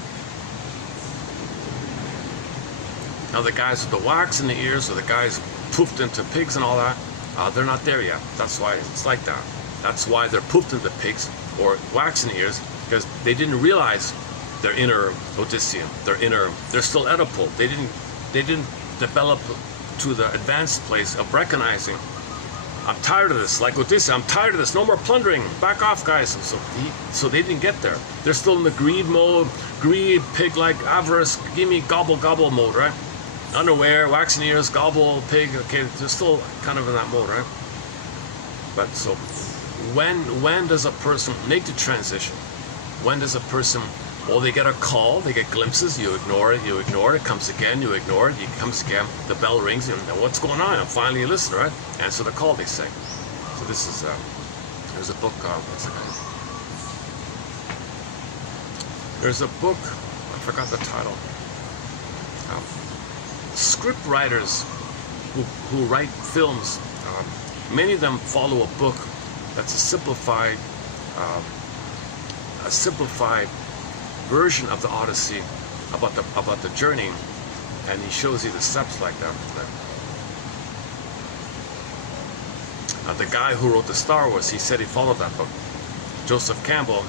Now the guys with the wax in the ears, or the guys poofed into pigs and all that, They're not there yet. That's why it's like that. That's why they're pooped into pigs or waxen ears, because they didn't realize their inner Odyssean, they're still Oedipal. They didn't develop to the advanced place of recognizing, I'm tired of this, like Odysseus, I'm tired of this, no more plundering, back off guys. So they didn't get there. They're still in the greed mode, greed, pig-like avarice, give me gobble gobble mode, right? Underwear, waxen ears, gobble, pig, okay, they're still kind of in that mode, right? But so when does a person make the transition? When does a person, well, they get a call, they get glimpses, you ignore it, it comes again, you ignore it, it comes again, the bell rings, and what's going on? And finally you listen, right? Answer the call, they say. So this is, there's a book, what's it called? There's a book, I forgot the title. Script writers who write films, many of them follow a book that's a simplified version of the Odyssey about the journey, and he shows you the steps like that. The guy who wrote the Star Wars, he said he followed that book. Joseph Campbell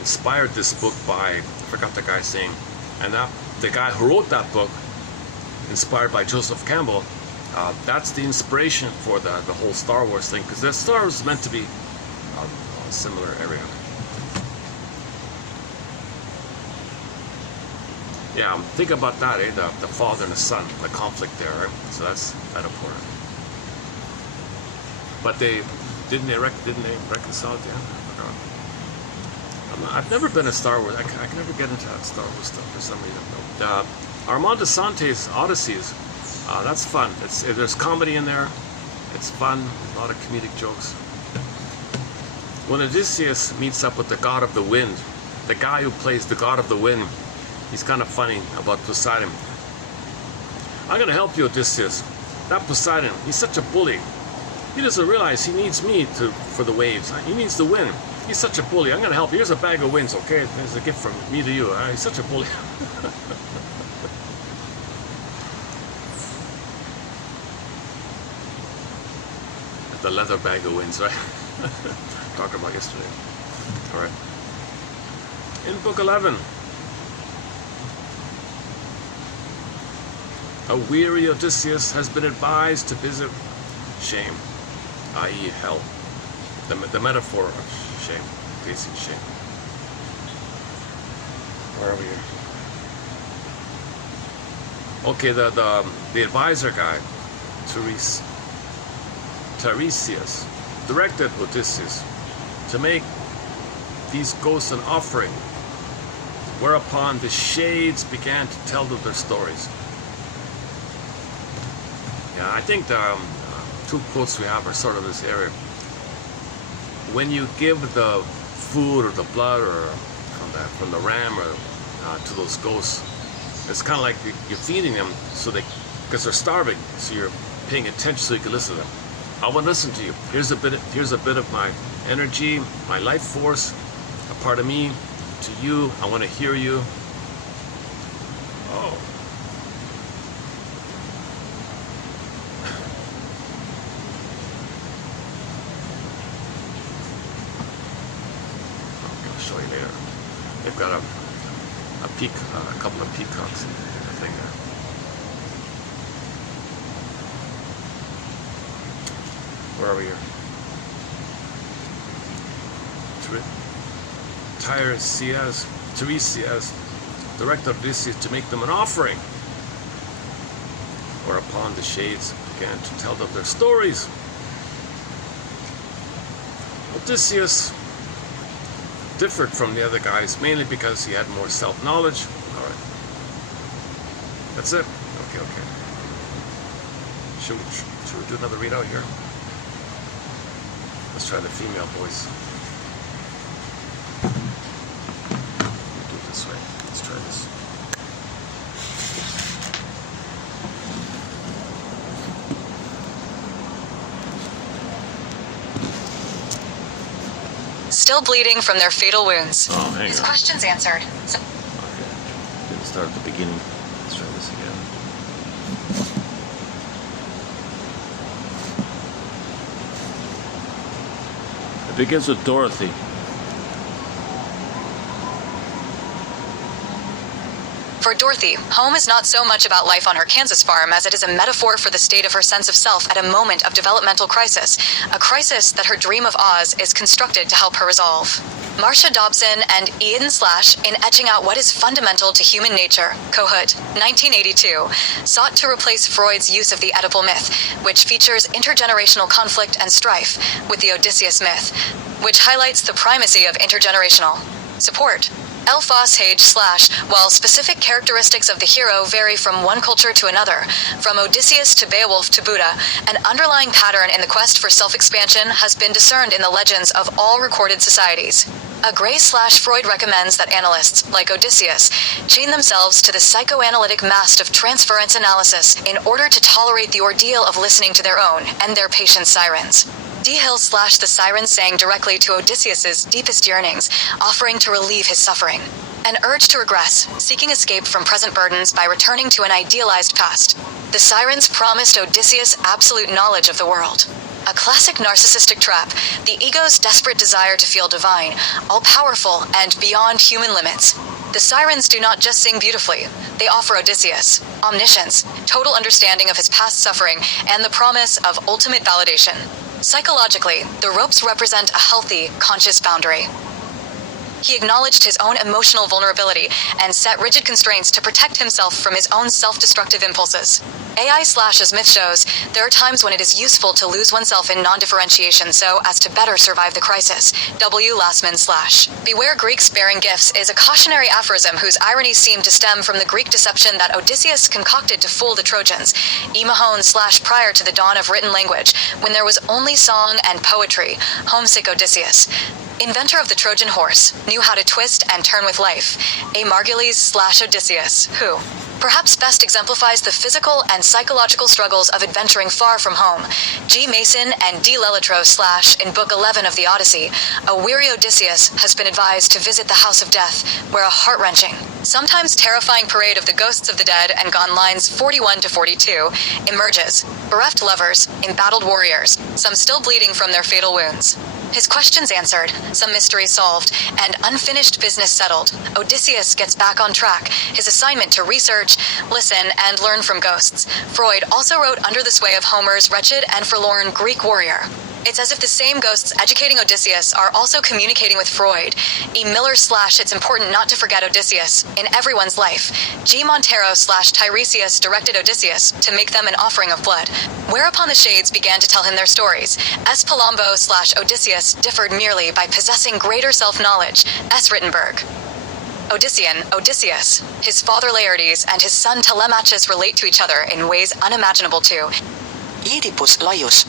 inspired this book by, I forgot the guy's name, and the guy who wrote that book, inspired by Joseph Campbell, that's the inspiration for the whole Star Wars thing, because the Star Wars is meant to be a similar area. Yeah, think about that, eh? The father and the son, the conflict there, right? So that's that important. But didn't they reconcile it? Yeah, I forgot. I've never been a Star Wars. I can never get into that Star Wars stuff for some reason. Armand de Sante's Odysseys, that's fun. There's comedy in there. It's fun. A lot of comedic jokes. When Odysseus meets up with the god of the wind, the guy who plays the god of the wind, he's kind of funny about Poseidon. I'm going to help you, Odysseus. That Poseidon, he's such a bully. He doesn't realize he needs me for the waves. He needs the wind. He's such a bully. I'm going to help you. Here's a bag of winds, okay? There's a gift from me to you. He's such a bully. The leather bag of winds, right? Talked about yesterday. All right. In Book 11, a weary Odysseus has been advised to visit shame, i.e. hell. The metaphor of shame, facing shame. Where are we here? Okay, the advisor guy, Tiresias, directed Odysseus to make these ghosts an offering, whereupon the shades began to tell them their stories. Yeah, I think the two quotes we have are sort of this area. When you give the food or the blood or from the ram or to those ghosts, it's kind of like you're feeding them because they're starving, so you're paying attention so you can listen to them. I want to listen to you. Here's a bit of my energy, my life force, a part of me to you. I want to hear you. Oh. I'll show you later. They've got a couple of peacocks in the thing there. Where are we here? Tiresias directed Odysseus to make them an offering, whereupon the shades began to tell them their stories. Odysseus differed from the other guys mainly because he had more self-knowledge. All right, that's it. Okay. Should we do another readout here? Let's try the female voice. Do it this way. Let's try this. Still bleeding from their fatal wounds. Oh, hang His on. questions answered. Okay. Didn't start at the beginning. Let's try this again. It begins with Dorothy. For Dorothy, home is not so much about life on her Kansas farm as it is a metaphor for the state of her sense of self at a moment of developmental crisis, a crisis that her dream of Oz is constructed to help her resolve. Marcia Dobson and Ian Slash, in Etching Out What is Fundamental to Human Nature, Kohut, 1982, sought to replace Freud's use of the Oedipal myth, which features intergenerational conflict and strife, with the Odysseus myth, which highlights the primacy of intergenerational support. L. Foss Hage Slash, while specific characteristics of the hero vary from one culture to another, from Odysseus to Beowulf to Buddha, an underlying pattern in the quest for self-expansion has been discerned in the legends of all recorded societies. A Gray Slash Freud recommends that analysts, like Odysseus, chain themselves to the psychoanalytic mast of transference analysis in order to tolerate the ordeal of listening to their own and their patient's sirens. D. Hill Slash the sirens sang directly to Odysseus's deepest yearnings, offering to relieve his suffering. An urge to regress, seeking escape from present burdens by returning to an idealized past. The sirens promised Odysseus absolute knowledge of the world. A classic narcissistic trap, the ego's desperate desire to feel divine, all-powerful, and beyond human limits. The sirens do not just sing beautifully, they offer Odysseus omniscience, total understanding of his past suffering, and the promise of ultimate validation. Psychologically, the ropes represent a healthy, conscious boundary. He acknowledged his own emotional vulnerability and set rigid constraints to protect himself from his own self-destructive impulses. AI Slash as myth shows, there are times when it is useful to lose oneself in non-differentiation so as to better survive the crisis. W. Lassman Slash. Beware Greeks bearing gifts is a cautionary aphorism whose ironies seem to stem from the Greek deception that Odysseus concocted to fool the Trojans. E. Mahone Slash prior to the dawn of written language, when there was only song and poetry, homesick Odysseus. Inventor of the Trojan horse, knew how to twist and turn with life. A. Margulies Slash Odysseus, who perhaps best exemplifies the physical and psychological struggles of adventuring far from home. G. Mason and D. Lelatro Slash in Book 11 of the Odyssey, a weary Odysseus has been advised to visit the House of Death, where a heart-wrenching, sometimes terrifying parade of the ghosts of the dead and gone lines 41 to 42 emerges. Bereft lovers, embattled warriors, some still bleeding from their fatal wounds. His questions answered, some mysteries solved, and unfinished business settled, Odysseus gets back on track, his assignment to research, listen, and learn from ghosts. Freud also wrote under the sway of Homer's wretched and forlorn Greek warrior. It's as if the same ghosts educating Odysseus are also communicating with Freud. E. Miller Slash it's important not to forget Odysseus in everyone's life. G. Montero Slash Tiresias directed Odysseus to make them an offering of blood, whereupon the shades began to tell him their stories. S. Palumbo Slash Odysseus differed merely by possessing greater self-knowledge. S. Rittenberg. Odyssean, Odysseus, his father Laertes and his son Telemachus relate to each other in ways unimaginable to Oedipus Laius.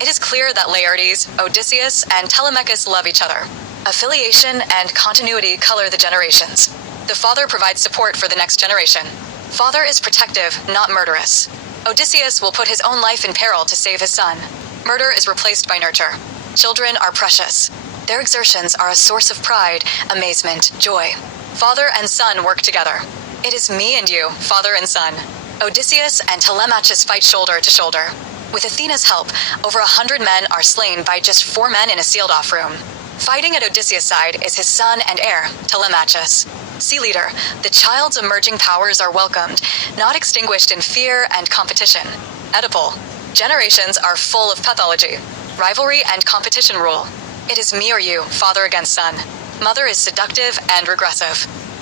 It is clear that Laertes, Odysseus, and Telemachus love each other. Affiliation and continuity color the generations. The father provides support for the next generation. Father is protective, not murderous. Odysseus will put his own life in peril to save his son. Murder is replaced by nurture. Children are precious. Their exertions are a source of pride, amazement, joy. Father and son work together. It is me and you, father and son. Odysseus and Telemachus fight shoulder to shoulder. With Athena's help, over 100 men are slain by just 4 men in a sealed-off room. Fighting at Odysseus' side is his son and heir, Telemachus. Sea Leader, the child's emerging powers are welcomed, not extinguished in fear and competition. Oedipal, generations are full of pathology. Rivalry and competition rule. It is me or you, father against son. Mother is seductive and regressive.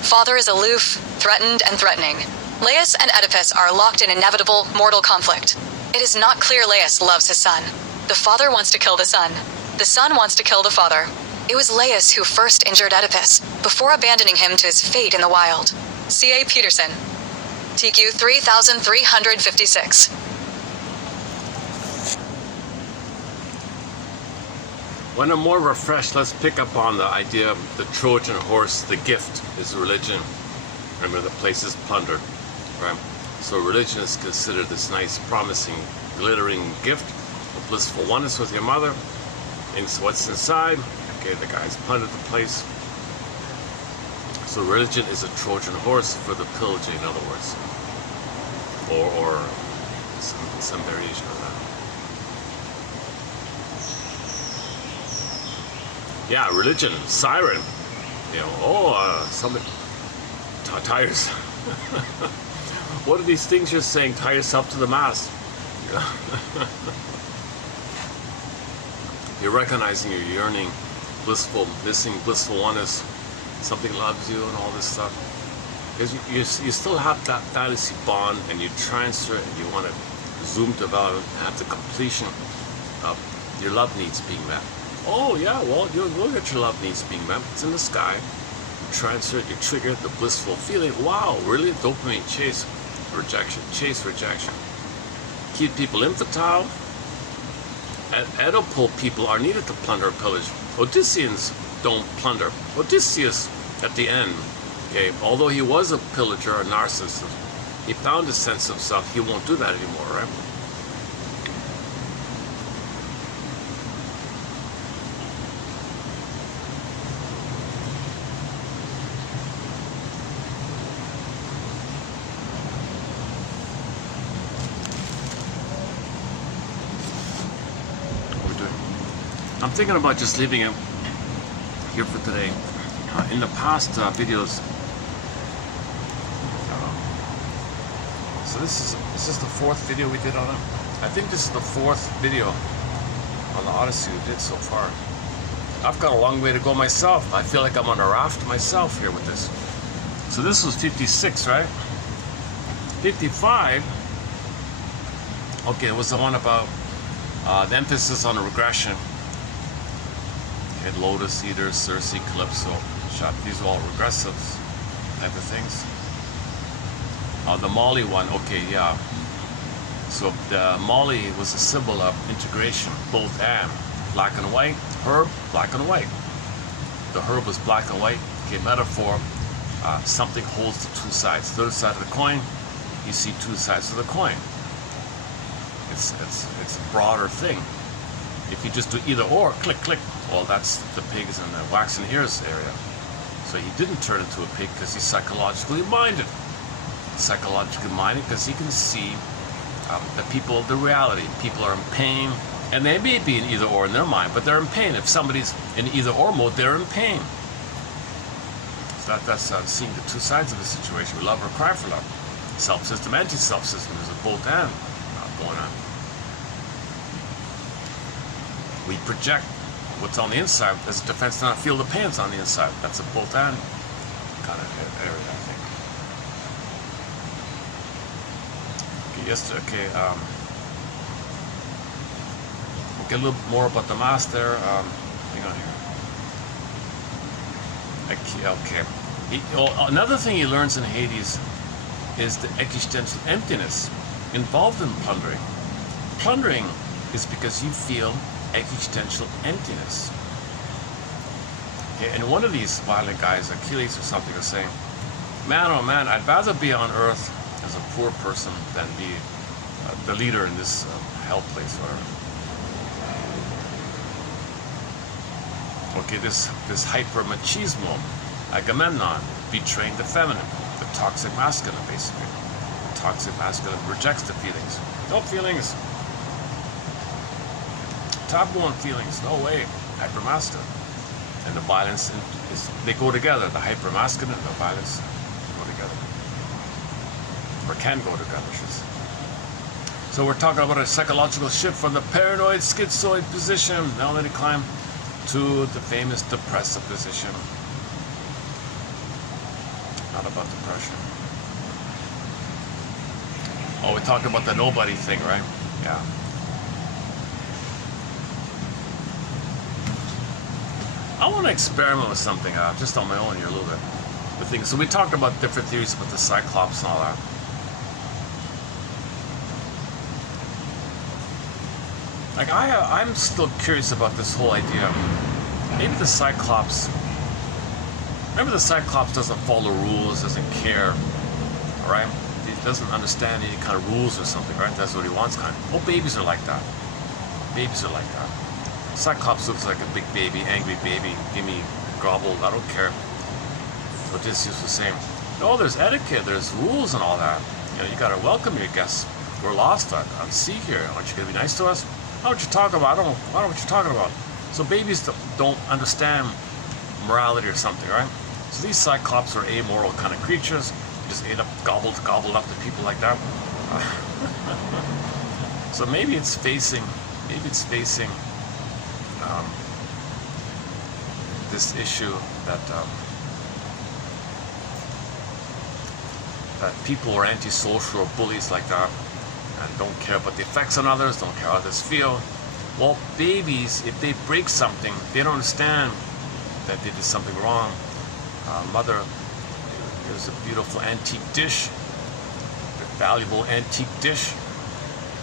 Father is aloof, threatened and threatening. Laius and Oedipus are locked in inevitable, mortal conflict. It is not clear Laius loves his son. The father wants to kill the son. The son wants to kill the father. It was Laius who first injured Oedipus, before abandoning him to his fate in the wild. C.A. Peterson. TQ 3356. When I'm more refreshed, let's pick up on the idea of the Trojan horse. The gift is religion. Remember, the place is plundered, right? So religion is considered this nice, promising, glittering gift, a blissful oneness with your mother. And so what's inside? Okay, the guy's plundered the place. So religion is a Trojan horse for the pillaging, in other words. Or some variation of that. Yeah, religion, siren. You know, something tires. What are these things you're saying? Tie yourself to the mast. You're recognizing your yearning, blissful, missing, blissful oneness. Something loves you and all this stuff. Because you still have that fantasy bond, and you transfer it, and you want to zoom development and have the completion of your love needs being met. Oh yeah, well, you'll get your love needs being met. It's in the sky. You transfer it, you trigger the blissful feeling. Wow, really? Dopamine, chase, rejection, chase, rejection. Keep people infantile. Oedipal people are needed to plunder or pillage. Odysseans don't plunder. Odysseus, at the end, okay, although he was a pillager, a narcissist, he found a sense of self. He won't do that anymore, right? What are we doing? I'm thinking about just leaving it here for today. In the past videos, so this is the fourth video we did on it. I think this is the fourth video on the Odyssey we did so far. I've got a long way to go myself. I feel like I'm on a raft myself here with this. So this was 56, right? 55. Okay, it was the one about the emphasis on the regression. Okay, Lotus Eater, Circe, Calypso. These are all regressives type of things. The Mali one, okay, yeah. So the Mali was a symbol of integration, both and. Black and white, herb, black and white. The herb was black and white, okay, metaphor. Something holds the two sides. The other side of the coin, you see two sides of the coin. It's a broader thing. If you just do either or, click, click, well, that's the pigs and the wax and ears area. So he didn't turn into a pig because he's psychologically minded. Psychologically minded because he can see the people, the reality. People are in pain, and they may be in either or in their mind, but they're in pain. If somebody's in either or mode, they're in pain. So that's seeing the two sides of the situation. We love or cry for love. Self-system, anti-self-system. There's a both and going on. We project what's on the inside as a defense to not feel the pains on the inside. That's a both and kind of area, I think. Okay, yesterday, okay, we'll get a little bit more about the mass there. Hang on here. Okay. Another thing he learns in Hades is the existential emptiness involved in plundering. Plundering is because you feel existential emptiness. Okay, and one of these violent guys, Achilles or something, is saying, man, oh man, I'd rather be on Earth as a poor person than be the leader in this hell place, whatever. Okay, this hyper-machismo, Agamemnon, betraying the feminine, the toxic masculine, basically. The toxic masculine rejects the feelings. No feelings. Taboo on feelings, no way. Hyper-masculine. And the violence, they go together. The hyper-masculine and the violence go together. Or can go together, I should say. So we're talking about a psychological shift from the paranoid, schizoid position, now let it climb, to the famous depressive position. Not about depression. Oh, we talked about the nobody thing, right? Yeah. I want to experiment with something just on my own here a little bit. The thing. So we talked about different theories about the Cyclops and all that. Like I'm still curious about this whole idea. Maybe the Cyclops. Remember, the Cyclops doesn't follow rules, doesn't care. All right, he doesn't understand any kind of rules or something. Right? That's what he wants. Kind of. Oh, babies are like that. Babies are like that. Cyclops looks like a big baby, angry baby. Give me gobble. I don't care. Odysseus was saying, no, there's etiquette, there's rules and all that. You know, you gotta welcome your guests. We're lost on sea here. Aren't you gonna be nice to us? What you talking about? I don't know what you're talking about. So babies don't understand morality or something, right? So these cyclops are amoral kind of creatures. They just ate up, gobbled up the people like that. So maybe it's facing this issue that that people are antisocial or bullies like that and don't care about the effects on others, don't care how others feel. Well, babies, if they break something, they don't understand that they did something wrong. Mother, there's a beautiful antique dish, a valuable antique dish.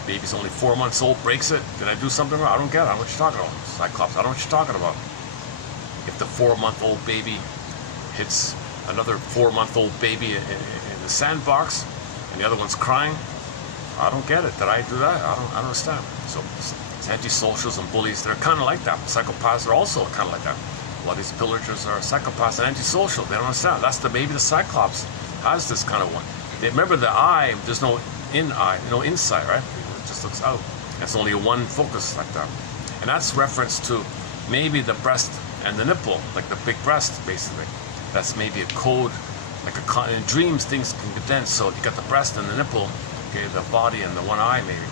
Baby's only 4 months old, breaks it. Did I do something wrong? I don't get it. I don't know what you're talking about. Cyclops, I don't know what you're talking about. If the 4-month-old baby hits another 4-month-old baby in the sandbox and the other one's crying, I don't get it. Did I do that? I don't understand. So antisocials and bullies, they're kind of like that. Psychopaths are also kind of like that. A lot of these pillagers are psychopaths and antisocial. They don't understand. That's maybe the Cyclops has this kind of one. Remember the eye, there's no inside, right? It just looks out. It's only one focus like that. And that's reference to maybe the breast and the nipple, like the big breast, basically. That's maybe a code, like in dreams things can condense. So you got the breast and the nipple, okay, the body and the one eye maybe.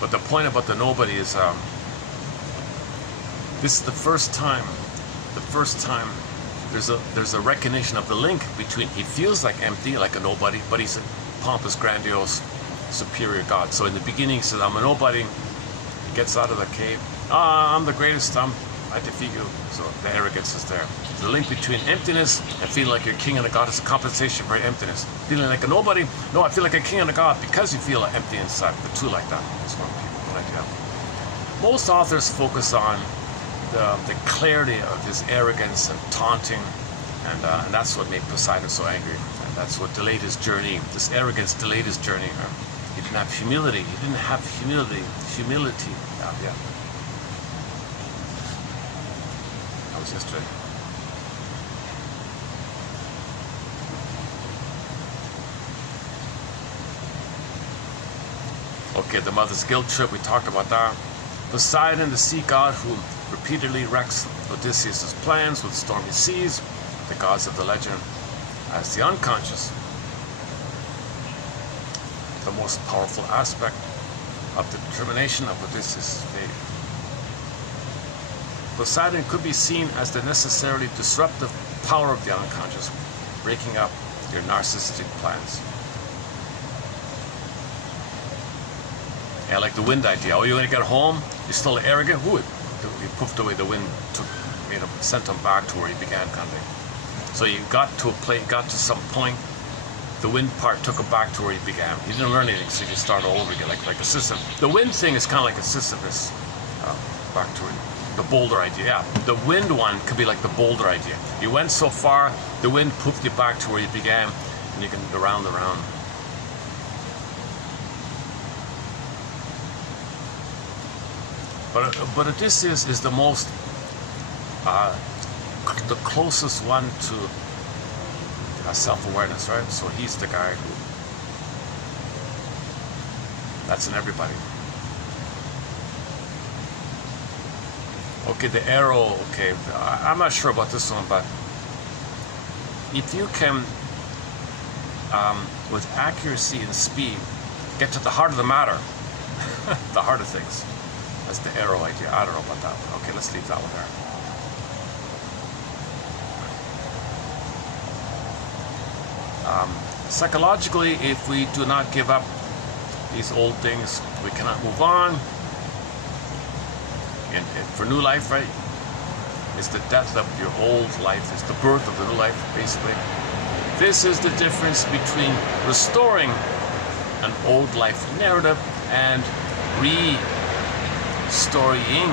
But the point about the nobody is, this is the first time there's a recognition of the link between, he feels like empty, like a nobody, but he's a pompous, grandiose, superior God. So in the beginning he says, I'm a nobody. He gets out of the cave. I'm the greatest, I defeat you. So the arrogance is there. The link between emptiness and feeling like you're king and a god is a compensation for your emptiness. Feeling like a nobody, no, I feel like a king and a god because you feel empty inside. The two like that. That's what people like to have. Most authors focus on the clarity of his arrogance and taunting, and that's what made Poseidon so angry. And that's what delayed his journey. This arrogance delayed his journey. He didn't have humility. He didn't have humility. Yeah. That was yesterday. Okay, the mother's guilt trip, we talked about that. Poseidon, the sea god who repeatedly wrecks Odysseus' plans with stormy seas, the gods of the legend as the unconscious. The most powerful aspect of the determination of Odysseus' fate. Poseidon could be seen as the necessarily disruptive power of the unconscious, breaking up your narcissistic plans. Yeah, like the wind idea. Oh, you're going to get home? You're still arrogant? Ooh, you poofed away the wind, sent him back to where he began, kind of thing. So you got to a place, got to some point, the wind part took him back to where he began. He didn't learn anything, so you start all over again, like a system. The wind thing is kind of like a Sisyphus, back to the boulder idea. Yeah, the wind one could be like the boulder idea. You went so far, the wind poofed you back to where you began, and you can go round and round. But Odysseus is the most, the closest one to self-awareness, right? So he's the guy who, that's in everybody. Okay, the arrow, okay, I'm not sure about this one, but if you can, with accuracy and speed, get to the heart of the matter, the heart of things. That's the arrow idea. I don't know about that one. Okay, let's leave that one there. Psychologically, if we do not give up these old things, we cannot move on. And for new life, right, it's the death of your old life. It's the birth of the new life, basically. This is the difference between restoring an old life narrative and storying,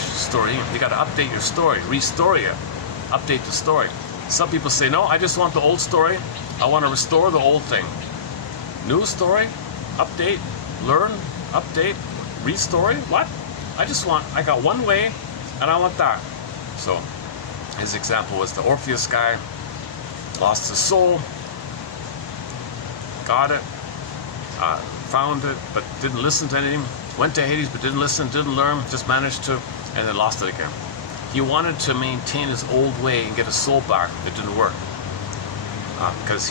storying. You got to update your story, restory it, update the story. Some people say, no, I just want the old story. I want to restore the old thing. New story, update, learn, update, restory. What? I got one way, and I want that. So his example was the Orpheus guy, lost his soul, got it, found it, but didn't listen to anything. Went to Hades, but didn't listen, didn't learn, just managed to, and then lost it again. He wanted to maintain his old way and get his soul back. It didn't work. Because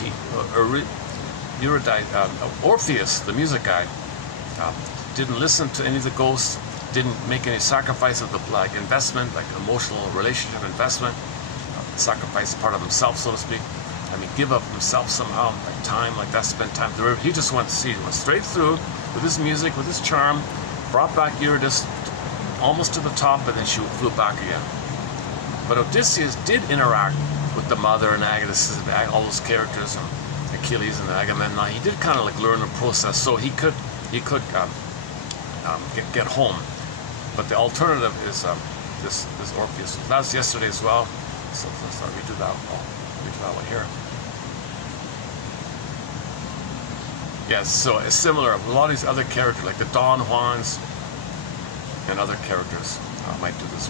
Orpheus, the music guy, didn't listen to any of the ghosts, didn't make any sacrifice of the investment, like emotional relationship investment, sacrifice part of himself, so to speak. I mean, give up himself somehow, like time, like that, spend time. He just went to see, went straight through with his music, with his charm, brought back Eurydice almost to the top, and then she flew back again. But Odysseus did interact with the mother and Agosta and all those characters, and Achilles and Agamemnon. He did kind of like learn the process, so he could get home. But the alternative is this Orpheus. That was yesterday as well. So let's redo that. Redo that one here. Yes, so it's similar. A lot of these other characters, like the Don Juans and other characters, might do this.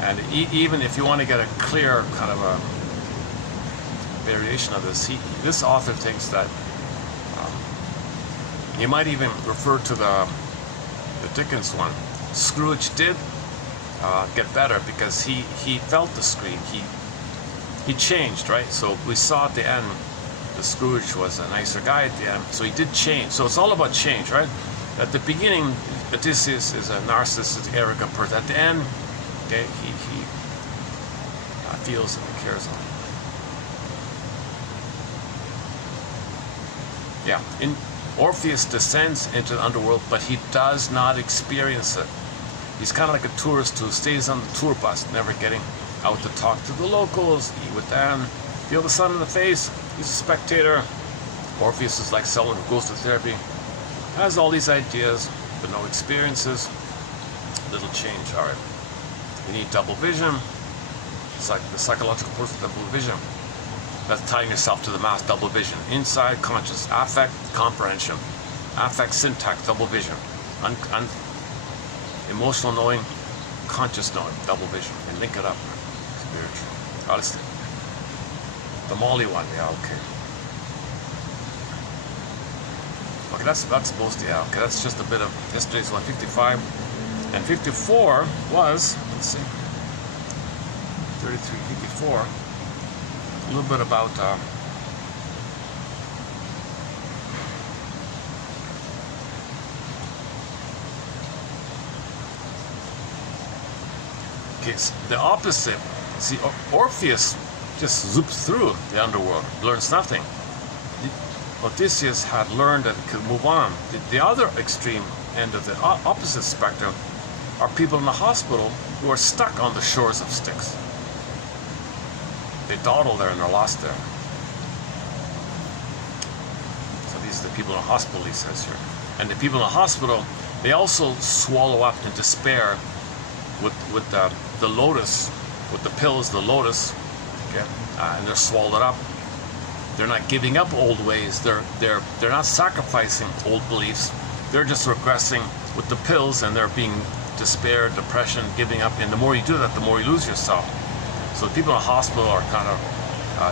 And even if you want to get a clear kind of a variation of this, this author thinks that you might even refer to the Dickens one. Scrooge did get better because he felt the screen. He changed, right? So we saw at the end, the Scrooge was a nicer guy at the end, so he did change. So it's all about change, right? At the beginning, Odysseus is a narcissistic, arrogant person. At the end, okay, he feels and cares on. Yeah, Orpheus descends into the underworld, but he does not experience it. He's kind of like a tourist who stays on the tour bus, never getting out to talk to the locals, eat with them, feel the sun in the face. He's a spectator. Orpheus is like someone who goes to therapy, has all these ideas, but no experiences. Little change. All right. You need double vision. It's like the psychological process of double vision. That's tying yourself to the mass, double vision. Inside conscious, affect, comprehension. Affect, syntax, double vision. Emotional knowing, conscious knowing, double vision. And link it up. Spiritual. Honestly. The Molly one, yeah, okay. Okay, that's mostly, yeah, okay, that's just a bit of yesterday's one, 55. And 54 was, let's see, 33, 54, a little bit about okay, so the opposite. See, Orpheus just zoops through the underworld, learns nothing. Odysseus had learned that he could move on. The other extreme end of the opposite spectrum are people in the hospital who are stuck on the shores of Styx. They dawdle there and they're lost there. So these are the people in the hospital, he says here. And the people in the hospital, they also swallow up in despair with the lotus, with the pills, the lotus, okay? And they're swallowed up. They're not giving up old ways. They're not sacrificing old beliefs. They're just regressing with the pills, and they're being despair, depression, giving up. And the more you do that, the more you lose yourself. So the people in the hospital are kind of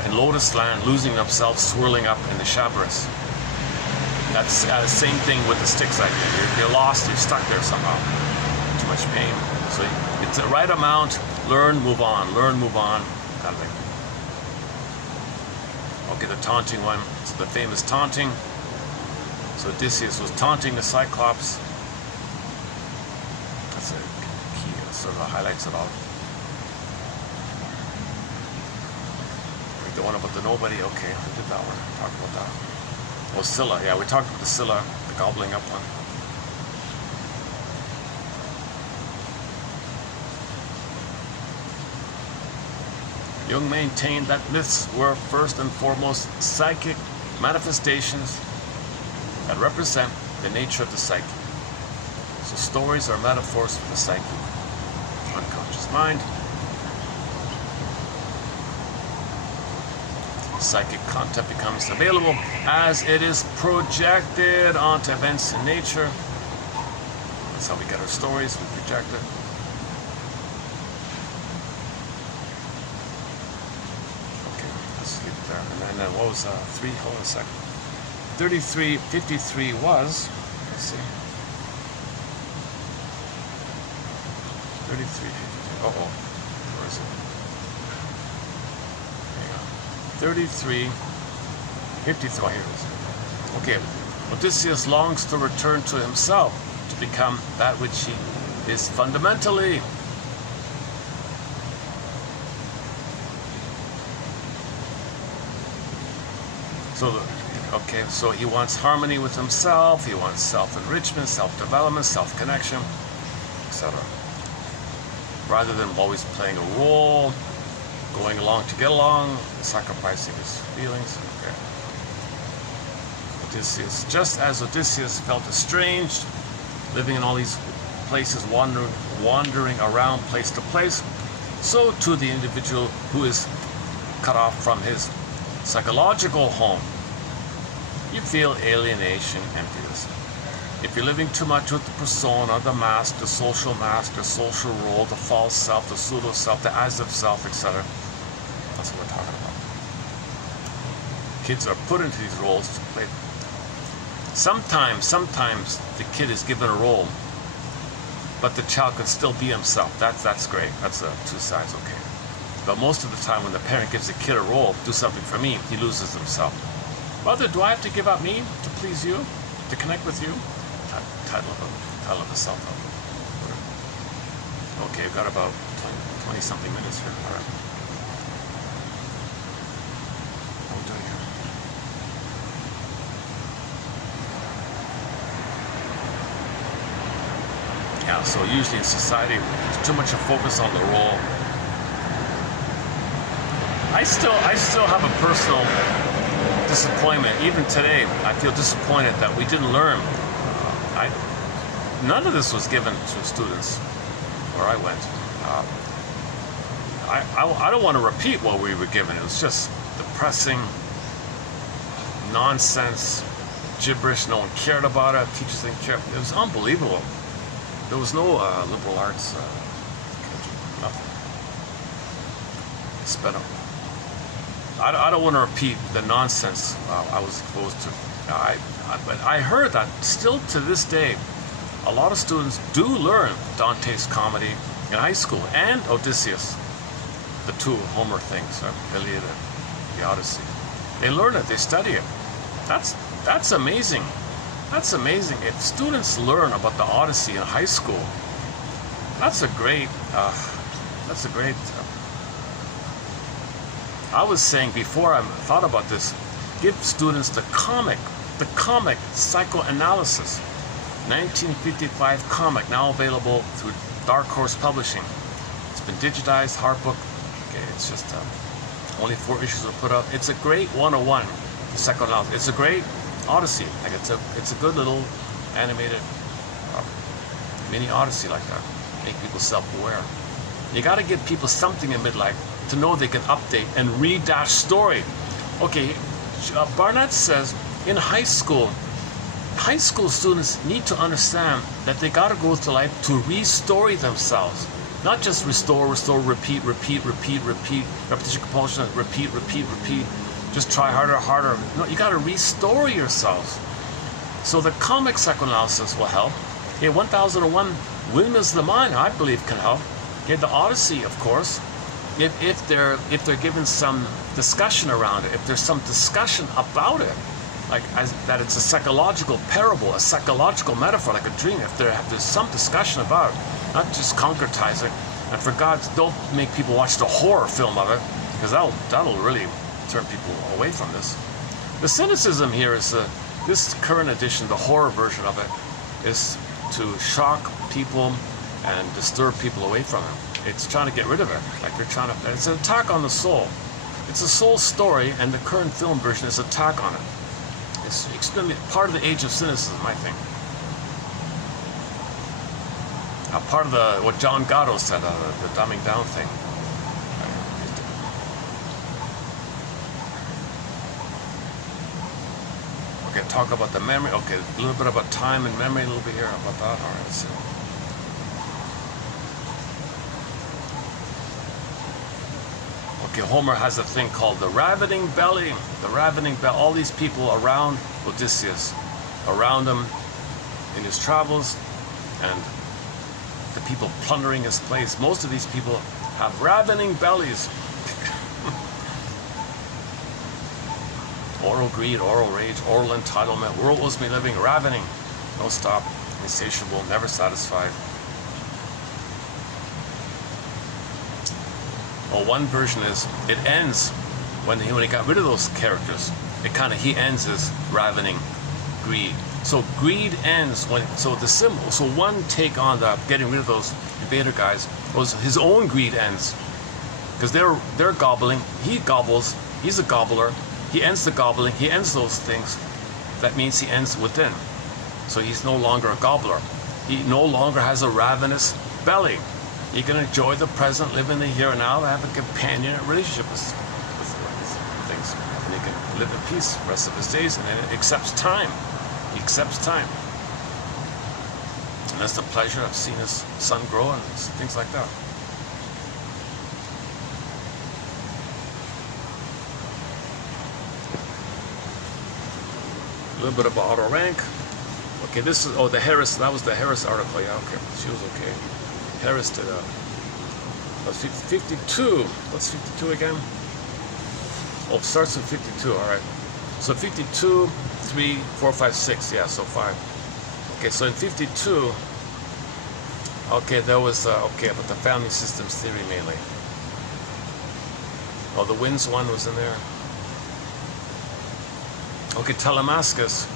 in lotus land, losing themselves, swirling up in the Shabras. That's the same thing with the Styx idea. You're lost. You're stuck there somehow. Too much pain. So it's the right amount. Learn, move on. Learn, move on. Kind of thing. Okay, the taunting one. So the famous taunting. So Odysseus was taunting the Cyclops. That's a key. That sort of highlights it all. The one about the nobody. Okay, we did that one. Talked about that. Oh, Scylla. Yeah, we talked about the Scylla, the gobbling up one. Jung maintained that myths were first and foremost psychic manifestations that represent the nature of the psyche. So stories are metaphors for the psyche, unconscious mind. Psychic content becomes available as it is projected onto events in nature. That's how we get our stories, we project it. Okay, let's leave it there. And then what was 3? Hold on a second. 3353 was, let's see, 3352, uh-oh, where is it? Hang on. 3353, oh, here it is. Okay, Odysseus longs to return to himself, to become that which he is fundamentally. So he wants harmony with himself, he wants self-enrichment, self-development, self-connection, etc. Rather than always playing a role, going along to get along, sacrificing his feelings. Okay. Odysseus, just as Odysseus felt estranged, living in all these places, wandering around place to place, so too the individual who is cut off from his psychological home. You feel alienation, emptiness. If you're living too much with the persona, the mask, the social role, the false self, the pseudo self, the as if self, etc. That's what we're talking about. Kids are put into these roles to play. Sometimes the kid is given a role, but the child can still be himself. That's great. That's two sides, okay. But most of the time when the parent gives the kid a role, do something for me, he loses himself. Mother, do I have to give up me to please you, to connect with you? Title of the self-help. Okay, we've got about 20 something minutes here. All right. What are we doing here? Yeah, so usually in society, there's too much a focus on the role. I still have a personal disappointment. Even today, I feel disappointed that we didn't learn. None of this was given to students where I went. I don't want to repeat what we were given. It was just depressing, nonsense, gibberish. No one cared about it. Teachers didn't care. It was unbelievable. There was no liberal arts, nothing. Sped up. I don't want to repeat the nonsense I was exposed to. But I heard that still to this day, a lot of students do learn Dante's comedy in high school and Odysseus, the two Homer things, Iliad and the Odyssey. They learn it, they study it. That's amazing. That's amazing. If students learn about the Odyssey in high school, that's a great. I was saying before I thought about this, give students the comic psychoanalysis, 1955 comic, now available through Dark Horse Publishing. It's been digitized, hardbook. Okay, it's just only 4 issues are put up. It's a great 101 psychoanalysis. It's a great Odyssey. Like it's a good little animated mini Odyssey like that. Make people self-aware. You got to give people something in midlife to know they can update and read that story. Okay, Barnett says in high school students need to understand that they got to go through life to re-story themselves. Not just restore, repeat, repetition, compulsion, repeat. Just try harder. No, you got to restore yourselves. So the comic psychoanalysis will help. Okay, 1001 Windmills of the Mind, I believe, can help. Okay, the Odyssey, of course. If they're given some discussion around it, if there's some discussion about it, like that it's a psychological parable, a psychological metaphor, like a dream, if there's some discussion about it, not just concretize it, and for God, don't make people watch the horror film of it, because that'll really turn people away from this. The cynicism here is this current edition, the horror version of it, is to shock people and disturb people away from it. It's trying to get rid of it. Like they're trying to. It's an attack on the soul. It's a soul story, and the current film version is an attack on it. It's extremely part of the age of cynicism, I think. Part of what John Gatto said, the dumbing down thing. Okay, talk about the memory. Okay, a little bit about time and memory, a little bit here about that. All right, let's see. Okay, Homer has a thing called the ravening belly. The ravening belly. All these people around Odysseus around him in his travels, and the people plundering his place. Most of these people have ravening bellies. Oral greed, oral rage, oral entitlement. World owes me living, ravening. No stop, insatiable, never satisfied. Well, one version is, it ends when he got rid of those characters. He ends as ravening, greed. So greed ends when, so the symbol, so one take on the getting rid of those invader guys was his own greed ends. Because they're gobbling, he gobbles, he's a gobbler, he ends the gobbling, he ends those things. That means he ends within. So he's no longer a gobbler. He no longer has a ravenous belly. He can enjoy the present, live in the here and now, have a companion relationship with things. And he can live in peace the rest of his days, and it accepts time. He accepts time. And that's the pleasure of seeing his son grow and things like that. A little bit of auto rank. Okay, this is, the Harris, that was the Harris article. Yeah, okay, she was okay. Harris did that's 52. What's 52 again? Oh, it starts with 52, all right. So 52, 3, 4, 5, 6, yeah, so 5. Okay, so in 52, okay, there was, okay, but the family systems theory mainly. Oh, the winds one was in there. Okay, Telemachus,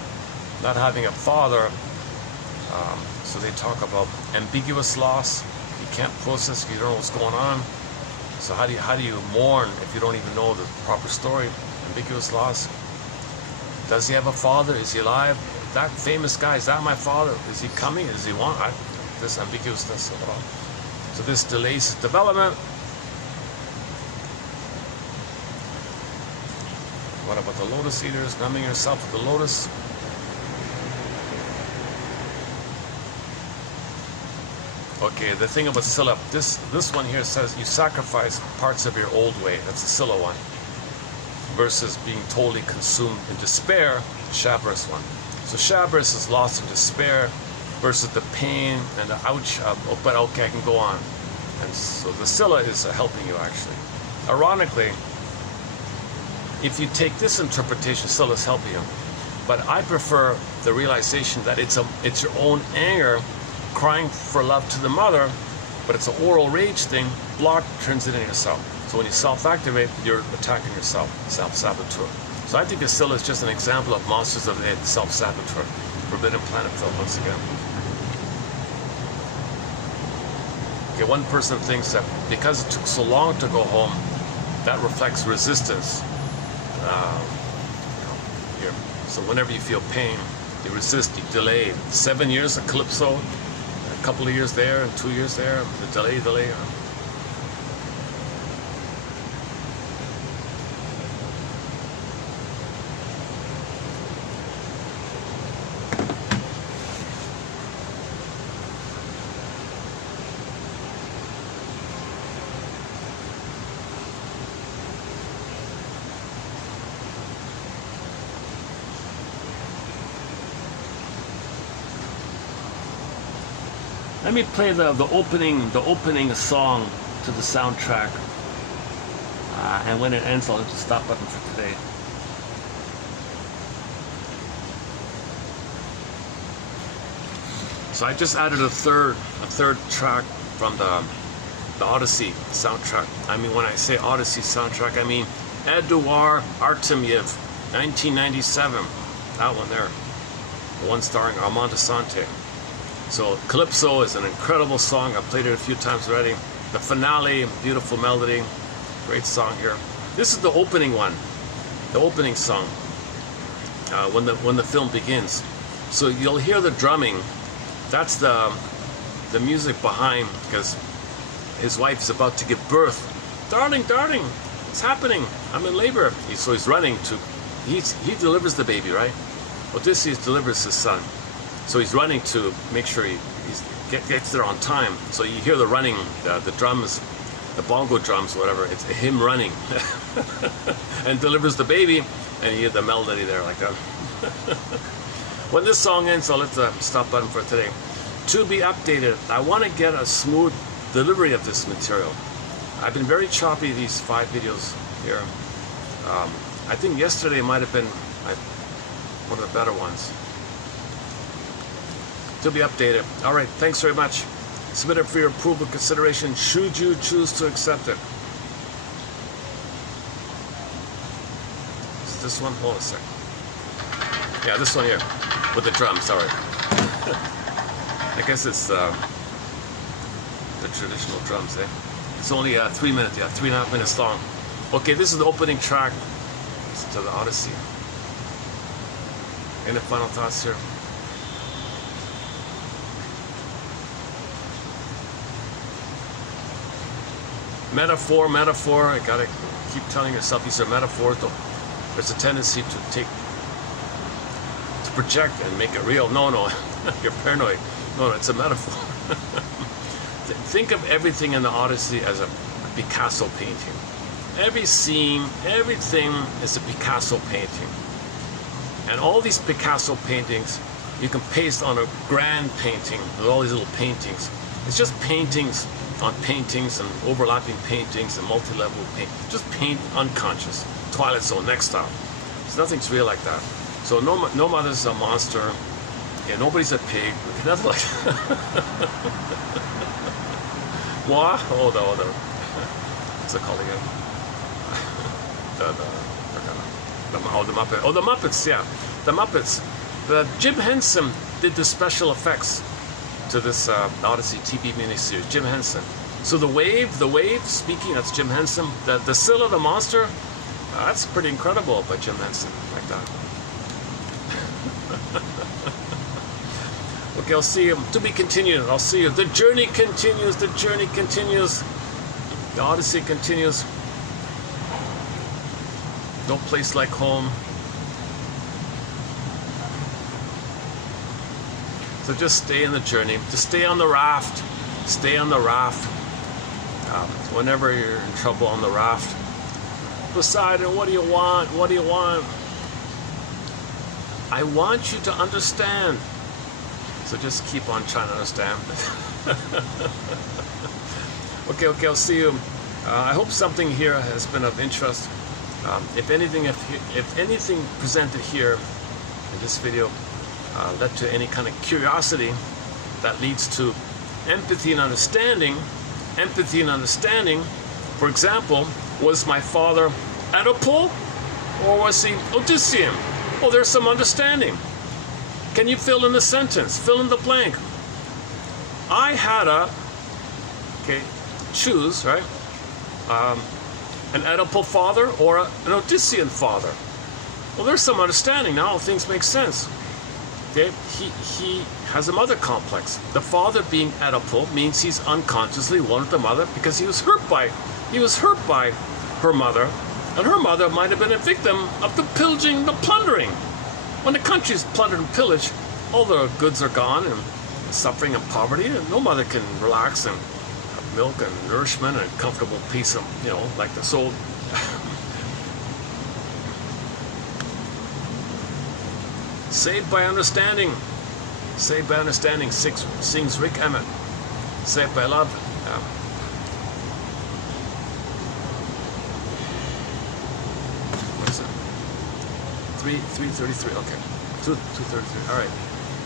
not having a father, so they talk about ambiguous loss. You can't process, you don't know what's going on. So how do you mourn if you don't even know the proper story? Ambiguous loss. Does he have a father? Is he alive? That famous guy, is that my father? Is he coming? Is he want? This ambiguousness of it all. So this delays his development. What about the lotus eaters? Numbing yourself with the lotus. Okay, the thing about Scylla, this one here says you sacrifice parts of your old way. That's the Scylla one. Versus being totally consumed in despair, Shabras one. So Shabras is lost in despair versus the pain and the ouch, but okay, I can go on. And so the Scylla is helping you actually. Ironically, if you take this interpretation, Scylla is helping you. But I prefer the realization that it's your own anger crying for love to the mother, but it's an oral rage thing, block turns it in yourself. So when you self-activate, you're attacking yourself, self-saboteur. So I think the Scylla is just an example of monsters of the self-saboteur. Forbidden planet film once again. Okay, one person thinks that because it took so long to go home, that reflects resistance. Here. So whenever you feel pain, you resist, you delay. 7 years of Calypso, a couple of years there and 2 years there, the delay. Let me play the opening song to the soundtrack, and when it ends, I'll hit the stop button for today. So I just added a third track from the Odyssey soundtrack. I mean, when I say Odyssey soundtrack, I mean Eduard Artemyev, 1997. That one there, the one starring Armand Assante. So Calypso is an incredible song. I've played it a few times already. The finale, beautiful melody, great song here. This is the opening one, the opening song, when the film begins. So you'll hear the drumming. That's the music behind, because his wife is about to give birth. Darling, it's happening. I'm in labor. So he's running to, he delivers the baby, right? Odysseus delivers his son. So he's running to make sure he gets there on time. So you hear the running, the drums, the bongo drums, whatever. It's him running and delivers the baby, and you hear the melody there like that. When this song ends, I'll hit the stop button for today. To be updated. I want to get a smooth delivery of this material. I've been very choppy these 5 videos here. I think yesterday might have been one of the better ones. To be updated. All right, thanks very much. Submit it for your approval consideration should you choose to accept it. Is this one? Hold on a second. Yeah, this one here with the drum. Sorry. I guess it's the traditional drums, eh? It's only 3 minutes, yeah, 3.5 minutes long. Okay, this is the opening track to the Odyssey. Any final thoughts here? Metaphor, metaphor. I gotta keep telling yourself these are metaphors. Though there's a tendency to project and make it real. No, you're paranoid. No, it's a metaphor. Think of everything in the Odyssey as a Picasso painting. Every scene, everything is a Picasso painting. And all these Picasso paintings, you can paste on a grand painting with all these little paintings. It's just paintings on paintings and overlapping paintings and multi-level paint. Just paint unconscious. Twilight Zone, next stop. So nothing's real like that. So no mother's a monster. Yeah, nobody's a pig. Nothing like that. What? Oh, what's it called again? The Muppet. Oh, the Muppets, yeah. The Muppets. Jim Henson did the special effects to this Odyssey TV miniseries. Jim Henson. So the wave speaking, that's Jim Henson. The Scylla, the monster, that's pretty incredible by Jim Henson, like that. Okay, I'll see you. To be continued. I'll see you. The journey continues. The journey continues. The Odyssey continues. No place like home. So just stay in the journey. Just stay on the raft. Stay on the raft. Whenever you're in trouble on the raft. Poseidon, what do you want? What do you want? I want you to understand. So just keep on trying to understand. Okay, I'll see you. I hope something here has been of interest. If anything presented here in this video led to any kind of curiosity that leads to empathy and understanding. For example, was my father Oedipal or was he Odyssean? Oh, there's some understanding. Can you fill in the sentence? Fill in the blank. I had choose, right? An Oedipal father or an Odyssean father. Well, there's some understanding now. Things make sense. Okay, he has a mother complex. The father being Oedipal means he's unconsciously wanted the mother because he was hurt by her mother, and her mother might have been a victim of the pillaging, the plundering. When the country's plundered and pillaged, all the goods are gone and suffering and poverty, and no mother can relax and have milk and nourishment and comfortable peace of, like the soul. Saved by understanding. Saved by understanding, sings Rick Emmett. Saved by love. What is it? 3:33. Okay. 2:33. All right.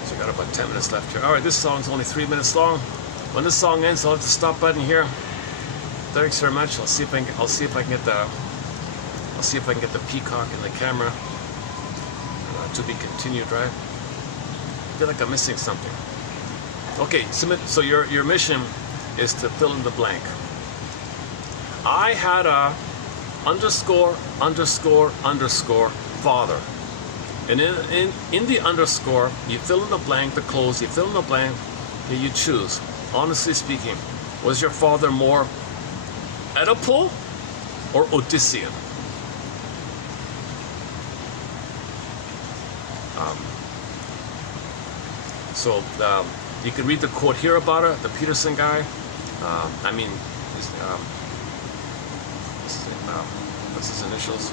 So we got about 10 minutes left here. All right. This song's only 3 minutes long. When this song ends, I'll hit the stop button here. Thanks very much. I'll see if I can get the peacock in the camera. To be continued, right? I feel like I'm missing something. Okay, submit. So your mission is to fill in the blank. I had a underscore father, and in the underscore you fill in the blank, the close. You fill in the blank, and you choose. Honestly speaking, was your father more Oedipal or Odyssean? So you can read the quote here about it, the Peterson guy. What's his initials?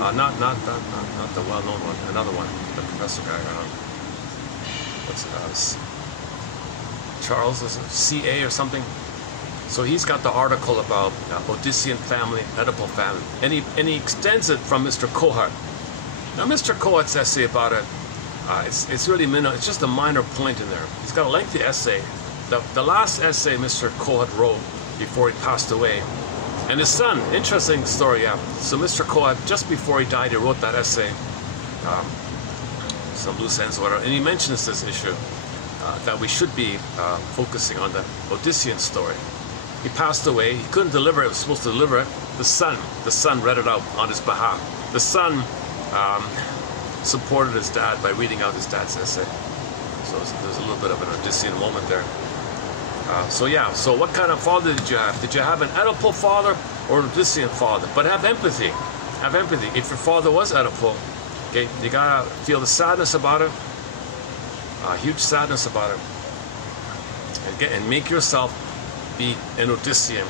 Not the well-known one. Another one. The professor guy. What's it? Charles, is it C.A. or something? So he's got the article about Odyssean family, Oedipal family, and he extends it from Mr. Kohut. Now, Mr. Kohut's essay about it, it's really minor. It's just a minor point in there. He's got a lengthy essay. The last essay Mr. Kohut wrote before he passed away, and his son. Interesting story, yeah. So Mr. Kohut, just before he died, he wrote that essay, some loose ends or whatever, and he mentions this issue that we should be focusing on the Odyssean story. He passed away. He couldn't deliver it. He was supposed to deliver it. The son read it out on his behalf. The son supported his dad by reading out his dad's essay. So there's a little bit of an Odyssean moment there. So what kind of father did you have? Did you have an Oedipal father or an Odyssean father? But have empathy. Have empathy. If your father was Oedipal, okay, you gotta feel the sadness about it. Huge sadness about it. And make yourself be an Odyssean.